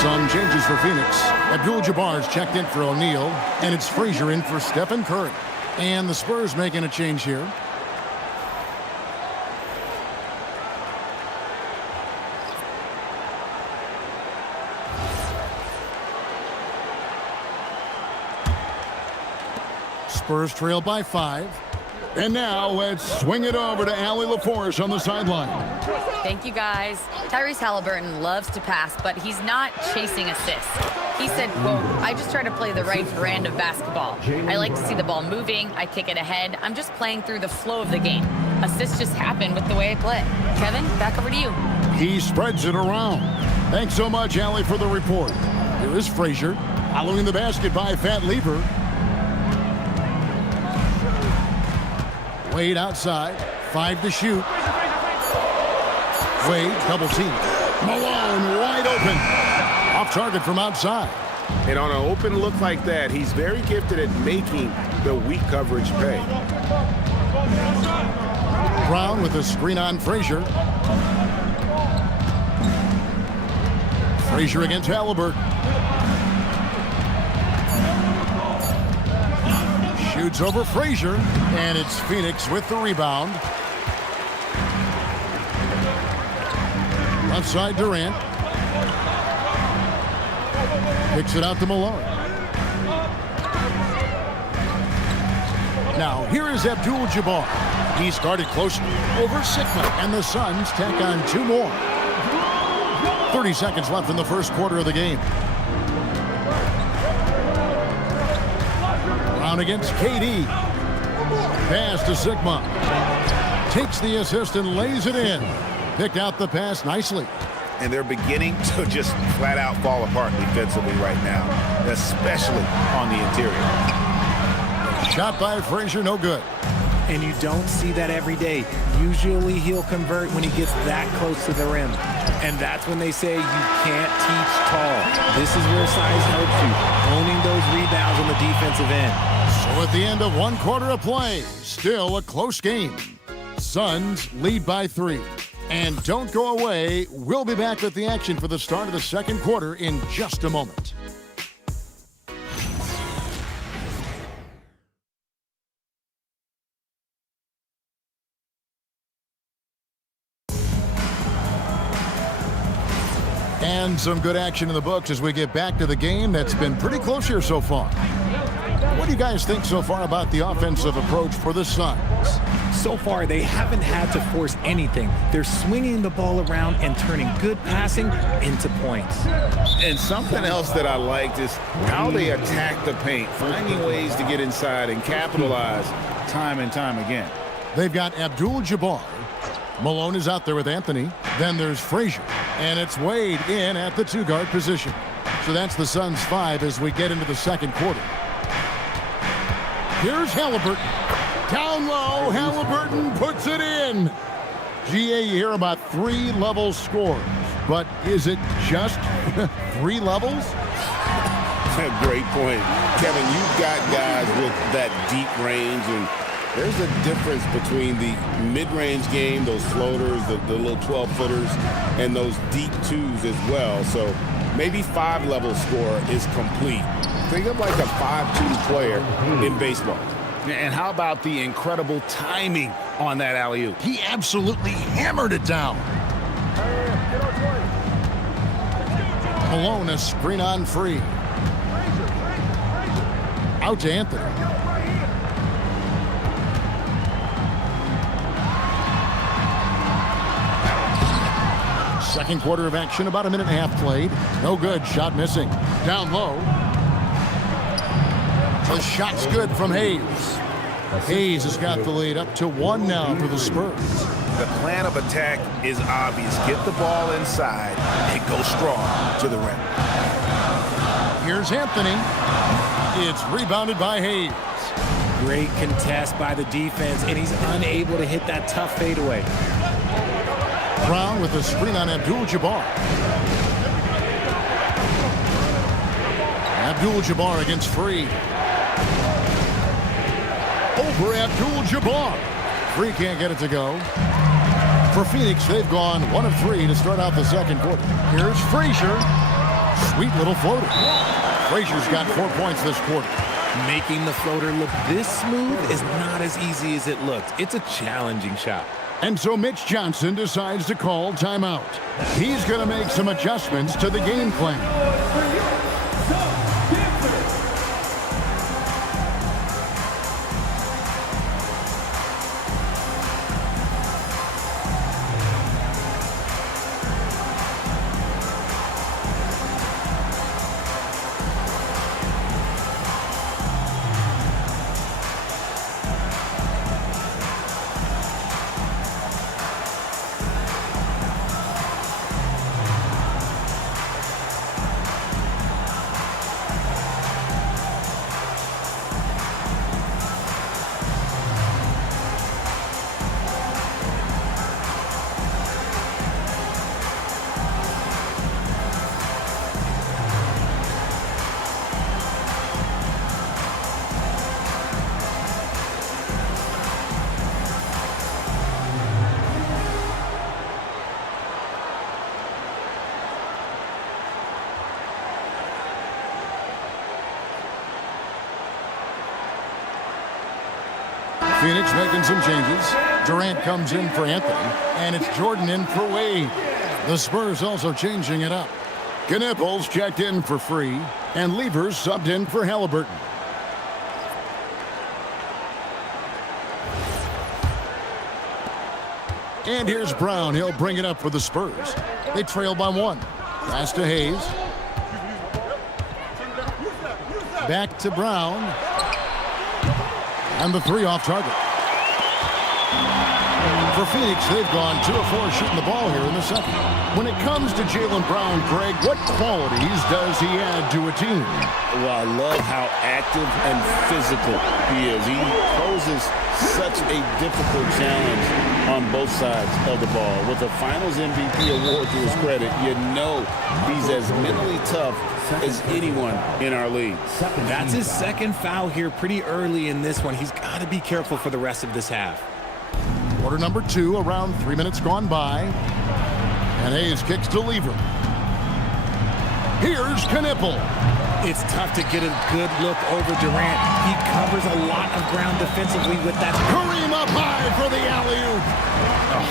Some changes for Phoenix. Abdul-Jabbar's checked in for O'Neal, and it's Frazier in for Stephen Curry. And the Spurs making a change here. Spurs trail by 5. And now let's swing it over to Allie LaForce on the sideline. Thank you, guys. Tyrese Halliburton loves to pass, but he's not chasing assists. He said, quote, "I just try to play the right brand of basketball. I like to see the ball moving. I kick it ahead. I'm just playing through the flow of the game. Assists just happen with the way I play." Kevin, back over to you. He spreads it around. Thanks so much, Allie, for the report. Here is Frazier, following the basket by Fat Lever. Wade outside, 5 to shoot. Wade, double team. Malone wide open. Off target from outside. And on an open look like that, he's very gifted at making the weak coverage pay. Brown with a screen on Frazier. Frazier against Halliburton. Shoots over Frazier, and it's Phoenix with the rebound. Left side Durant. Picks it out to Malone. Now, here is Abdul-Jabbar. He's guarded closely over Sigma, and the Suns tack on 2 more. 30 seconds left in the first quarter of the game. Brown against KD. Pass to Sigma. Takes the assist and lays it in. Picked out the pass nicely. And they're beginning to just flat out fall apart defensively right now, especially on the interior. Shot by Frazier, no good. And you don't see that every day. Usually he'll convert when he gets that close to the rim. And that's when they say you can't teach tall. This is where size helps you, owning those rebounds on the defensive end. So at the end of 1 quarter of play, still a close game. Suns lead by 3. And don't go away. We'll be back with the action for the start of the second quarter in just a moment. And some good action in the books as we get back to the game that's been pretty close here so far. What do you guys think so far about the offensive approach for the Suns? So far, they haven't had to force anything. They're swinging the ball around and turning good passing into points. And something else that I liked is how they attack the paint, finding ways to get inside and capitalize time and time again. They've got Abdul-Jabbar. Malone is out there with Anthony. Then there's Frazier. And it's Wade in at the 2-guard position. So that's the Suns' 5 as we get into the second quarter. Here's Halliburton. Down low, Halliburton puts it in. GA, you hear about 3-level scores. But is it just 3 levels? Great point. Kevin, you've got guys with that deep range, and there's a difference between the mid-range game, those floaters, the little 12-footers, and those deep 2s as well. So maybe 5-level score is complete. Think of like a 5-2 player in baseball. And how about the incredible timing on that alley-oop? He absolutely hammered it down. Malone, a screen on free. Out to Anthony. Second quarter of action, about a minute and a half played. No good, shot missing. Down low. The shot's good from Hayes. Hayes has got the lead up to 1 now for the Spurs. The plan of attack is obvious. Get the ball inside and go strong to the rim. Here's Anthony. It's rebounded by Hayes. Great contest by the defense, and he's unable to hit that tough fadeaway. Brown with a screen on Abdul-Jabbar. Abdul-Jabbar against Free. Over Abdul-Jabbar. Free can't get it to go. For Phoenix, they've gone 1 of 3 to start out the second quarter. Here's Frazier. Sweet little floater. Frazier's got 4 points this quarter. Making the floater look this smooth is not as easy as it looked. It's a challenging shot. And so Mitch Johnson decides to call timeout. He's going to make some adjustments to the game plan. Phoenix making some changes. Durant comes in for Anthony, and it's Jordan in for Wade. The Spurs also changing it up. Knipples checked in for Free, and Levers subbed in for Halliburton. And here's Brown. He'll bring it up for the Spurs. They trail by 1. Pass to Hayes. Back to Brown. And the 3 off target. For Phoenix, they've gone 2 of 4 shooting the ball here in the second. When it comes to Jaylen Brown, Greg, what qualities does he add to a team? Well, I love how active and physical he is. He poses such a difficult challenge on both sides of the ball. With a Finals MVP award to his credit, you know he's as mentally tough as anyone in our league. That's his second foul here pretty early in this one. He's got to be careful for the rest of this half. Quarter number 2, around 3 minutes gone by. And Hayes kicks to Lever. Here's Knippel. It's tough to get a good look over Durant. He covers a lot of ground defensively with that. Kareem up high for the alley-oop.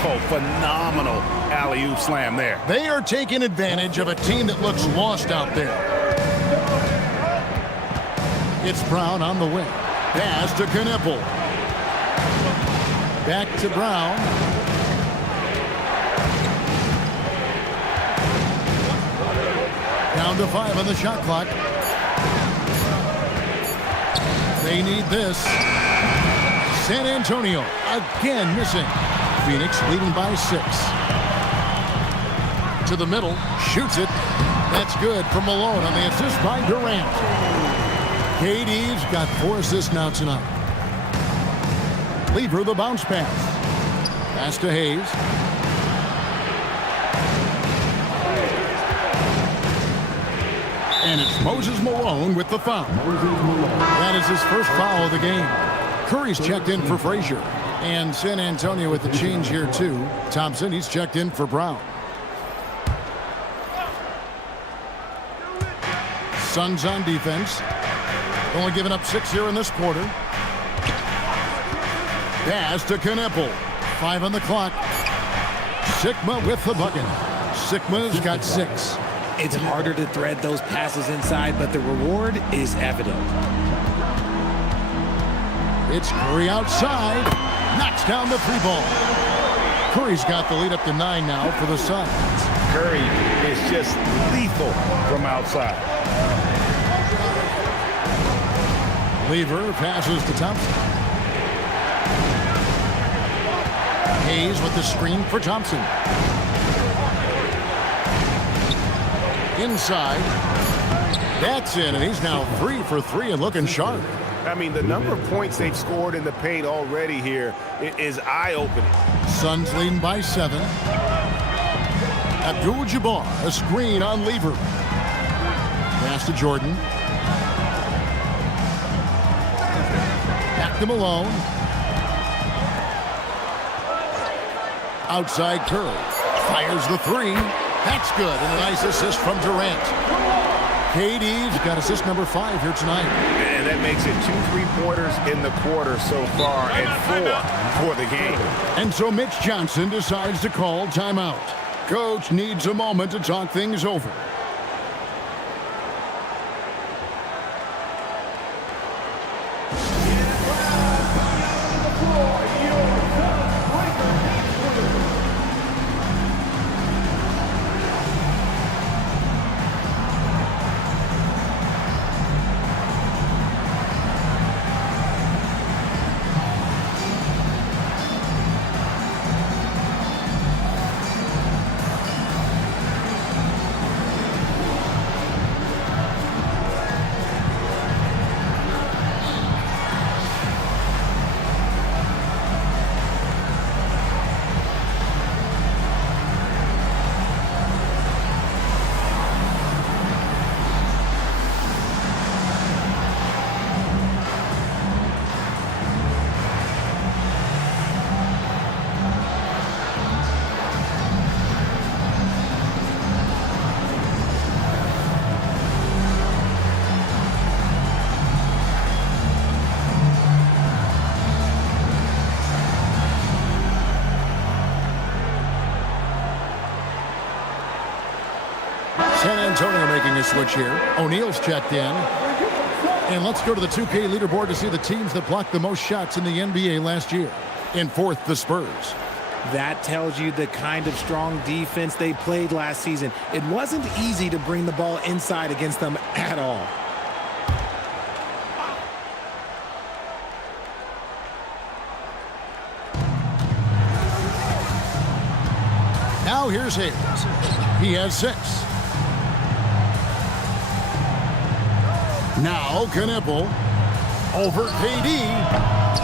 Oh, phenomenal alley-oop slam there. They are taking advantage of a team that looks lost out there. It's Brown on the wing. Pass to Knippel. Back to Brown. Down to 5 on the shot clock. They need this. San Antonio again missing. Phoenix leading by 6. To the middle, shoots it. That's good from Malone on the assist by Durant. KD's got 4 assists now tonight. Lever the bounce pass. Pass to Hayes. And it's Moses Malone with the foul. That is his first foul of the game. Curry's checked in for Frazier. And San Antonio with the change here too. Thompson, he's checked in for Brown. Suns on defense. Only giving up 6 here in this quarter. Pass to Knippel. 5 on the clock. Sigma with the bucket. Sigma's got 6. It's harder to thread those passes inside, but the reward is evident. It's Curry outside. Knocks down the 3 ball. Curry's got the lead up to 9 now for the Suns. Curry is just lethal from outside. Lever passes to Thompson. Hayes with the screen for Thompson. Inside. That's in, and he's now 3 for 3 and looking sharp. I mean, the number of points they've scored in the paint already here is eye-opening. Suns leading by 7. Abdul-Jabbar, a screen on Lever. Pass to Jordan. Back to Malone. Outside Curry. Fires the 3. That's good, and a nice assist from Durant. KD's got assist number 5 here tonight. And that makes it 2 3-pointers in the quarter so far and 4 for the game. And so Mitch Johnson decides to call timeout. Coach needs a moment to talk things over. San Antonio making a switch here. O'Neal's checked in. And let's go to the 2K leaderboard to see the teams that blocked the most shots in the NBA last year. In 4th, the Spurs. That tells you the kind of strong defense they played last season. It wasn't easy to bring the ball inside against them at all. Now here's Hayes. He has 6. Now Knipple over KD.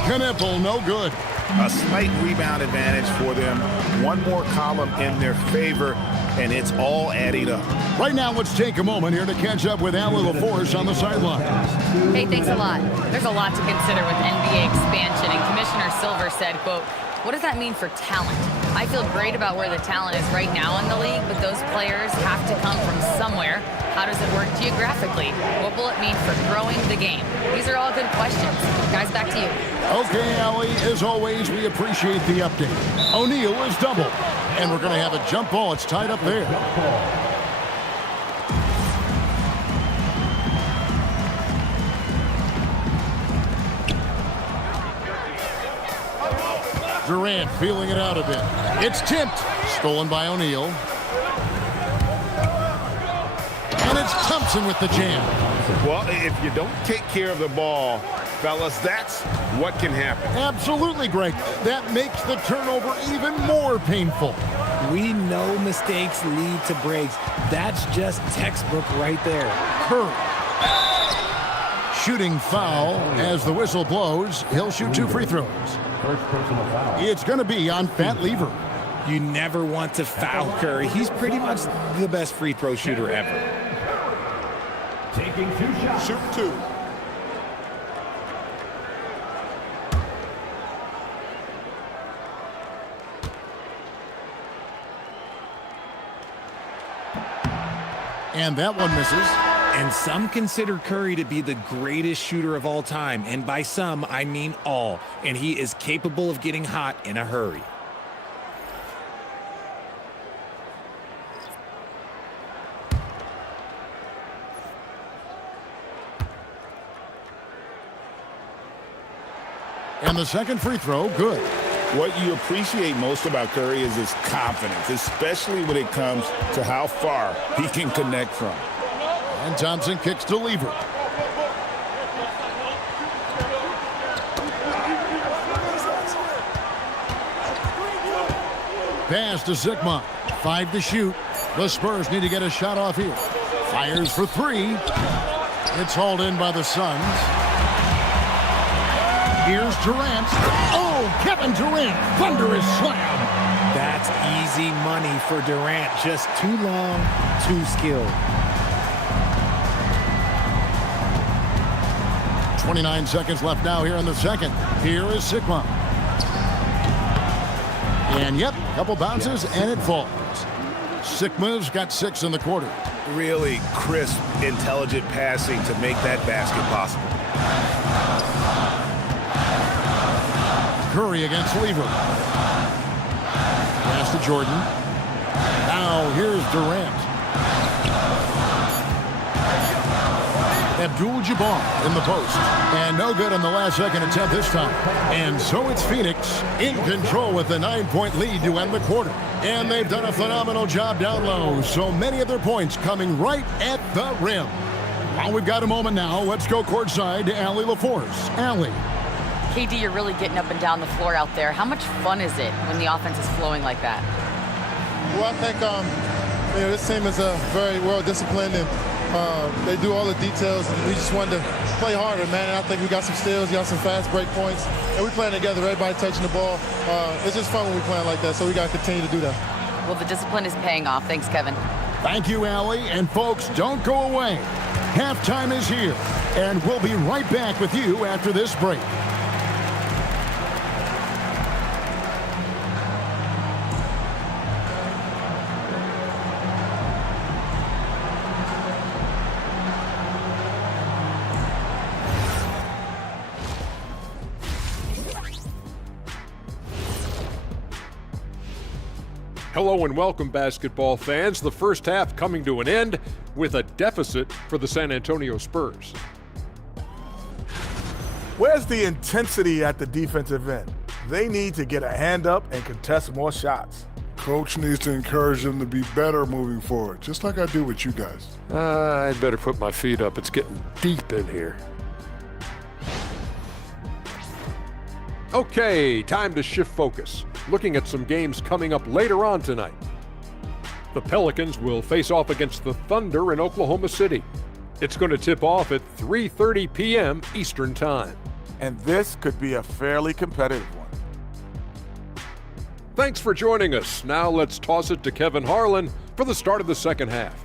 Knipple, no good. A slight rebound advantage for them. One more column in their favor, and it's all adding up. Right now, let's take a moment here to catch up with Allie LaForce on the sideline. Hey, thanks a lot. There's a lot to consider with NBA expansion, and Commissioner Silver said, quote, "What does that mean for talent? I feel great about where the talent is right now in the league, but those players have to come from somewhere. How does it work geographically? What will it mean for growing the game?" These are all good questions. Guys, back to you. Okay, Allie, as always, we appreciate the update. O'Neal is doubled, and we're going to have a jump ball. It's tied up there. Durant feeling it out a bit. It's tipped. Stolen by O'Neal. And it's Thompson with the jam. Well, if you don't take care of the ball, fellas, that's what can happen. Absolutely, Greg. That makes the turnover even more painful. We know mistakes lead to breaks. That's just textbook right there. Curry. Shooting foul as the whistle blows. He'll shoot 2 free throws. First personal foul. It's going to be on Fat Lever. You never want to foul Curry. He's pretty much the best free throw shooter ever. Taking 2 shots. Shoot 2. And that one misses. And some consider Curry to be the greatest shooter of all time. And by some, I mean all. And he is capable of getting hot in a hurry. And the second free throw, good. What you appreciate most about Curry is his confidence, especially when it comes to how far he can connect from. And Thompson kicks to Lever. Pass to Sigma. 5 to shoot. The Spurs need to get a shot off here. Fires for 3. It's hauled in by the Suns. Here's Durant. Oh, Kevin Durant. Thunderous slam. That's easy money for Durant. Just too long, too skilled. 29 seconds left now here in the second. Here is Sigma. And yep, couple bounces and it falls. Sigma's got 6 in the quarter. Really crisp, intelligent passing to make that basket possible. Curry against Lever. Pass to Jordan. Now here's Durant. Abdul-Jabbar in the post. And no good on the last second attempt this time. And so it's Phoenix in control with a 9-point lead to end the quarter. And they've done a phenomenal job down low. So many of their points coming right at the rim. Well, we've got a moment now. Let's go courtside to Allie LaForce. Allie. KD, you're really getting up and down the floor out there. How much fun is it when the offense is flowing like that? Well, I think this team is very well disciplined, and they do all the details, and we just wanted to play harder, man. And I think we got some steals, got some fast break points, and we're playing together, everybody touching the ball. It's just fun when we're playing like that, so we got to continue to do that. Well, the discipline is paying off. Thanks, Kevin. Thank you, Allie. And folks, don't go away. Halftime is here, and we'll be right back with you after this break. Hello and welcome, basketball fans. The first half coming to an end with a deficit for the San Antonio Spurs. Where's the intensity at the defensive end? They need to get a hand up and contest more shots. Coach needs to encourage them to be better moving forward, just like I do with you guys. I'd better put my feet up. It's getting deep in here. Okay, time to shift focus. Looking at some games coming up later on tonight. The Pelicans will face off against the Thunder in Oklahoma City. It's going to tip off at 3:30 p.m. Eastern Time. And this could be a fairly competitive one. Thanks for joining us. Now let's toss it to Kevin Harlan for the start of the second half.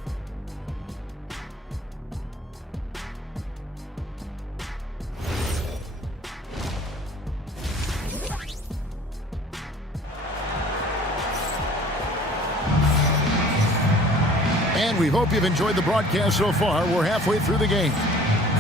And we hope you've enjoyed the broadcast so far. We're halfway through the game.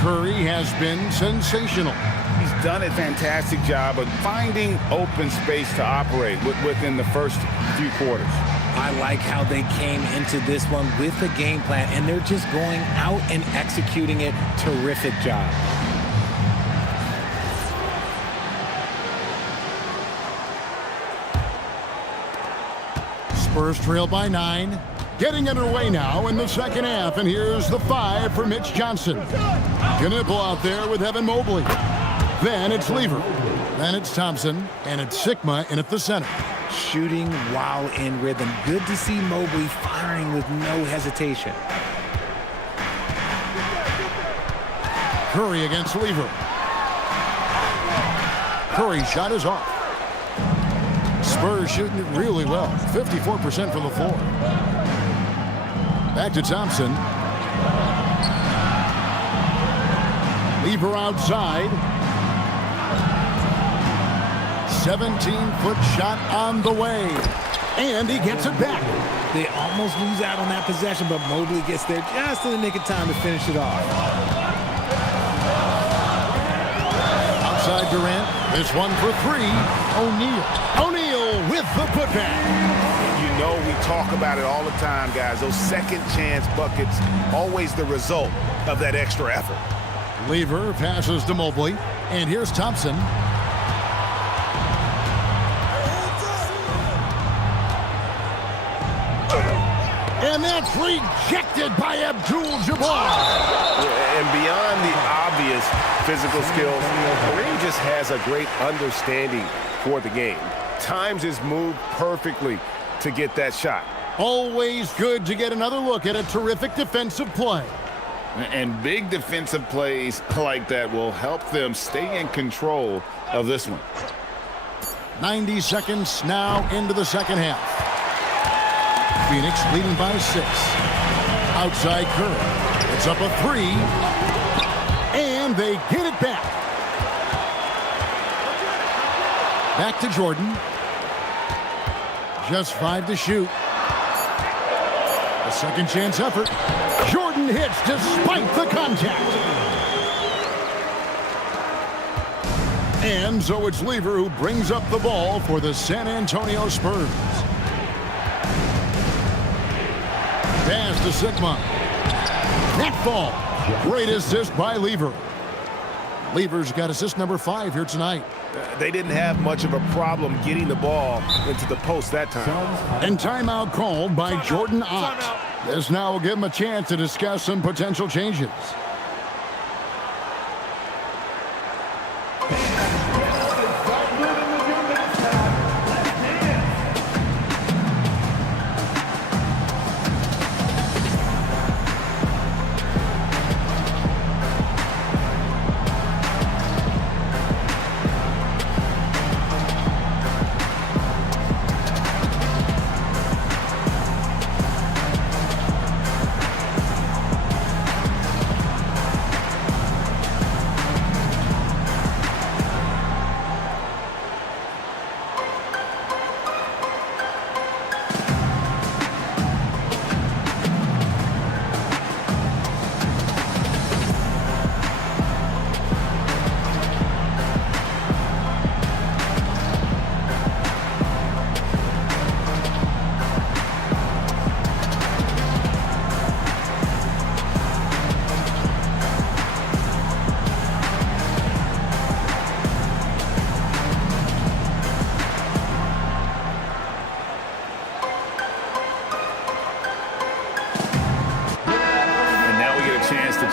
Curry has been sensational. He's done a fantastic job of finding open space to operate within the first few quarters. I like how they came into this one with a game plan, and they're just going out and executing it. Terrific job. Spurs trail by 9. Getting underway now in the second half, and here's the 5 for Mitch Johnson. Knipple out there with Evan Mobley. Then it's Lever. Then it's Thompson, and it's Sigma in at the center. Shooting while in rhythm. Good to see Mobley firing with no hesitation. Curry against Lever. Curry's shot is off. Spurs shooting it really well. 54% from the floor. Back to Thompson. Lever outside. 17-foot shot on the way. And he gets it back. They almost lose out on that possession, but Mobley gets there just in the nick of time to finish it off. Outside Durant. This one for 3. O'Neal with the putback. You know, we talk about it all the time, guys. Those second chance buckets, always the result of that extra effort. Lever passes to Mobley. And here's Thompson. And that's rejected by Abdul-Jabbar. And beyond the obvious physical skills, Kareem just has a great understanding for the game. Times his move perfectly to get that shot. Always good to get another look at a terrific defensive play. And big defensive plays like that will help them stay in control of this one. 90 seconds now into the second half. Phoenix leading by 6. Outside Curry. It's up a 3. And they get it back. Back to Jordan. Just 5 to shoot. A second chance effort. hits despite the contact. And so it's Lever who brings up the ball for the San Antonio Spurs. Pass to Sigma. That ball. Great assist by Lever. Lever's got assist number 5 here tonight. They didn't have much of a problem getting the ball into the post that time. And timeout called by Jordan Ott. This now will give him a chance to discuss some potential changes.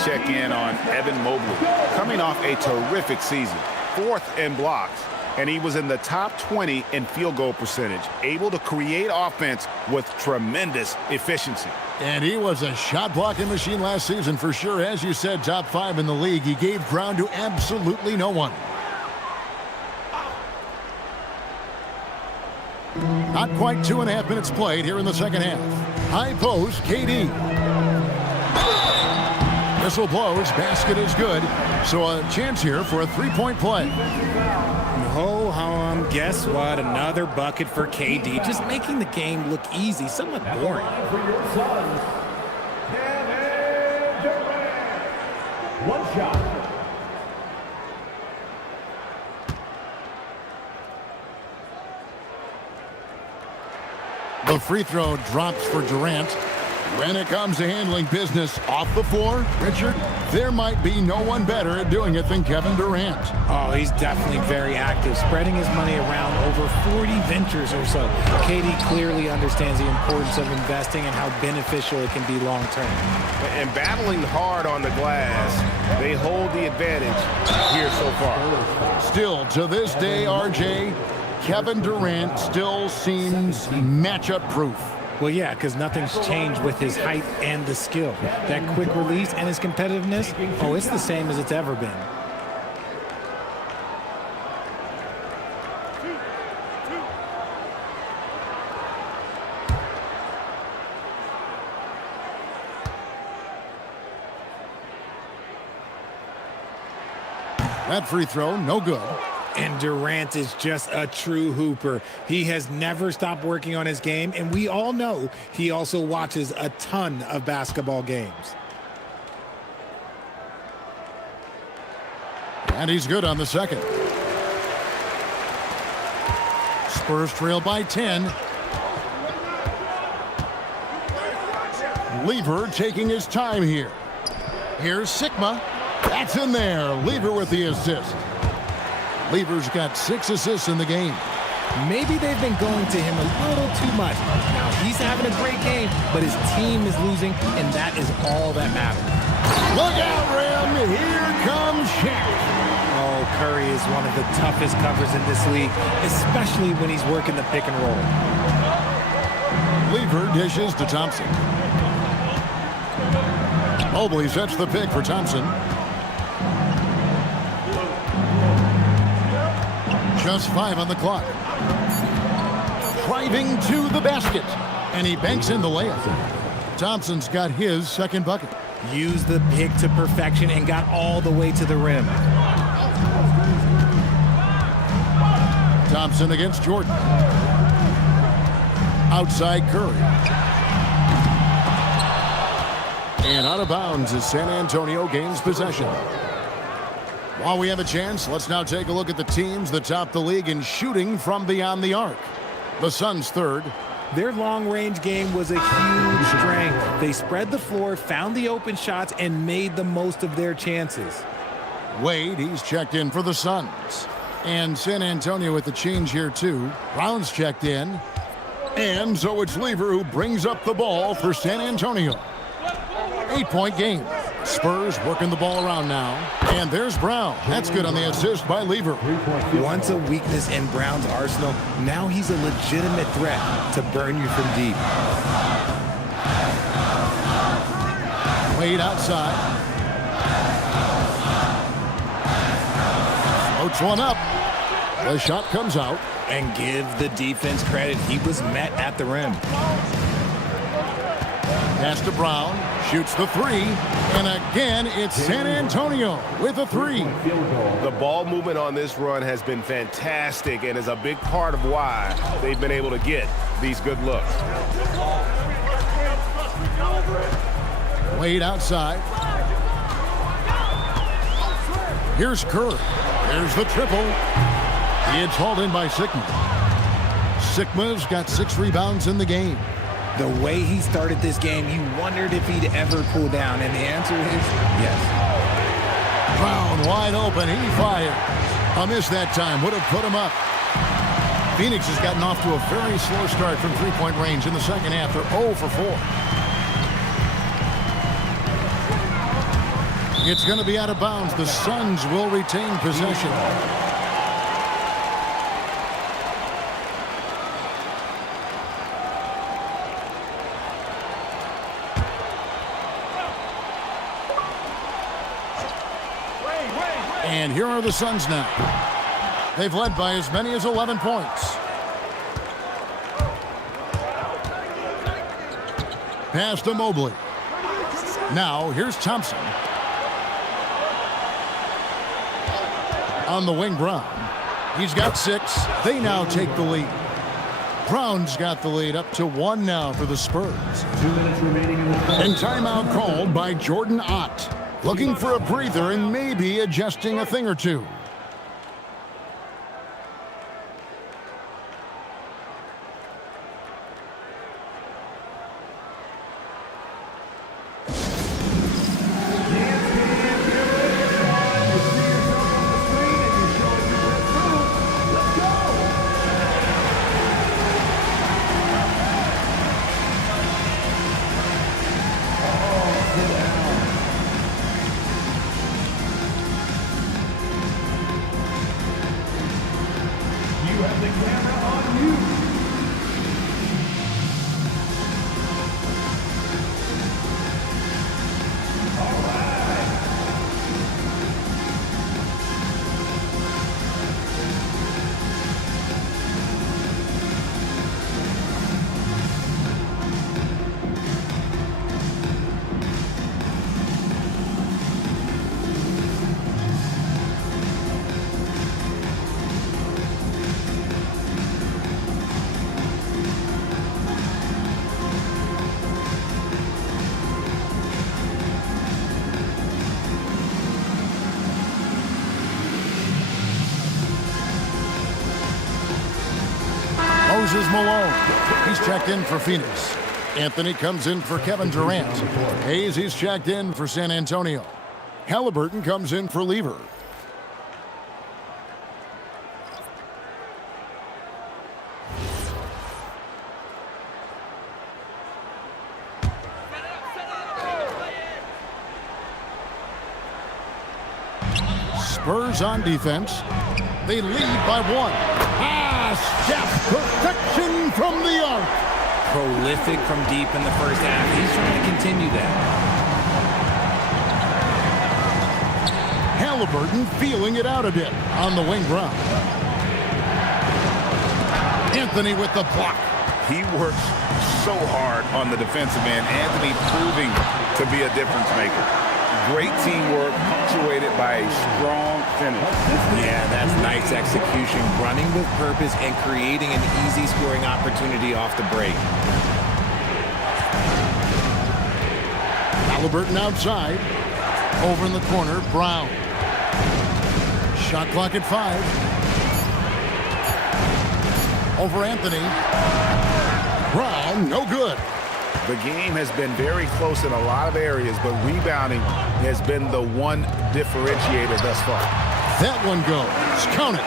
Check in on Evan Mobley, coming off a terrific season, 4th in blocks, and he was in the top 20 in field goal percentage, able to create offense with tremendous efficiency. And he was a shot blocking machine last season for sure. As you said, top 5 in the league. He gave ground to absolutely no one. Not quite 2.5 minutes played here in the second half. High post, KD. Whistle blows, basket is good. So a chance here for a 3-point play. Ho-hum, guess what? Another bucket for KD. Just making the game look easy, somewhat boring. For your sons, Kevin Durant. One shot. The free throw drops for Durant. When it comes to handling business off the floor, Richard, there might be no one better at doing it than Kevin Durant. Oh, he's definitely very active, spreading his money around over 40 ventures or so. KD clearly understands the importance of investing and how beneficial it can be long term. And battling hard on the glass, they hold the advantage here so far. Still, to this day, RJ, Kevin Durant still seems matchup proof. Well, yeah, because nothing's changed with his height and the skill. That quick release and his competitiveness, oh, it's the same as it's ever been. That free throw, no good. And Durant is just a true hooper. He has never stopped working on his game, and we all know he also watches a ton of basketball games. And he's good on the second. Spurs trail by 10. Lever taking his time here. Here's Sigma. That's in there. Lever with the assist. Lever's got 6 assists in the game. Maybe they've been going to him a little too much. Now, he's having a great game, but his team is losing, and that is all that matters. Look out, Rim. Here comes Shaq. Oh, Curry is one of the toughest covers in this league, especially when he's working the pick and roll. Lever dishes to Thompson. Mobley sets the pick for Thompson. Just 5 on the clock. Driving to the basket. And he banks in the layup. Thompson's got his second bucket. Used the pick to perfection and got all the way to the rim. Thompson against Jordan. Outside Curry. And out of bounds as San Antonio gains possession. While we have a chance, let's now take a look at the teams that top the league in shooting from beyond the arc. The Suns third. Their long-range game was a huge strength. They spread the floor, found the open shots, and made the most of their chances. Wade, he's checked in for the Suns. And San Antonio with the change here, too. Brown's checked in. And so it's Lever who brings up the ball for San Antonio. 8-point game. Spurs working the ball around now. And there's Brown. That's good on the assist by Lever. Once a weakness in Brown's arsenal, now he's a legitimate threat to burn you from deep. Wade outside. Floats one up. The shot comes out. And give the defense credit. He was met at the rim. Pass to Brown. Shoots the three. And again, it's San Antonio with a three. The ball movement on this run has been fantastic and is a big part of why they've been able to get these good looks. Wade outside. Here's Kerr. There's the triple. It's hauled in by Sigma. Sigma's got 6 rebounds in the game. The way he started this game, you wondered if he'd ever cool down, and the answer is yes. Brown wide open. He fires. A miss that time. Would have put him up. Phoenix has gotten off to a very slow start from three-point range in the second half. They're 0 for 4. It's going to be out of bounds. The Suns will retain possession. And here are the Suns now. They've led by as many as 11 points. Pass to Mobley. Now here's Thompson. On the wing, Brown. He's got 6. They now take the lead. Brown's got the lead up to 1 now for the Spurs. 2 minutes remaining in the third. And timeout called by Jordan Ott. Looking for a breather and maybe adjusting a thing or two. Moses Malone. He's checked in for Phoenix. Anthony comes in for Kevin Durant. Hayes, he's checked in for San Antonio. Halliburton comes in for Lever. Spurs on defense. They lead by 1. Steph, perfection from the arc. Prolific from deep in the first half. He's trying to continue that. Halliburton feeling it out a bit on the wing Brown. Anthony with the block. He works so hard on the defensive end. Anthony proving to be a difference maker. Great teamwork, punctuated by a strong finish. Yeah, that's nice execution. Running with purpose and creating an easy scoring opportunity off the break. Halliburton outside. Over in the corner, Brown. Shot clock at 5. Over Anthony. Brown, no good. The game has been very close in a lot of areas, but rebounding has been the one differentiator thus far. That one goes. Count it.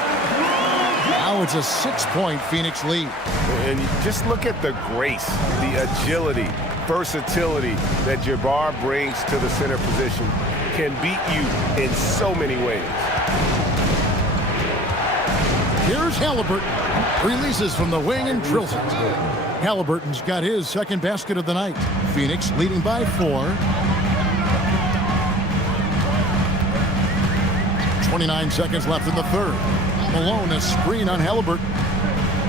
Now it's a 6-point Phoenix lead. And just look at the grace, the agility, versatility that Jabbar brings to the center position. Can beat you in so many ways. Here's Halliburton. Releases from the wing and drills it. Halliburton's got his second basket of the night. Phoenix leading by 4. 29 seconds left in the third. Malone, a screen on Halliburton.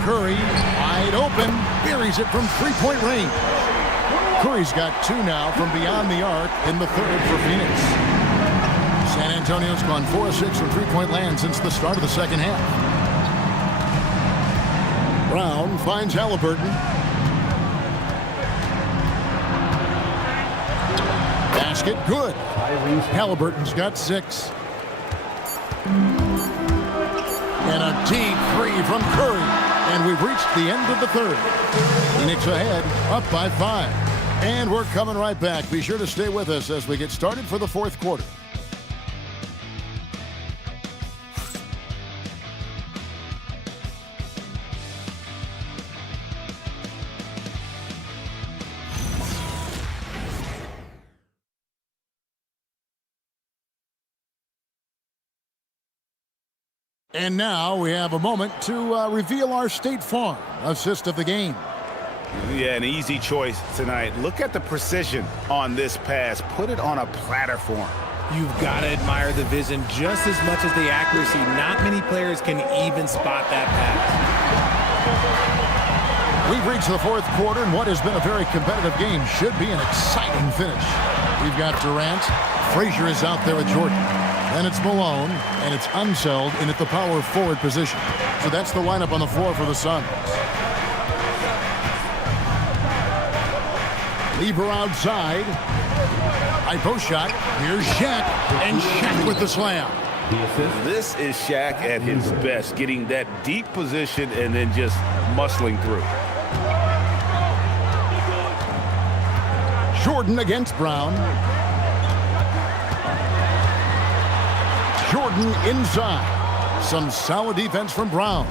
Curry, wide open, buries it from three-point range. Curry's got 2 now from beyond the arc in the third for Phoenix. San Antonio's gone 4 of 6 from three-point land since the start of the second half. Brown finds Halliburton. Basket good. Halliburton's got 6. And a deep 3 from Curry. And we've reached the end of the third. Phoenix ahead, up by 5. And we're coming right back. Be sure to stay with us as we get started for the fourth quarter. And now we have a moment to reveal our State Farm assist of the game. Yeah, an easy choice tonight. Look at the precision on this pass. Put it on a platter form. You've got to admire the vision just as much as the accuracy. Not many players can even spot that pass. We've reached the fourth quarter, and what has been a very competitive game should be an exciting finish. We've got Durant. Frazier is out there with Jordan. Then it's Malone, and it's Unseld in at the power forward position. So that's the lineup on the floor for the Suns. Lieber outside. High post shot. Here's Shaq, and Shaq with the slam. This is Shaq at his best, getting that deep position and then just muscling through. Jordan against Brown. Jordan inside. Some solid defense from Brown.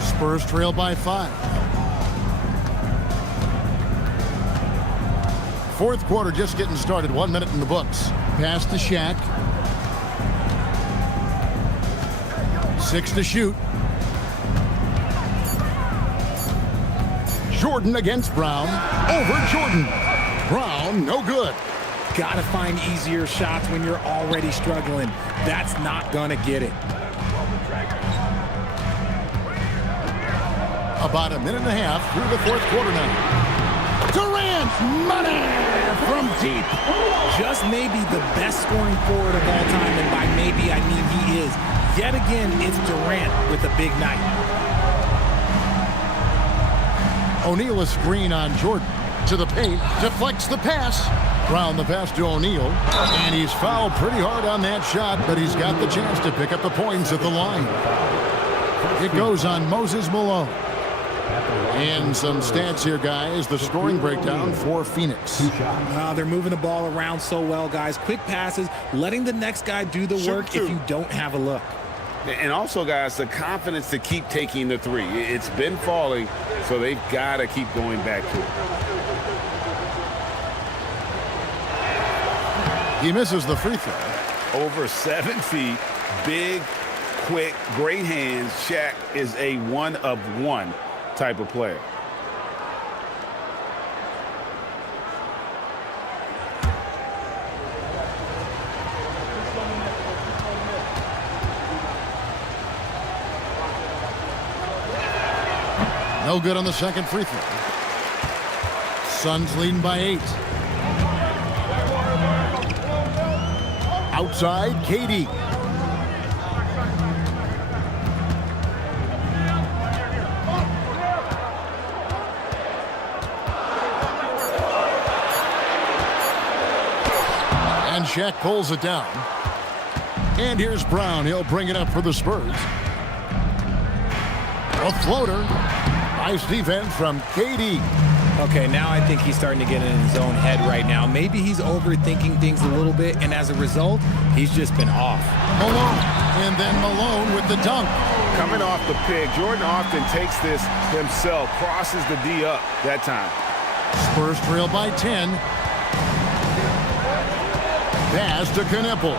Spurs trail by 5. Fourth quarter just getting started. 1 minute in the books. Pass to Shaq. 6 to shoot. Jordan against Brown. Over Jordan. Brown, no good. Got to find easier shots when you're already struggling. That's not going to get it. About a minute and a half through the fourth quarter now. Durant, money from deep. Just maybe the best scoring forward of all time, and by maybe I mean he is. Yet again, it's Durant with a big night. O'Neal a screen on Jordan. To the paint, deflects the pass. Brown the pass to O'Neal, and he's fouled pretty hard on that shot, but he's got the chance to pick up the points at the line. It goes on Moses Malone. And some stats here, guys. The scoring breakdown for Phoenix. They're moving the ball around so well, guys. Quick passes, letting the next guy do the work if you don't have a look. And also, guys, the confidence to keep taking the 3. It's been falling, so they've got to keep going back to it. He misses the free throw. Over 7 feet, big, quick, great hands. Shaq is a one-of-one type of player. No good on the second free throw. Suns leading by 8. Outside, KD. Shaq pulls it down. And here's Brown. He'll bring it up for the Spurs. A floater. Nice defense from KD. Okay, now I think he's starting to get in his own head right now. Maybe he's overthinking things a little bit, and as a result, he's just been off. Malone, and then Malone with the dunk. Coming off the pick, Jordan often takes this himself, crosses the D up that time. Spurs trail by 10. Pass to Knipple.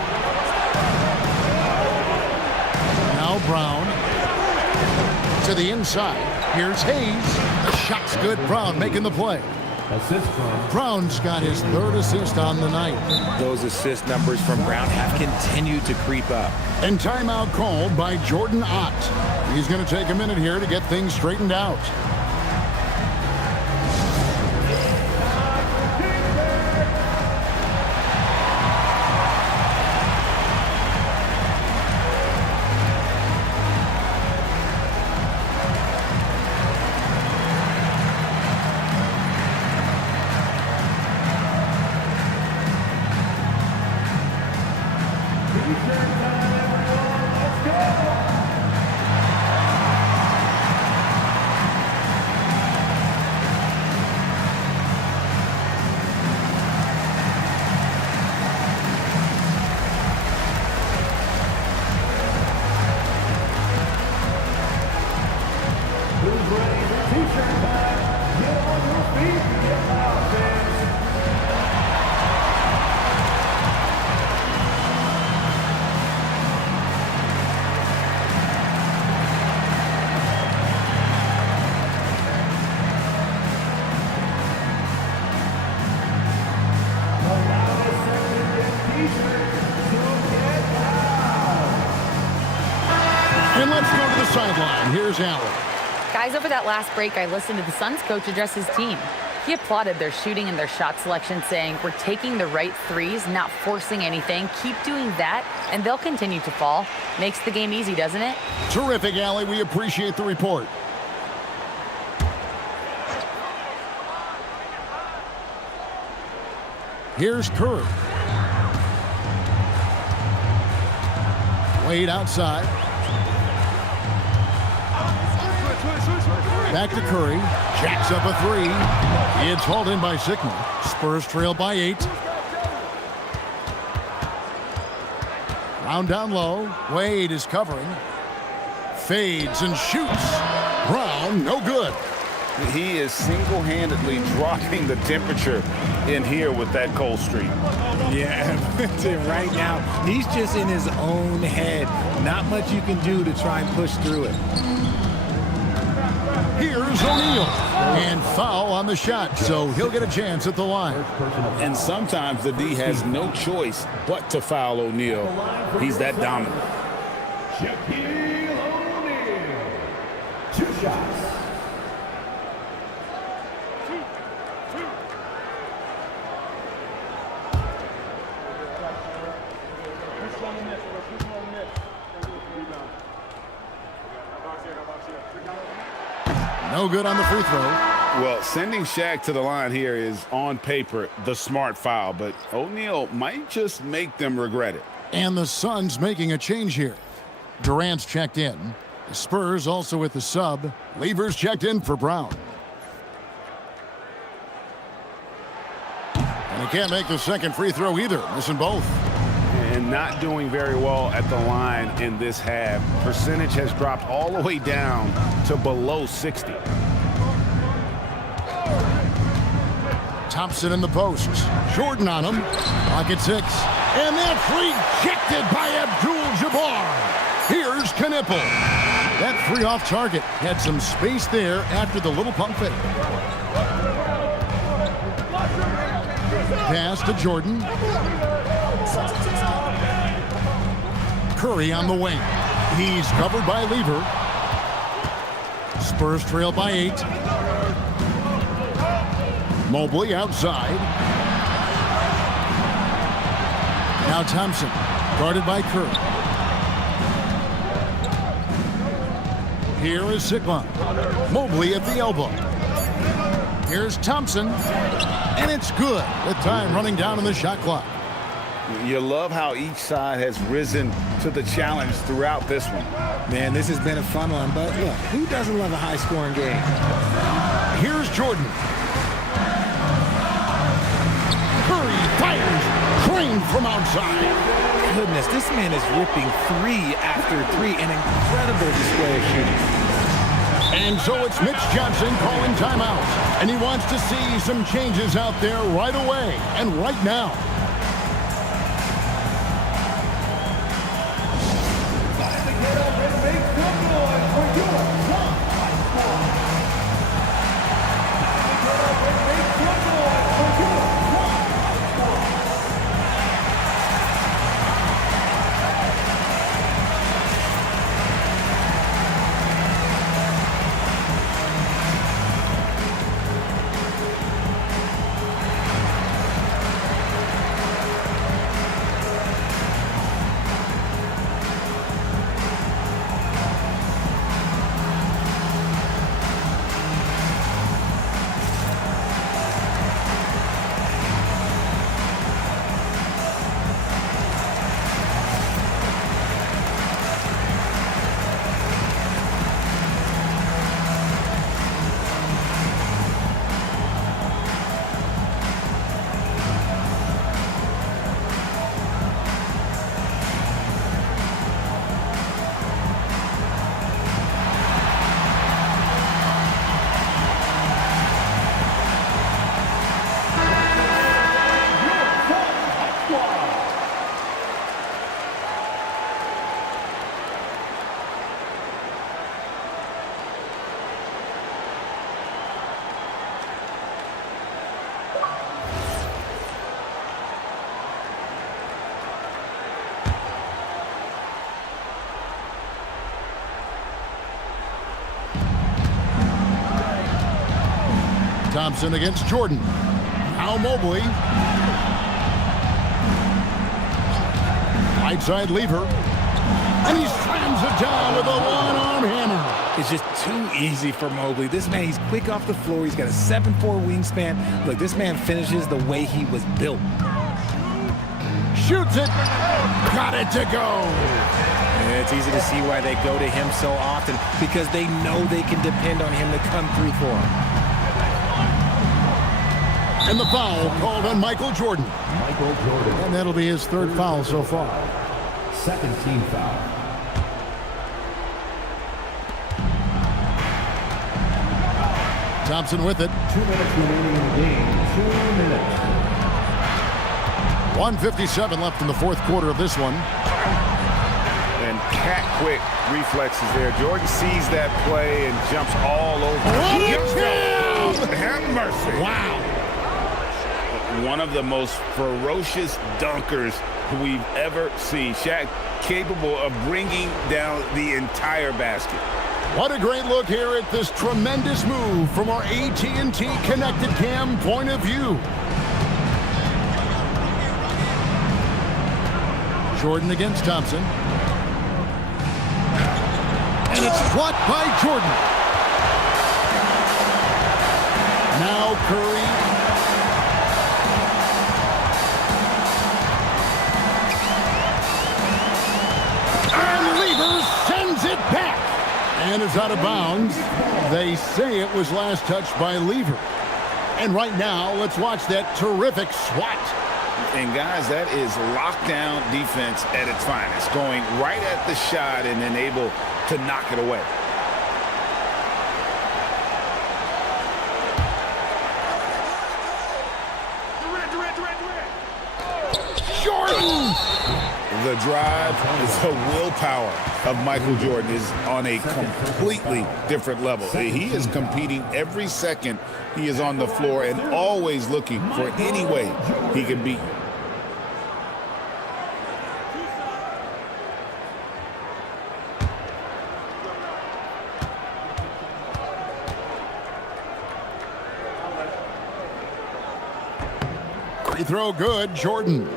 Now Brown to the inside. Here's Hayes. The shot's good. Brown making the play. Assist from Brown's got his third assist on the night. Those assist numbers from Brown have continued to creep up. And timeout called by Jordan Ott. He's going to take a minute here to get things straightened out. And let's go to the sideline. Here's Allen. Guys, over that last break, I listened to the Suns coach address his team. He applauded their shooting and their shot selection, saying, "We're taking the right threes, not forcing anything. Keep doing that, and they'll continue to fall." Makes the game easy, doesn't it? Terrific, Allie. We appreciate the report. Here's Curry. Wade outside. Back to Curry. Jacks up a three. It's hauled in by Sickman. Spurs trail by 8. Brown down low. Wade is covering. Fades and shoots. Brown, no good. He is single-handedly dropping the temperature in here with that cold streak. Yeah, right now, he's just in his own head. Not much you can do to try and push through it. Here's O'Neal. And foul on the shot, so he'll get a chance at the line. And sometimes the D has no choice but to foul O'Neal. He's that dominant. Shaquille O'Neal. 2 shots. No good on the free throw. Well, sending Shaq to the line here is, on paper, the smart foul, but O'Neal might just make them regret it. And the Suns making a change here. Durant's checked in. The Spurs also with the sub. Lever's checked in for Brown. And he can't make the second free throw either, missing both. And not doing very well at the line in this half. Percentage has dropped all the way down to below 60. Thompson in the posts. Jordan on him. Pocket 6. And that's rejected by Abdul-Jabbar. Here's Knipple. That three off target. Had some space there after the little pump fake. Pass to Jordan. Curry on the wing. He's covered by Lever. Spurs trail by 8. Mobley outside. Now Thompson, guarded by Curry. Here is Sigma. Mobley at the elbow. Here's Thompson. And it's good with time running down on the shot clock. You love how each side has risen to the challenge throughout this one. Man, this has been a fun one, but look, who doesn't love a high-scoring game? Here's Jordan. Curry fires. Trained from outside. Goodness, this man is ripping 3 after 3. An incredible display of shooting. And so it's Mitch Johnson calling timeout. And he wants to see some changes out there right away and right now. Thompson against Jordan. Now Mobley. Right side Lever. And he slams it down with a one-arm hammer. It's just too easy for Mobley. This man, he's quick off the floor. He's got a 7'4" wingspan. Look, this man finishes the way he was built. Shoots it. Got it to go. And it's easy to see why they go to him so often, because they know they can depend on him to come through for them. And the foul called on Michael Jordan. And that'll be his 3rd foul so far. 2nd team foul. Thompson with it. 2 minutes remaining in the game. 2 minutes. 1:57 left in the 4th quarter of this one. And cat-quick reflexes there. Jordan sees that play and jumps all over. Have mercy. Wow. One of the most ferocious dunkers we've ever seen. Shaq capable of bringing down the entire basket. What a great look here at this tremendous move from our AT&T Connected Cam point of view. Jordan against Thompson. And it's blocked by Jordan. Now Curry. And Lever sends it back. And it's out of bounds. They say it was last touched by Lever. And right now, let's watch that terrific swat. And guys, that is lockdown defense at its finest. Going right at the shot and then able to knock it away. Jordan! The drive is the willpower of Michael Jordan is on a completely different level. He is competing every second he is on the floor and always looking for any way he can beat you. Free throw good, Jordan.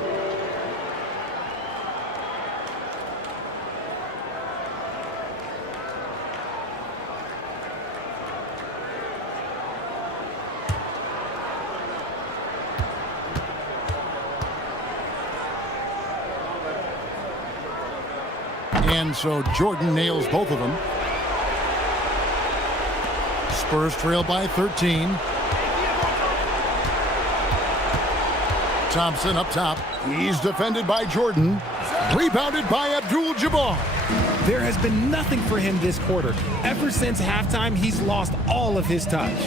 And so Jordan nails both of them. Spurs trail by 13. Thompson up top. He's defended by Jordan. Rebounded by Abdul-Jabbar. There has been nothing for him this quarter. Ever since halftime, he's lost all of his touch.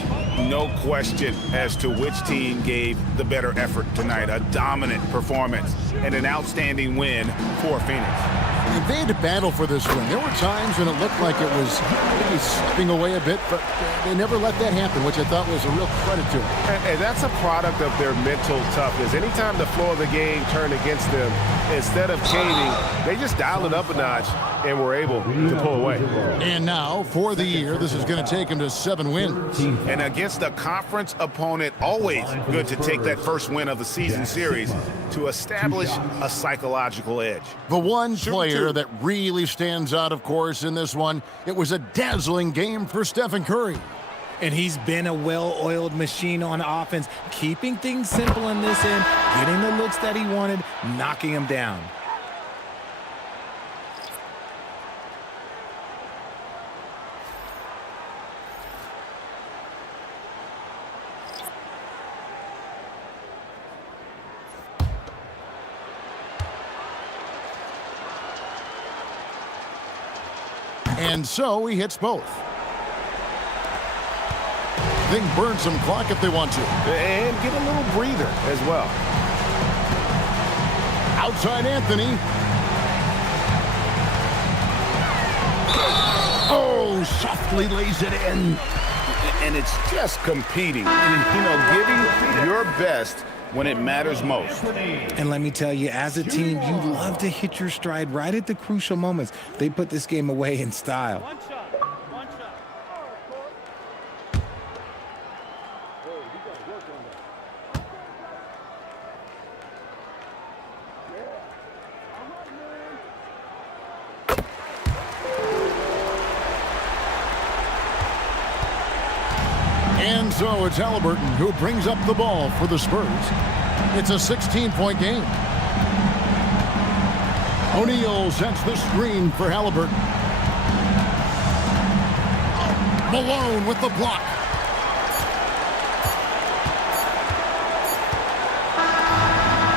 No question as to which team gave the better effort tonight. A dominant performance and an outstanding win for Phoenix. They had to battle for this win. There were times when it looked like it was maybe slipping away a bit, but they never let that happen, which I thought was a real credit to them. And that's a product of their mental toughness. Anytime the flow of the game turned against them, instead of caving, they just dialed it up a notch and were able to pull away. And now, for the year, this is going to take them to 7 wins. And against a conference opponent, always good to take that first win of the season series to establish a psychological edge. The one player that really stands out, of course, in this one, it was a dazzling game for Stephen Curry. And he's been a well-oiled machine on offense, keeping things simple in this end, getting the looks that he wanted, knocking him down. And so he hits both. They can burn some clock if they want to. And get a little breather as well. Outside Anthony. Oh, softly lays it in. And it's just competing. You know, giving your best when it matters most. And let me tell you, as a team, you love to hit your stride right at the crucial moments. They put this game away in style. And so it's Halliburton who brings up the ball for the Spurs. It's a 16-point game. O'Neal sets the screen for Halliburton. Malone with the block.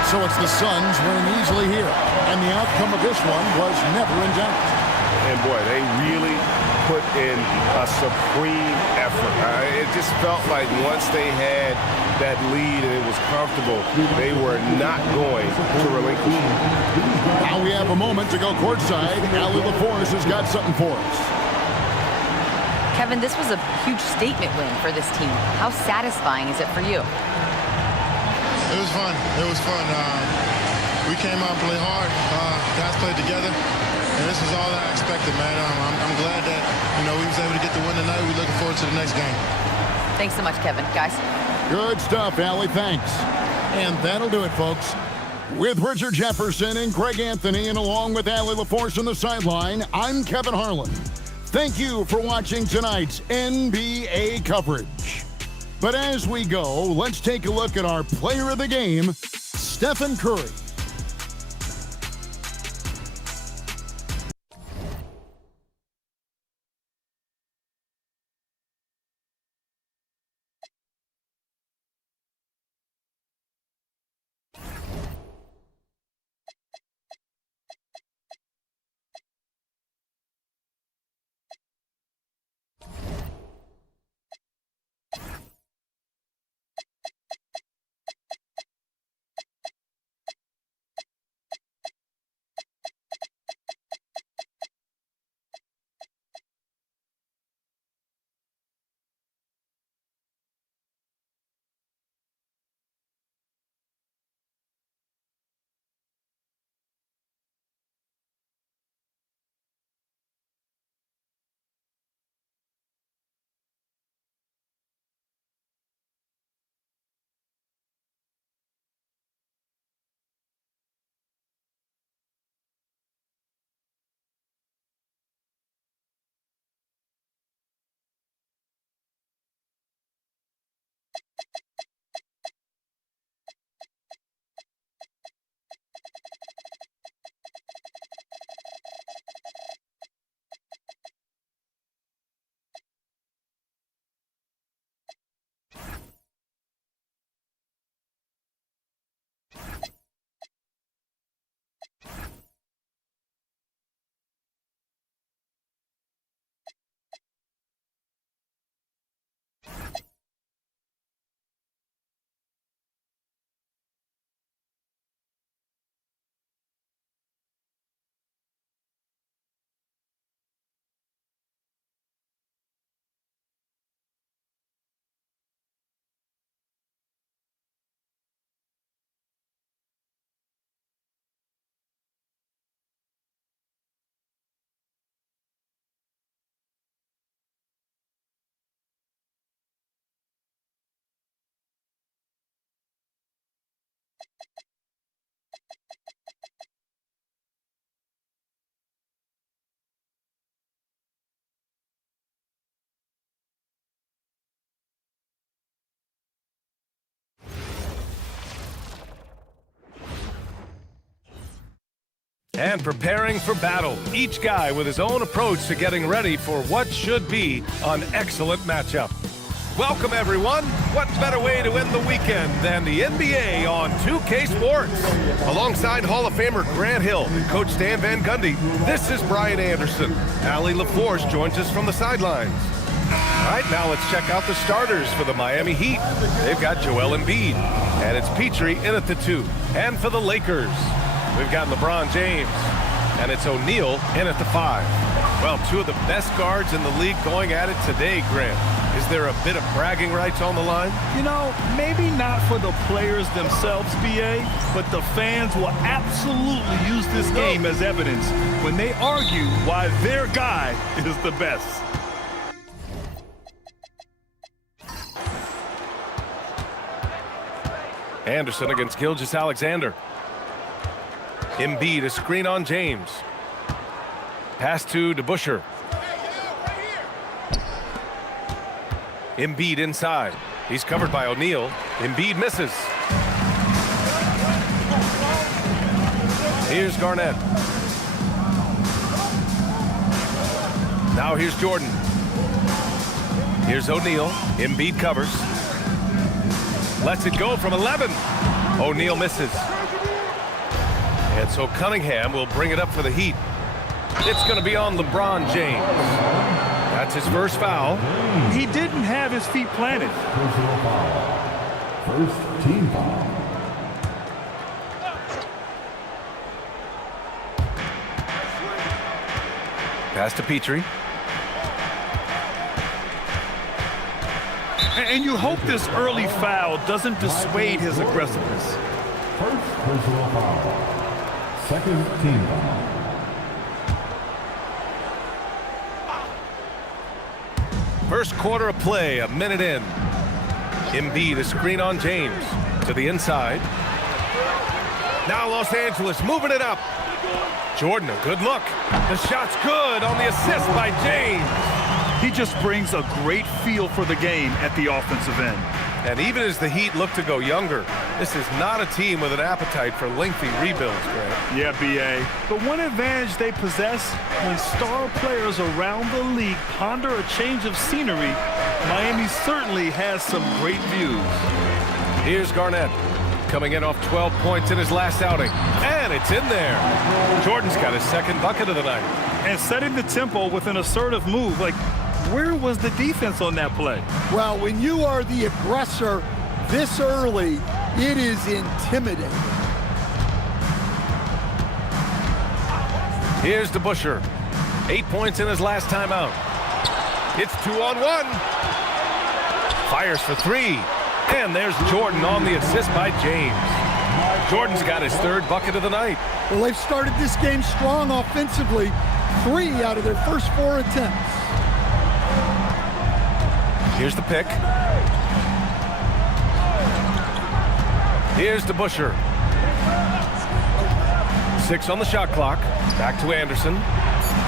So it's the Suns winning easily here. And the outcome of this one was never in doubt. And boy, they really put in a supreme effort. It just felt like once they had that lead and it was comfortable, they were not going to relinquish. Now we have a moment to go courtside. Allie LaForce has got something for us. Kevin, this was a huge statement win for this team. How satisfying is it for you? It was fun. It was fun. We came out and played hard. Guys played together. And this is all I expected, man. I'm glad that, we was able to get the win tonight. We're looking forward to the next game. Thanks so much, Kevin. Guys. Good stuff, Allie. Thanks. And that'll do it, folks. With Richard Jefferson and Greg Anthony, and along with Allie LaForce on the sideline, I'm Kevin Harlan. Thank you for watching tonight's NBA coverage. But as we go, let's take a look at our player of the game, Stephen Curry. And preparing for battle, each guy with his own approach to getting ready for what should be an excellent matchup. Welcome, everyone. What better way to end the weekend than the NBA on 2K Sports? Alongside Hall of Famer Grant Hill and Coach Stan Van Gundy, this is Brian Anderson. Allie LaForce joins us from the sidelines. All right, now let's check out the starters for the Miami Heat. They've got Joel Embiid, and it's Petrie in at the 2. And for the Lakers, we've got LeBron James, and it's O'Neal in at the 5. Well, two of the best guards in the league going at it today, Grant. Is there a bit of bragging rights on the line? You know, maybe not for the players themselves, BA, but the fans will absolutely use this game as evidence when they argue why their guy is the best. Anderson against Gilgeous-Alexander. Embiid, a screen on James. Pass to DeBusschere. Embiid inside. He's covered by O'Neal. Embiid misses. Here's Garnett. Now here's Jordan. Here's O'Neal. Embiid covers. Lets it go from 11. O'Neal misses. And so Cunningham will bring it up for the Heat. It's going to be on LeBron James. That's his first foul. He didn't have his feet planted. First team foul. Pass to Petrie. And you hope this early foul doesn't dissuade his aggressiveness. First personal foul. Second team foul. First quarter of play, a minute in. Embiid, a screen on James. To the inside. Now Los Angeles moving it up. Jordan, a good look. The shot's good on the assist by James. He just brings a great feel for the game at the offensive end. And even as the Heat look to go younger, this is not a team with an appetite for lengthy rebuilds, Grant. Yeah, BA. But one advantage they possess, when star players around the league ponder a change of scenery, Miami certainly has some great views. Here's Garnett, coming in off 12 points in his last outing. And it's in there. Jordan's got his second bucket of the night. And setting the tempo with an assertive move, like, where was the defense on that play? Well, when you are the aggressor this early, it is intimidating. Here's DeBusschere. 8 points in his last time out. It's 2-on-1. Fires for 3. And there's Jordan on the assist by James. Jordan's got his third bucket of the night. Well, they've started this game strong offensively. 3 out of their first 4 attempts. Here's the pick. Here's DeBusschere. 6 on the shot clock. Back to Anderson.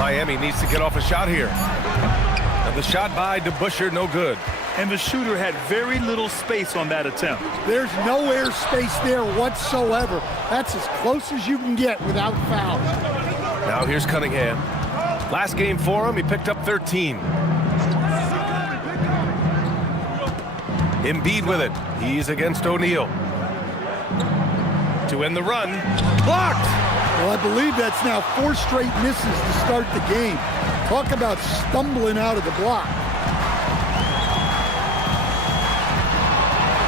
Miami needs to get off a shot here. And the shot by DeBusschere, no good. And the shooter had very little space on that attempt. There's no air space there whatsoever. That's as close as you can get without foul. Now here's Cunningham. Last game for him, he picked up 13. Embiid with it. He's against O'Neal. To end the run. Blocked! Well, I believe that's now 4 straight misses to start the game. Talk about stumbling out of the block.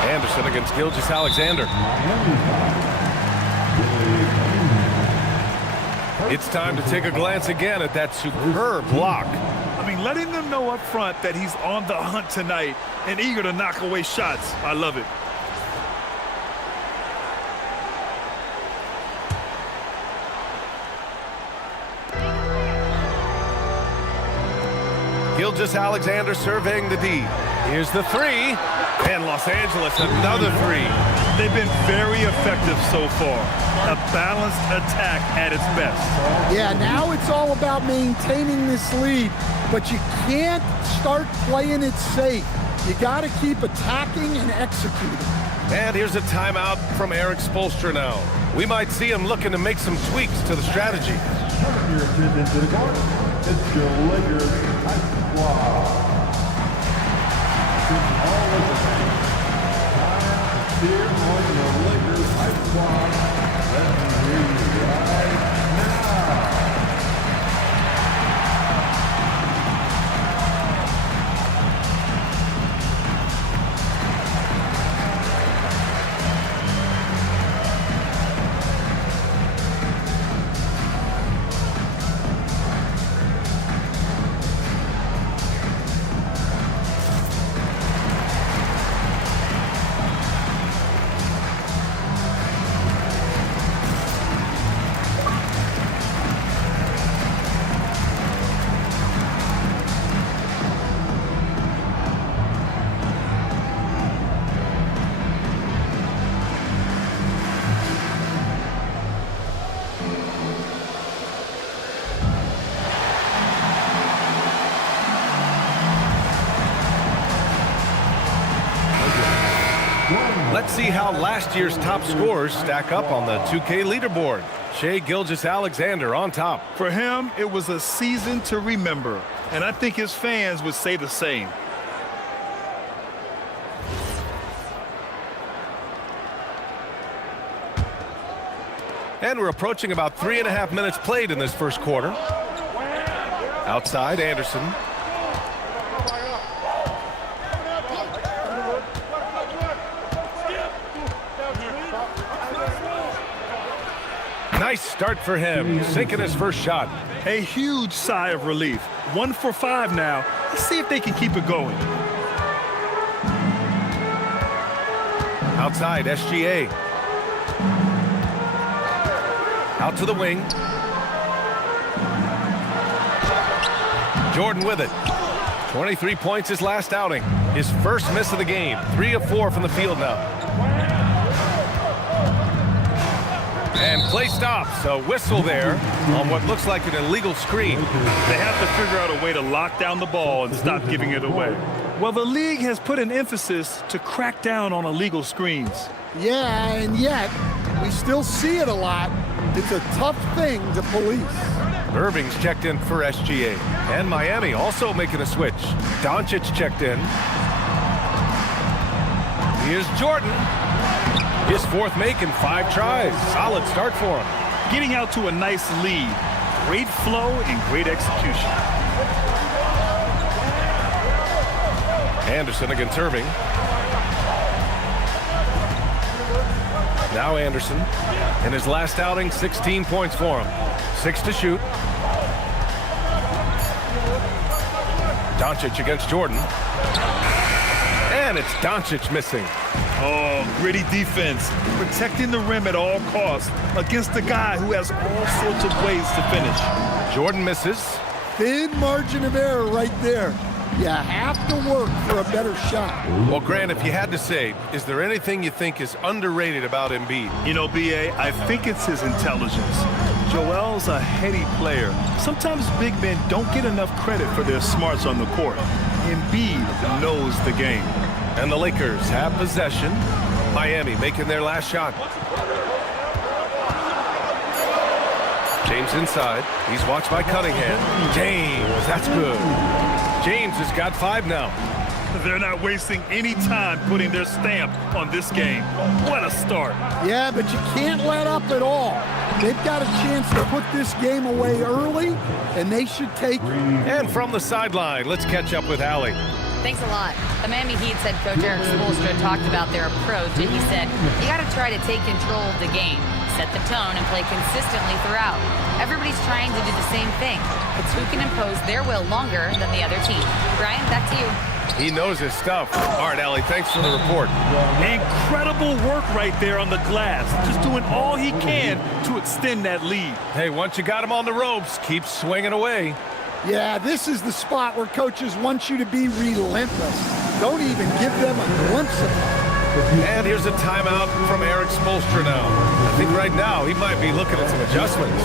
Anderson against Gilgeous-Alexander. It's time to take a glance again at that superb block. I mean, letting them know up front that he's on the hunt tonight and eager to knock away shots. I love it. Gilgeous-Alexander surveying the D. Here's the 3. And Los Angeles, another 3. They've been very effective so far. A balanced attack at its best. Yeah, now it's all about maintaining this lead, but you can't start playing it safe. You got to keep attacking and executing. And here's a timeout from Eric Spoelstra now. We might see him looking to make some tweaks to the strategy. Turn your attention to the court. It's your Lakers Ice Squad. Since all of the time here on the Lakers Ice Squad, let me hear you right now. Let's see how last year's top scorers stack up on the 2K leaderboard. Shai Gilgeous-Alexander on top. For him, it was a season to remember, and I think his fans would say the same. And we're approaching about 3.5 minutes played in this first quarter. Outside, Anderson. Nice start for him, sinking his first shot. A huge sigh of relief. 1 for 5 now. Let's see if they can keep it going. Outside, SGA. Out to the wing. Jordan with it. 23 points his last outing. His first miss of the game. 3 of 4 from the field now. And play stops. A whistle there on what looks like an illegal screen. They have to figure out a way to lock down the ball and stop giving it away. Well, the league has put an emphasis to crack down on illegal screens. Yeah, and yet we still see it a lot. It's a tough thing to police. Irving's checked in for SGA. And Miami also making a switch. Doncic checked in. Here's Jordan. His fourth make in 5 tries. Solid start for him. Getting out to a nice lead. Great flow and great execution. Anderson against Irving. Now Anderson. In his last outing, 16 points for him. 6 to shoot. Doncic against Jordan. And it's Doncic missing. Oh, gritty defense. Protecting the rim at all costs against a guy who has all sorts of ways to finish. Jordan misses. Thin margin of error right there. You have to work for a better shot. Well, Grant, if you had to say, is there anything you think is underrated about Embiid? You know, B.A., I think it's his intelligence. Joel's a heady player. Sometimes big men don't get enough credit for their smarts on the court. Embiid knows the game. And the Lakers have possession. Miami making their last shot. James inside. He's watched by Cunningham. James, that's good. James has got 5 now. They're not wasting any time putting their stamp on this game. What a start. Yeah, but you can't let up at all. They've got a chance to put this game away early, and they should take it. And from the sideline, let's catch up with Allie. Thanks a lot. The Miami Heat's head coach Eric Spoelstra talked about their approach, and he said, you got to try to take control of the game, set the tone, and play consistently throughout. Everybody's trying to do the same thing. It's who can impose their will longer than the other team. Brian, back to you. He knows his stuff. All right, Allie, thanks for the report. Incredible work right there on the glass. Just doing all he can to extend that lead. Hey, once you got him on the ropes, keep swinging away. Yeah, this is the spot where coaches want you to be relentless. Don't even give them a glimpse of it. And here's a timeout from Eric Spoelstra now. I think right now he might be looking at some adjustments.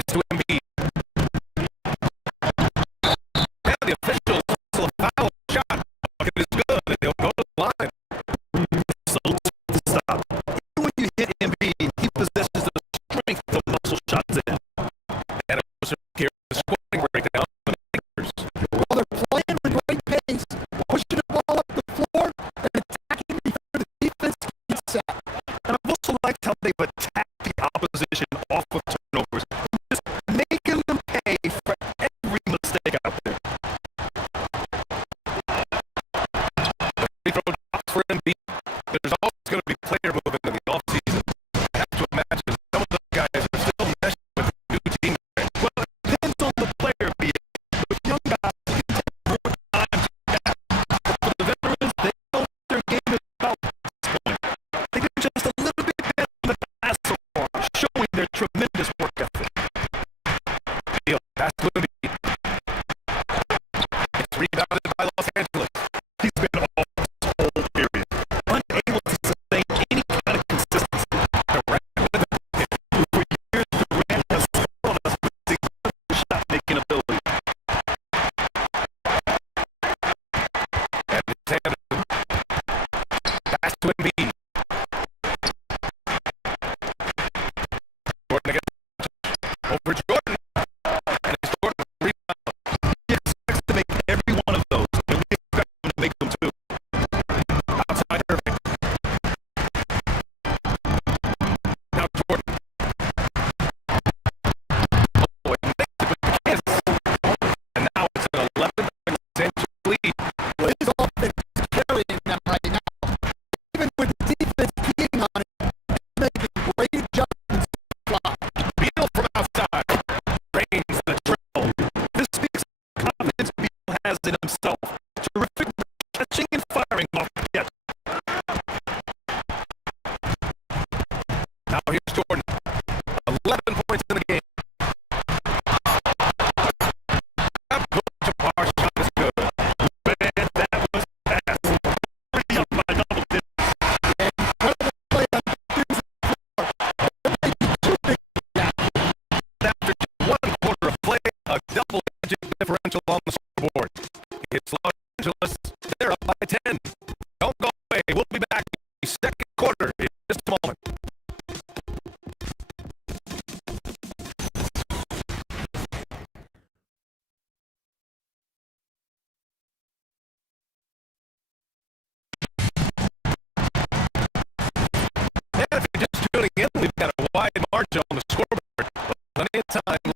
Pass to Embiid. And the officials whistle a foul shot. Bucket is good, and they'll go to the line. So stop. Even when you hit Embiid, he possesses the strength to muscle shots in. And it was here the scoring breakdown for the Lakers. While they're playing with great pace, pushing the ball up the floor, and attacking before the defense gets set. And I've also liked how they've attacked the opposition off of turnovers, just making them pay for every mistake out there. The free throw drops for Embiid. There's always going to be player movement in the offseason. I have to imagine some of those guys are still meshing with the new team. Well, it depends on the player, but young guys can take more time to adapt. But for the veterans, they know what their game is about at this point. They did just a little bit better than the last so far, showing their tremendous work ethic. Deal. That's going to be. It's rebounded by Los Angeles. He's been off this whole period, unable to sustain any kind of consistency. Durant with it. For years, Durant has shown us with his shot-making ability. And it's Anderson. Pass to Embiid. Jordan against over Jordan. And it's Jordan rebound. He expects to make every one of those, and we expect him to make them too. Outside Irving. Now Jordan. Oh, it makes it with the kiss. And now it's an 11-point century lead. Well, his offense is carrying them right now. Even with the defense keying on it, he's making great adjustments to the fly. Beal from outside. Reigns the triple. This speaks of the confidence Beal has in himself. Terrific catching and firing off the catch. Now here's Jordan. 11 points in the game. That Jabbar shot is good. Man, that was fast. Pretty up by double digits. Incredible play on the defensive floor. Too big After just 1 quarter of play, a double-digit differential on the scoreboard. It's Los Angeles. They're up by 10. Don't go away. We'll be back in the second quarter in just a moment. And if you're just tuning in, we've got a wide margin on the scoreboard, but plenty of time